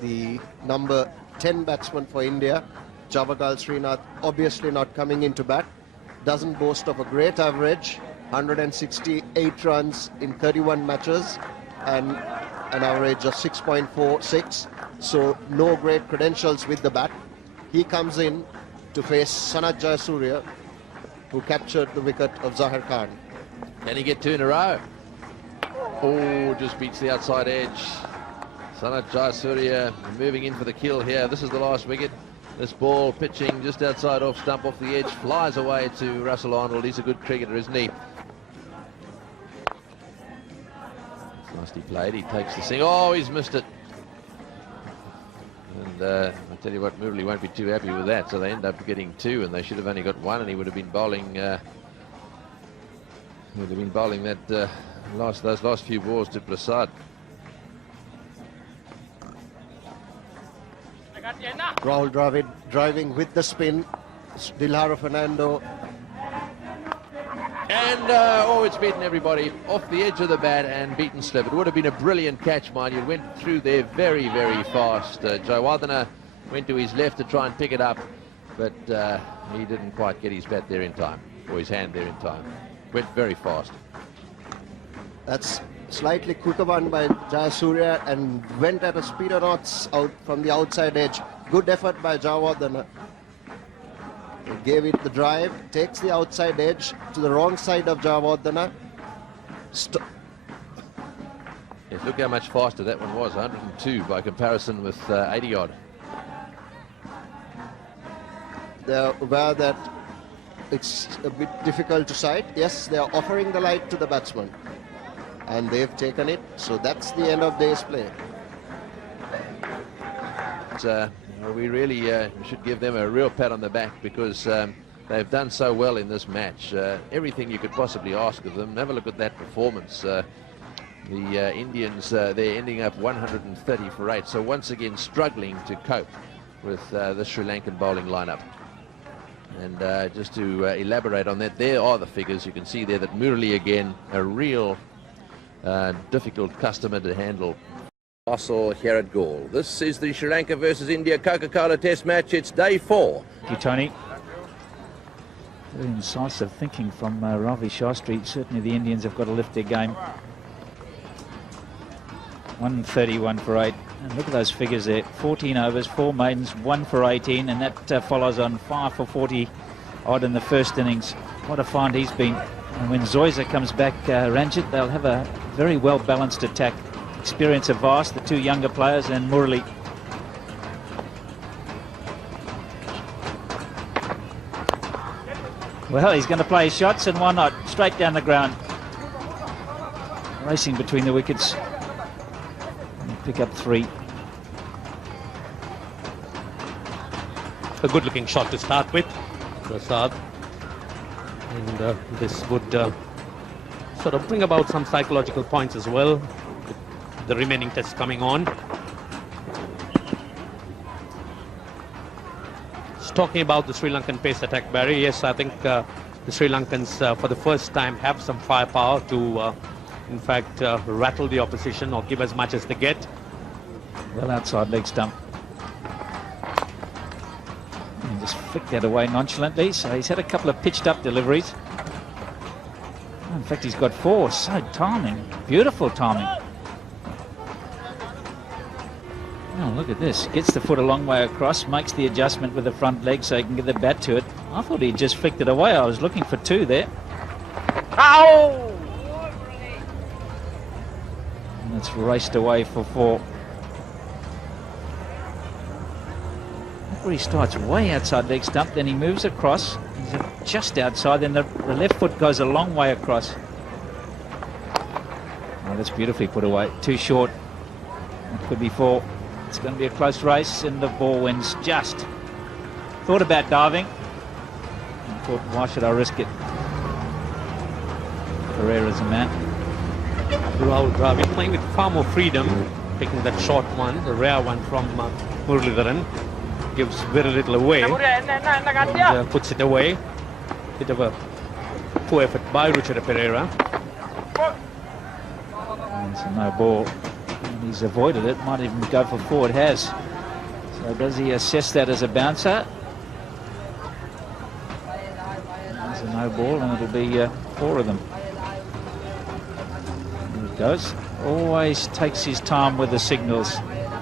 the number 10 batsman for India. Javagal Srinath obviously not coming into bat. Doesn't boast of a great average, 168 runs in 31 matches and an average of 6.46. So no great credentials with the bat. He comes in to face Sanat Jayasuriya, who captured the wicket of Zahir Khan. Can he get 2 in a row? Oh, just beats the outside edge. Sanat Jayasuriya moving in for the kill here. This is the last wicket. This ball pitching just outside off stump, off the edge, flies away to Russell Arnold. He's a good cricketer, isn't he? Nicely played. He takes the sing. Oh, he's missed it. And I tell you what, Murali won't be too happy with that. So they end up getting 2, and they should have only got 1, and he would have been bowling. That those last few balls to Prasad. Rahul Dravid driving with the spin. Dilhara Fernando. And, it's beaten everybody off the edge of the bat and beaten slip. It would have been a brilliant catch, mind you. It went through there very, very fast. Jayawardena went to his left to try and pick it up, but he didn't quite get his bat there in time, or his hand there in time. Went very fast. That's slightly quicker one by Jayasuriya and went at a speed of knots out from the outside edge. Good effort by Jayawardena. Gave it the drive, takes the outside edge to the wrong side of Jayawardena. Yes, look how much faster that one was, 102 by comparison with 80 odd. They're aware that it's a bit difficult to sight. Yes, they are offering the light to the batsman, and they've taken it, so that's the end of day's play. We really should give them a real pat on the back, because they've done so well in this match. Everything you could possibly ask of them. Have a look at that performance. The Indians, they're ending up 130 for 8, so once again struggling to cope with the Sri Lankan bowling lineup. And just to elaborate on that, there are the figures. You can see there that Murali again, a real difficult customer to handle. Russell here at Gaul. This is the Sri Lanka versus India Coca-Cola Test match. It's day 4. Thank you, Tony. Very incisive thinking from Ravi Shastri. Certainly the Indians have got to lift their game. 131 for 8. And look at those figures there. 14 overs, 4 maidens, 1 for 18, and that follows on 5 for 40 odd in the first innings. What a find he's been. And when Zoysa comes back, Ranjit, they'll have a very well-balanced attack. Experience of Vast, the 2 younger players, and Murali. Well, he's going to play his shots, and why not? Straight down the ground. Racing between the wickets. And pick up 3. A good-looking shot to start with, Prasad. And this would sort of bring about some psychological points as well. The remaining tests coming on. Just talking about the Sri Lankan pace attack, Barry. Yes, I think the Sri Lankans for the first time have some firepower to in fact rattle the opposition or give as much as they get. Well outside leg stump. And just flicked that away nonchalantly. So he's had a couple of pitched up deliveries. In fact, he's got 4. So timing. Beautiful timing. Oh, look at this. Gets the foot a long way across, makes the adjustment with the front leg so he can get the bat to it. I thought he'd just flicked it away. I was looking for 2 there. Ow! And it's raced away for 4. Look where he starts way outside leg stump, then he moves across. He's just outside, then the left foot goes a long way across. Oh, that's beautifully put away. Too short. It could be 4. It's going to be a close race, and the ball wins just. Thought about diving. And thought, why should I risk it? Pereira's a man. Rahul Dravid playing with far more freedom, taking that short one, the rare one from Muralidharan. gives very little away and puts it away. Bit of a poor effort by Ruchira Pereira. And it's a no ball. And he's avoided it. Might even go for four. It has. So does he assess that as a bouncer? It's a no ball, and it'll be four of them. There it goes. Always takes his time with the signals,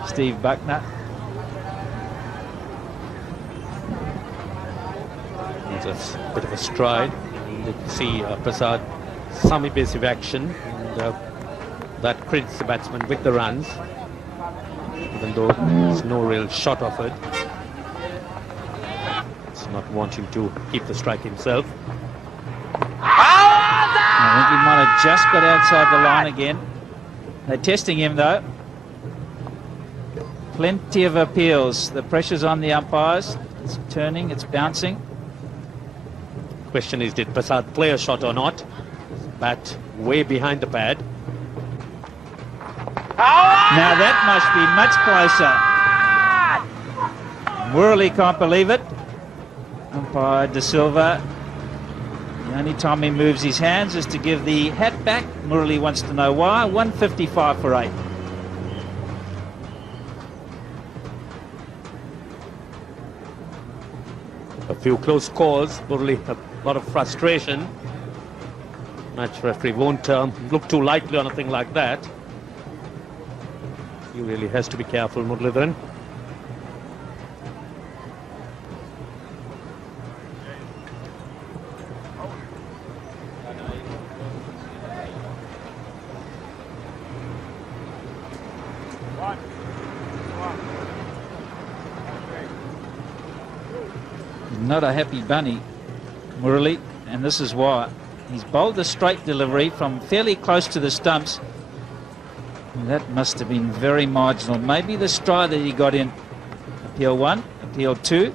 Steve Buckner. It's a bit of a stride. You can see Prasad some evasive action, and that credits the batsman with the runs, even though there's no real shot offered. It's not wanting to keep the strike himself. I think he might have just got outside the line again. They're testing him though. Plenty of appeals. The pressure's on the umpires. It's turning, it's bouncing. Question is, did Prasad play a shot or not? Bat way behind the pad. Now that must be much closer. Murali can't believe it. Umpire De Silva. The only time he moves his hands is to give the hat back. Murali wants to know why. 155 for 8. A few close calls, Murali, a lot of frustration. Match referee won't look too lightly on a thing like that. He really has to be careful, Muralidharan. Not a happy bunny, Murali, and this is why. He's bowled a straight delivery from fairly close to the stumps. And that must have been very marginal. Maybe the stride that he got in. Appeal 1, appeal 2.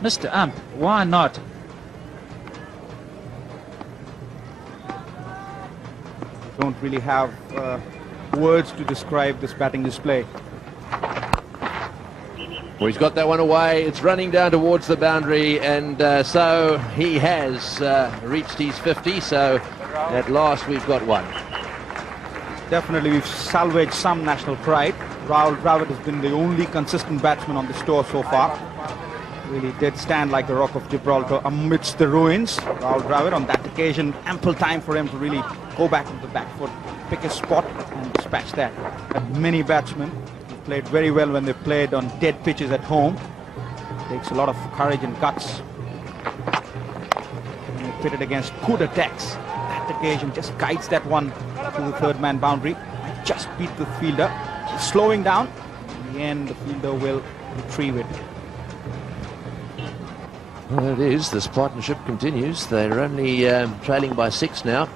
Mr. Ump, why not? Don't really have words to describe this batting display. Well, he's got that one away. It's running down towards the boundary, and so he has reached his 50. So at last we've got one. Definitely we've salvaged some national pride. Rahul Dravid has been the only consistent batsman on this tour so far. Really did stand like the Rock of Gibraltar amidst the ruins. Rahul Dravid, on that occasion, ample time for him to really go back on the back foot, pick his spot and dispatch that. And many batsmen played very well when they played on dead pitches at home. Takes a lot of courage and guts. And they pitted against good attacks. That occasion just guides that one to the third man boundary. Just beat the fielder. Slowing down. In the end, the fielder will retrieve it. Well, it is. This partnership continues. They're only trailing by 6 now.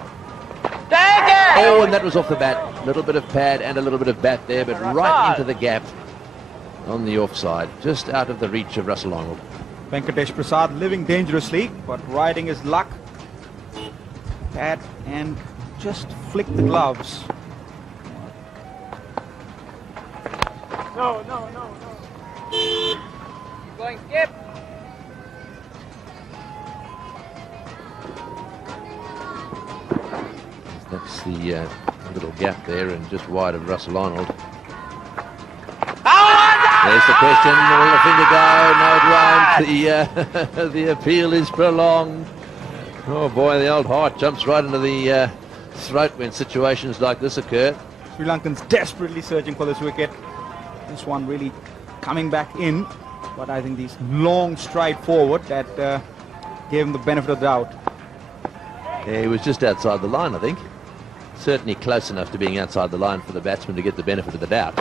Oh, and that was off the bat. A little bit of pad and a little bit of bat there, but right into the gap on the offside, just out of the reach of Russell Arnold. Venkatesh Prasad living dangerously, but riding his luck. Pad and just flick the gloves. No. Going skip. That's the little gap there and just wide of Russell Arnold. There's the question. Will the finger go? No, it won't. The appeal is prolonged. Oh boy, the old heart jumps right into the throat when situations like this occur. Sri Lankans desperately searching for this wicket. This one really coming back in, but I think this long stride forward that gave him the benefit of the doubt. Yeah, he was just outside the line, I think. Certainly close enough to being outside the line for the batsman to get the benefit of the doubt.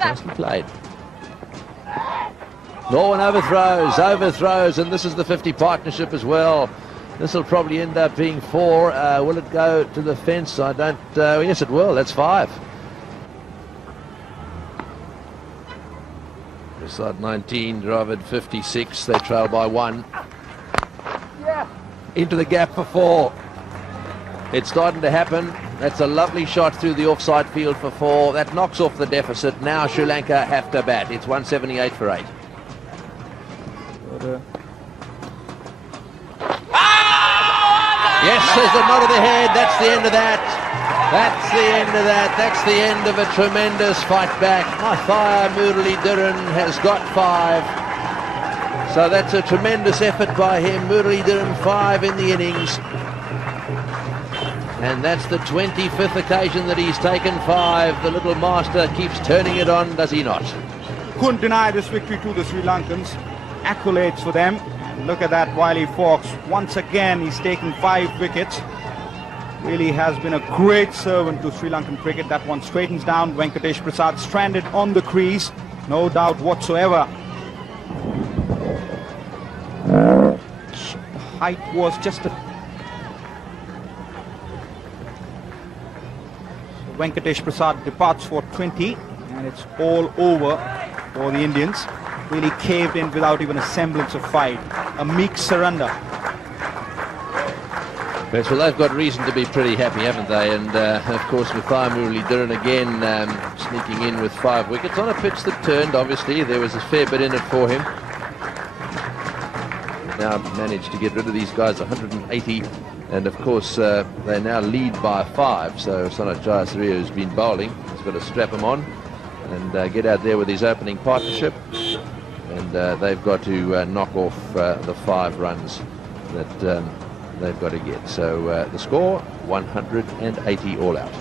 Nicely played. Norwin overthrows, and this is the 50 partnership as well. This will probably end up being 4. Will it go to the fence? I don't... yes, it will. That's 5. Prasad 19, Dravid 56. They trail by 1. Into the gap for 4. It's starting to happen. That's a lovely shot through the offside field for 4. That knocks off the deficit. Now Sri Lanka have to bat. It's 178 for 8. Yes, there's the nod of the head. That's the end of that. That's the end of that. That's the end of a tremendous fight back. Mathaya Muralidharan has got 5. So that's a tremendous effort by him. Muralidharan 5 in the innings. And that's the 25th occasion that he's taken 5. The little master keeps turning it on, does he not? Couldn't deny this victory to the Sri Lankans. Accolades for them. And look at that, Wiley Fox. Once again, he's taken 5 wickets. Really has been a great servant to Sri Lankan cricket. That one straightens down. Venkatesh Prasad stranded on the crease. No doubt whatsoever. The height was just a... Venkatesh Prasad departs for 20, and it's all over for the Indians. Really caved in without even a semblance of fight. A meek surrender. Yes, well, they've got reason to be pretty happy, haven't they? And of course, Mathaya Muralidharan again sneaking in with 5 wickets on a pitch that turned. Obviously, there was a fair bit in it for him. Now managed to get rid of these guys, 180. And of course, they now lead by 5. So Sanath Jayasuriya, who's been bowling, has got to strap him on and get out there with his opening partnership. And they've got to knock off the 5 runs that they've got to get. So the score, 180 all out.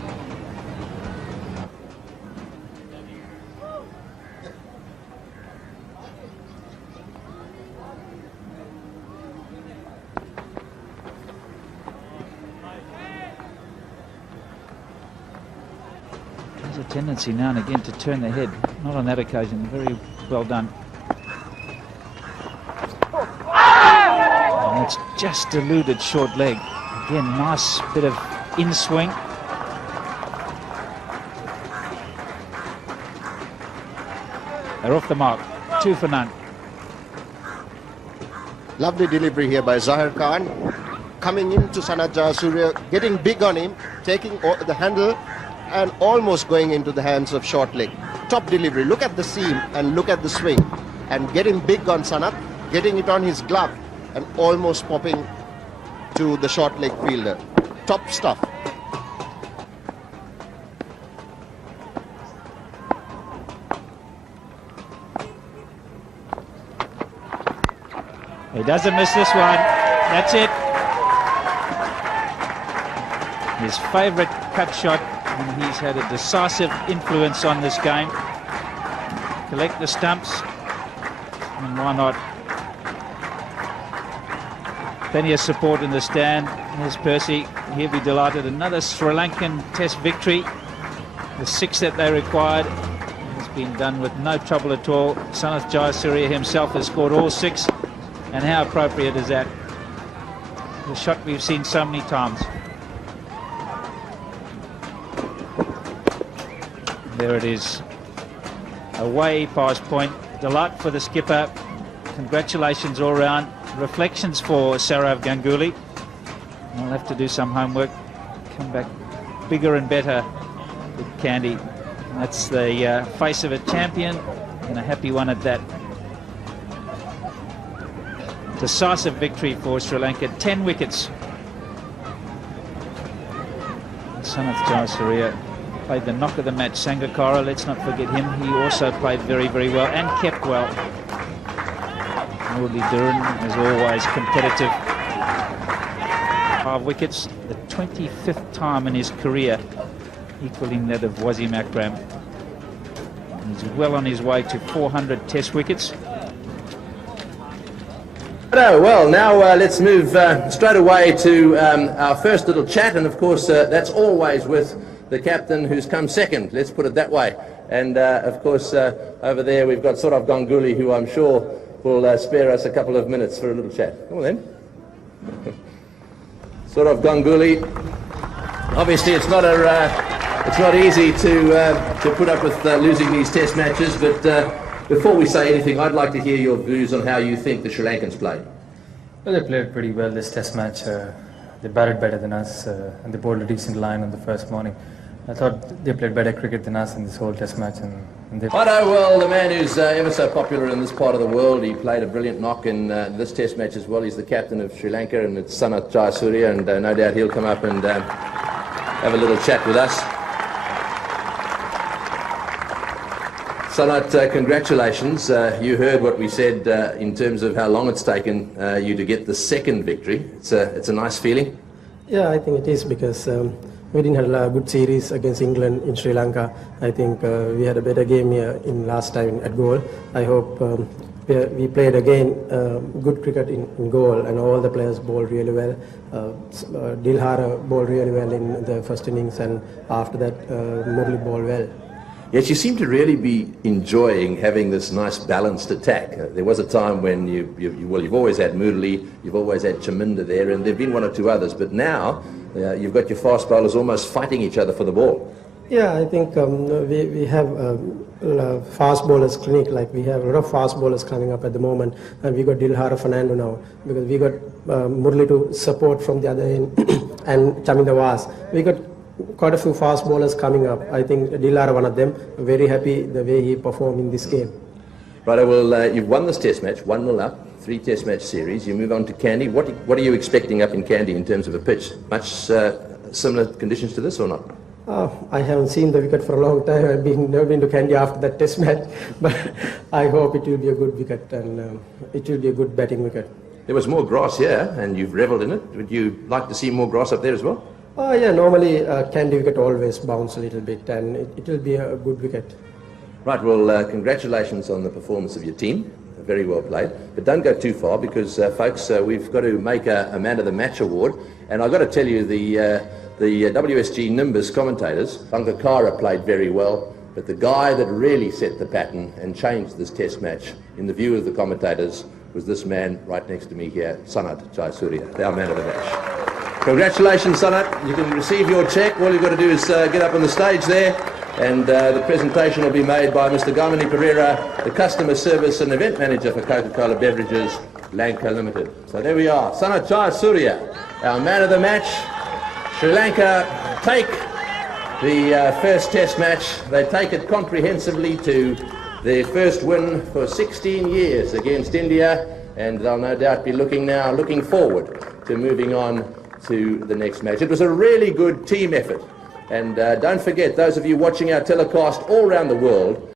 There's a tendency now and again to turn the head. Not on that occasion. Very well done. And it's just eluded short leg. Again, nice bit of in swing. They're off the mark. 2 for none. Lovely delivery here by Zahir Khan. Coming into Sanath Jayasuriya, getting big on him, taking the handle and almost going into the hands of short leg. Top delivery. Look at the seam and look at the swing. And getting big on Sanath, getting it on his glove and almost popping to the short leg fielder. Top stuff. He doesn't miss this one. That's it. His favourite cut shot, and he's had a decisive influence on this game. Collect the stumps, and why not? Plenty of support in the stand. Here's Percy. He'll be delighted. Another Sri Lankan Test victory. The 6 that they required. It's been done with no trouble at all. Sanath Jayasuriya himself has scored all 6. And how appropriate is that? The shot we've seen so many times. There it is. Away past point. Delight for the skipper. Congratulations all round. Reflections for Saurav Ganguly. I'll have to do some homework. Come back bigger and better with Candy. That's the face of a champion, and a happy one at that. Decisive victory for Sri Lanka. 10 wickets. Sanath Jayasuriya played the knock of the match. Sangakkara, let's not forget him. He also played very, very well and kept well. Muralidharan, as always, competitive. 5 wickets, the 25th time in his career, equaling that of Wasim Akram. He's well on his way to 400 Test wickets. Well, now let's move straight away to our first little chat, and of course that's always with the captain who's come second, let's put it that way. And of course over there we've got Saurav Ganguly, who I'm sure will spare us a couple of minutes for a little chat. Come on then. Saurav Ganguly. Obviously it's not easy to put up with losing these Test matches, but before we say anything, I'd like to hear your views on how you think the Sri Lankans played. Well, they played pretty well this Test match. They batted better than us and they bowled a decent line on the first morning. I thought they played better cricket than us in this whole test match. And they... Righto, well, the man who's ever so popular in this part of the world, he played a brilliant knock in this test match as well. He's the captain of Sri Lanka, and it's Sanat Jayasuriya, and no doubt he'll come up and have a little chat with us. Sanat, congratulations. You heard what we said in terms of how long it's taken you to get the second victory. It's a nice feeling. Yeah, I think it is, because we didn't have a good series against England in Sri Lanka. I think we had a better game here in last time at goal. I hope we played again good cricket in goal, and all the players bowled really well. Dilhara bowled really well in the first innings, and after that Murli bowled well. Yes, you seem to really be enjoying having this nice balanced attack. There was a time when you've always had Murli, you've always had Chaminda there, and there have been one or two others, but now you've got your fast bowlers almost fighting each other for the ball. Yeah, I think we have fast bowlers clinic. Like, we have a lot of fast bowlers coming up at the moment, and we got Dilhara Fernando now, because we got Murli to support from the other end and Chaminda Was. We got quite a few fast bowlers coming up. I think Dilhara one of them. I'm very happy the way he performed in this game. Right, well, you've won this test match, 1-0 up, 3 test match series. You move on to Kandy. What are you expecting up in Kandy in terms of a pitch? Much similar conditions to this or not? I haven't seen the wicket for a long time. I've never been to Kandy after that test match, but I hope it will be a good wicket, and it will be a good batting wicket. There was more grass here, and you've revelled in it. Would you like to see more grass up there as well? Yeah, normally Kandy wicket always bounce a little bit, and it will be a good wicket. Right, well, congratulations on the performance of your team. Very well played. But don't go too far, because, folks, we've got to make a Man of the Match award. And I've got to tell you, the WSG Nimbus commentators, Lankakara played very well, but the guy that really set the pattern and changed this test match, in the view of the commentators, was this man right next to me here, Sanat Jayasuriya, our Man of the Match. Congratulations, Sanat. You can receive your cheque. All you've got to do is get up on the stage there, and the presentation will be made by Mr. Gamini Pereira, the Customer Service and Event Manager for Coca-Cola Beverages, Lanka Limited. So there we are. Sanat Jayasuriya, our Man of the Match. Sri Lanka take the first test match. They take it comprehensively to their first win for 16 years against India, and they'll no doubt be looking forward to moving on to the next match. It was a really good team effort, and don't forget, those of you watching our telecast all around the world,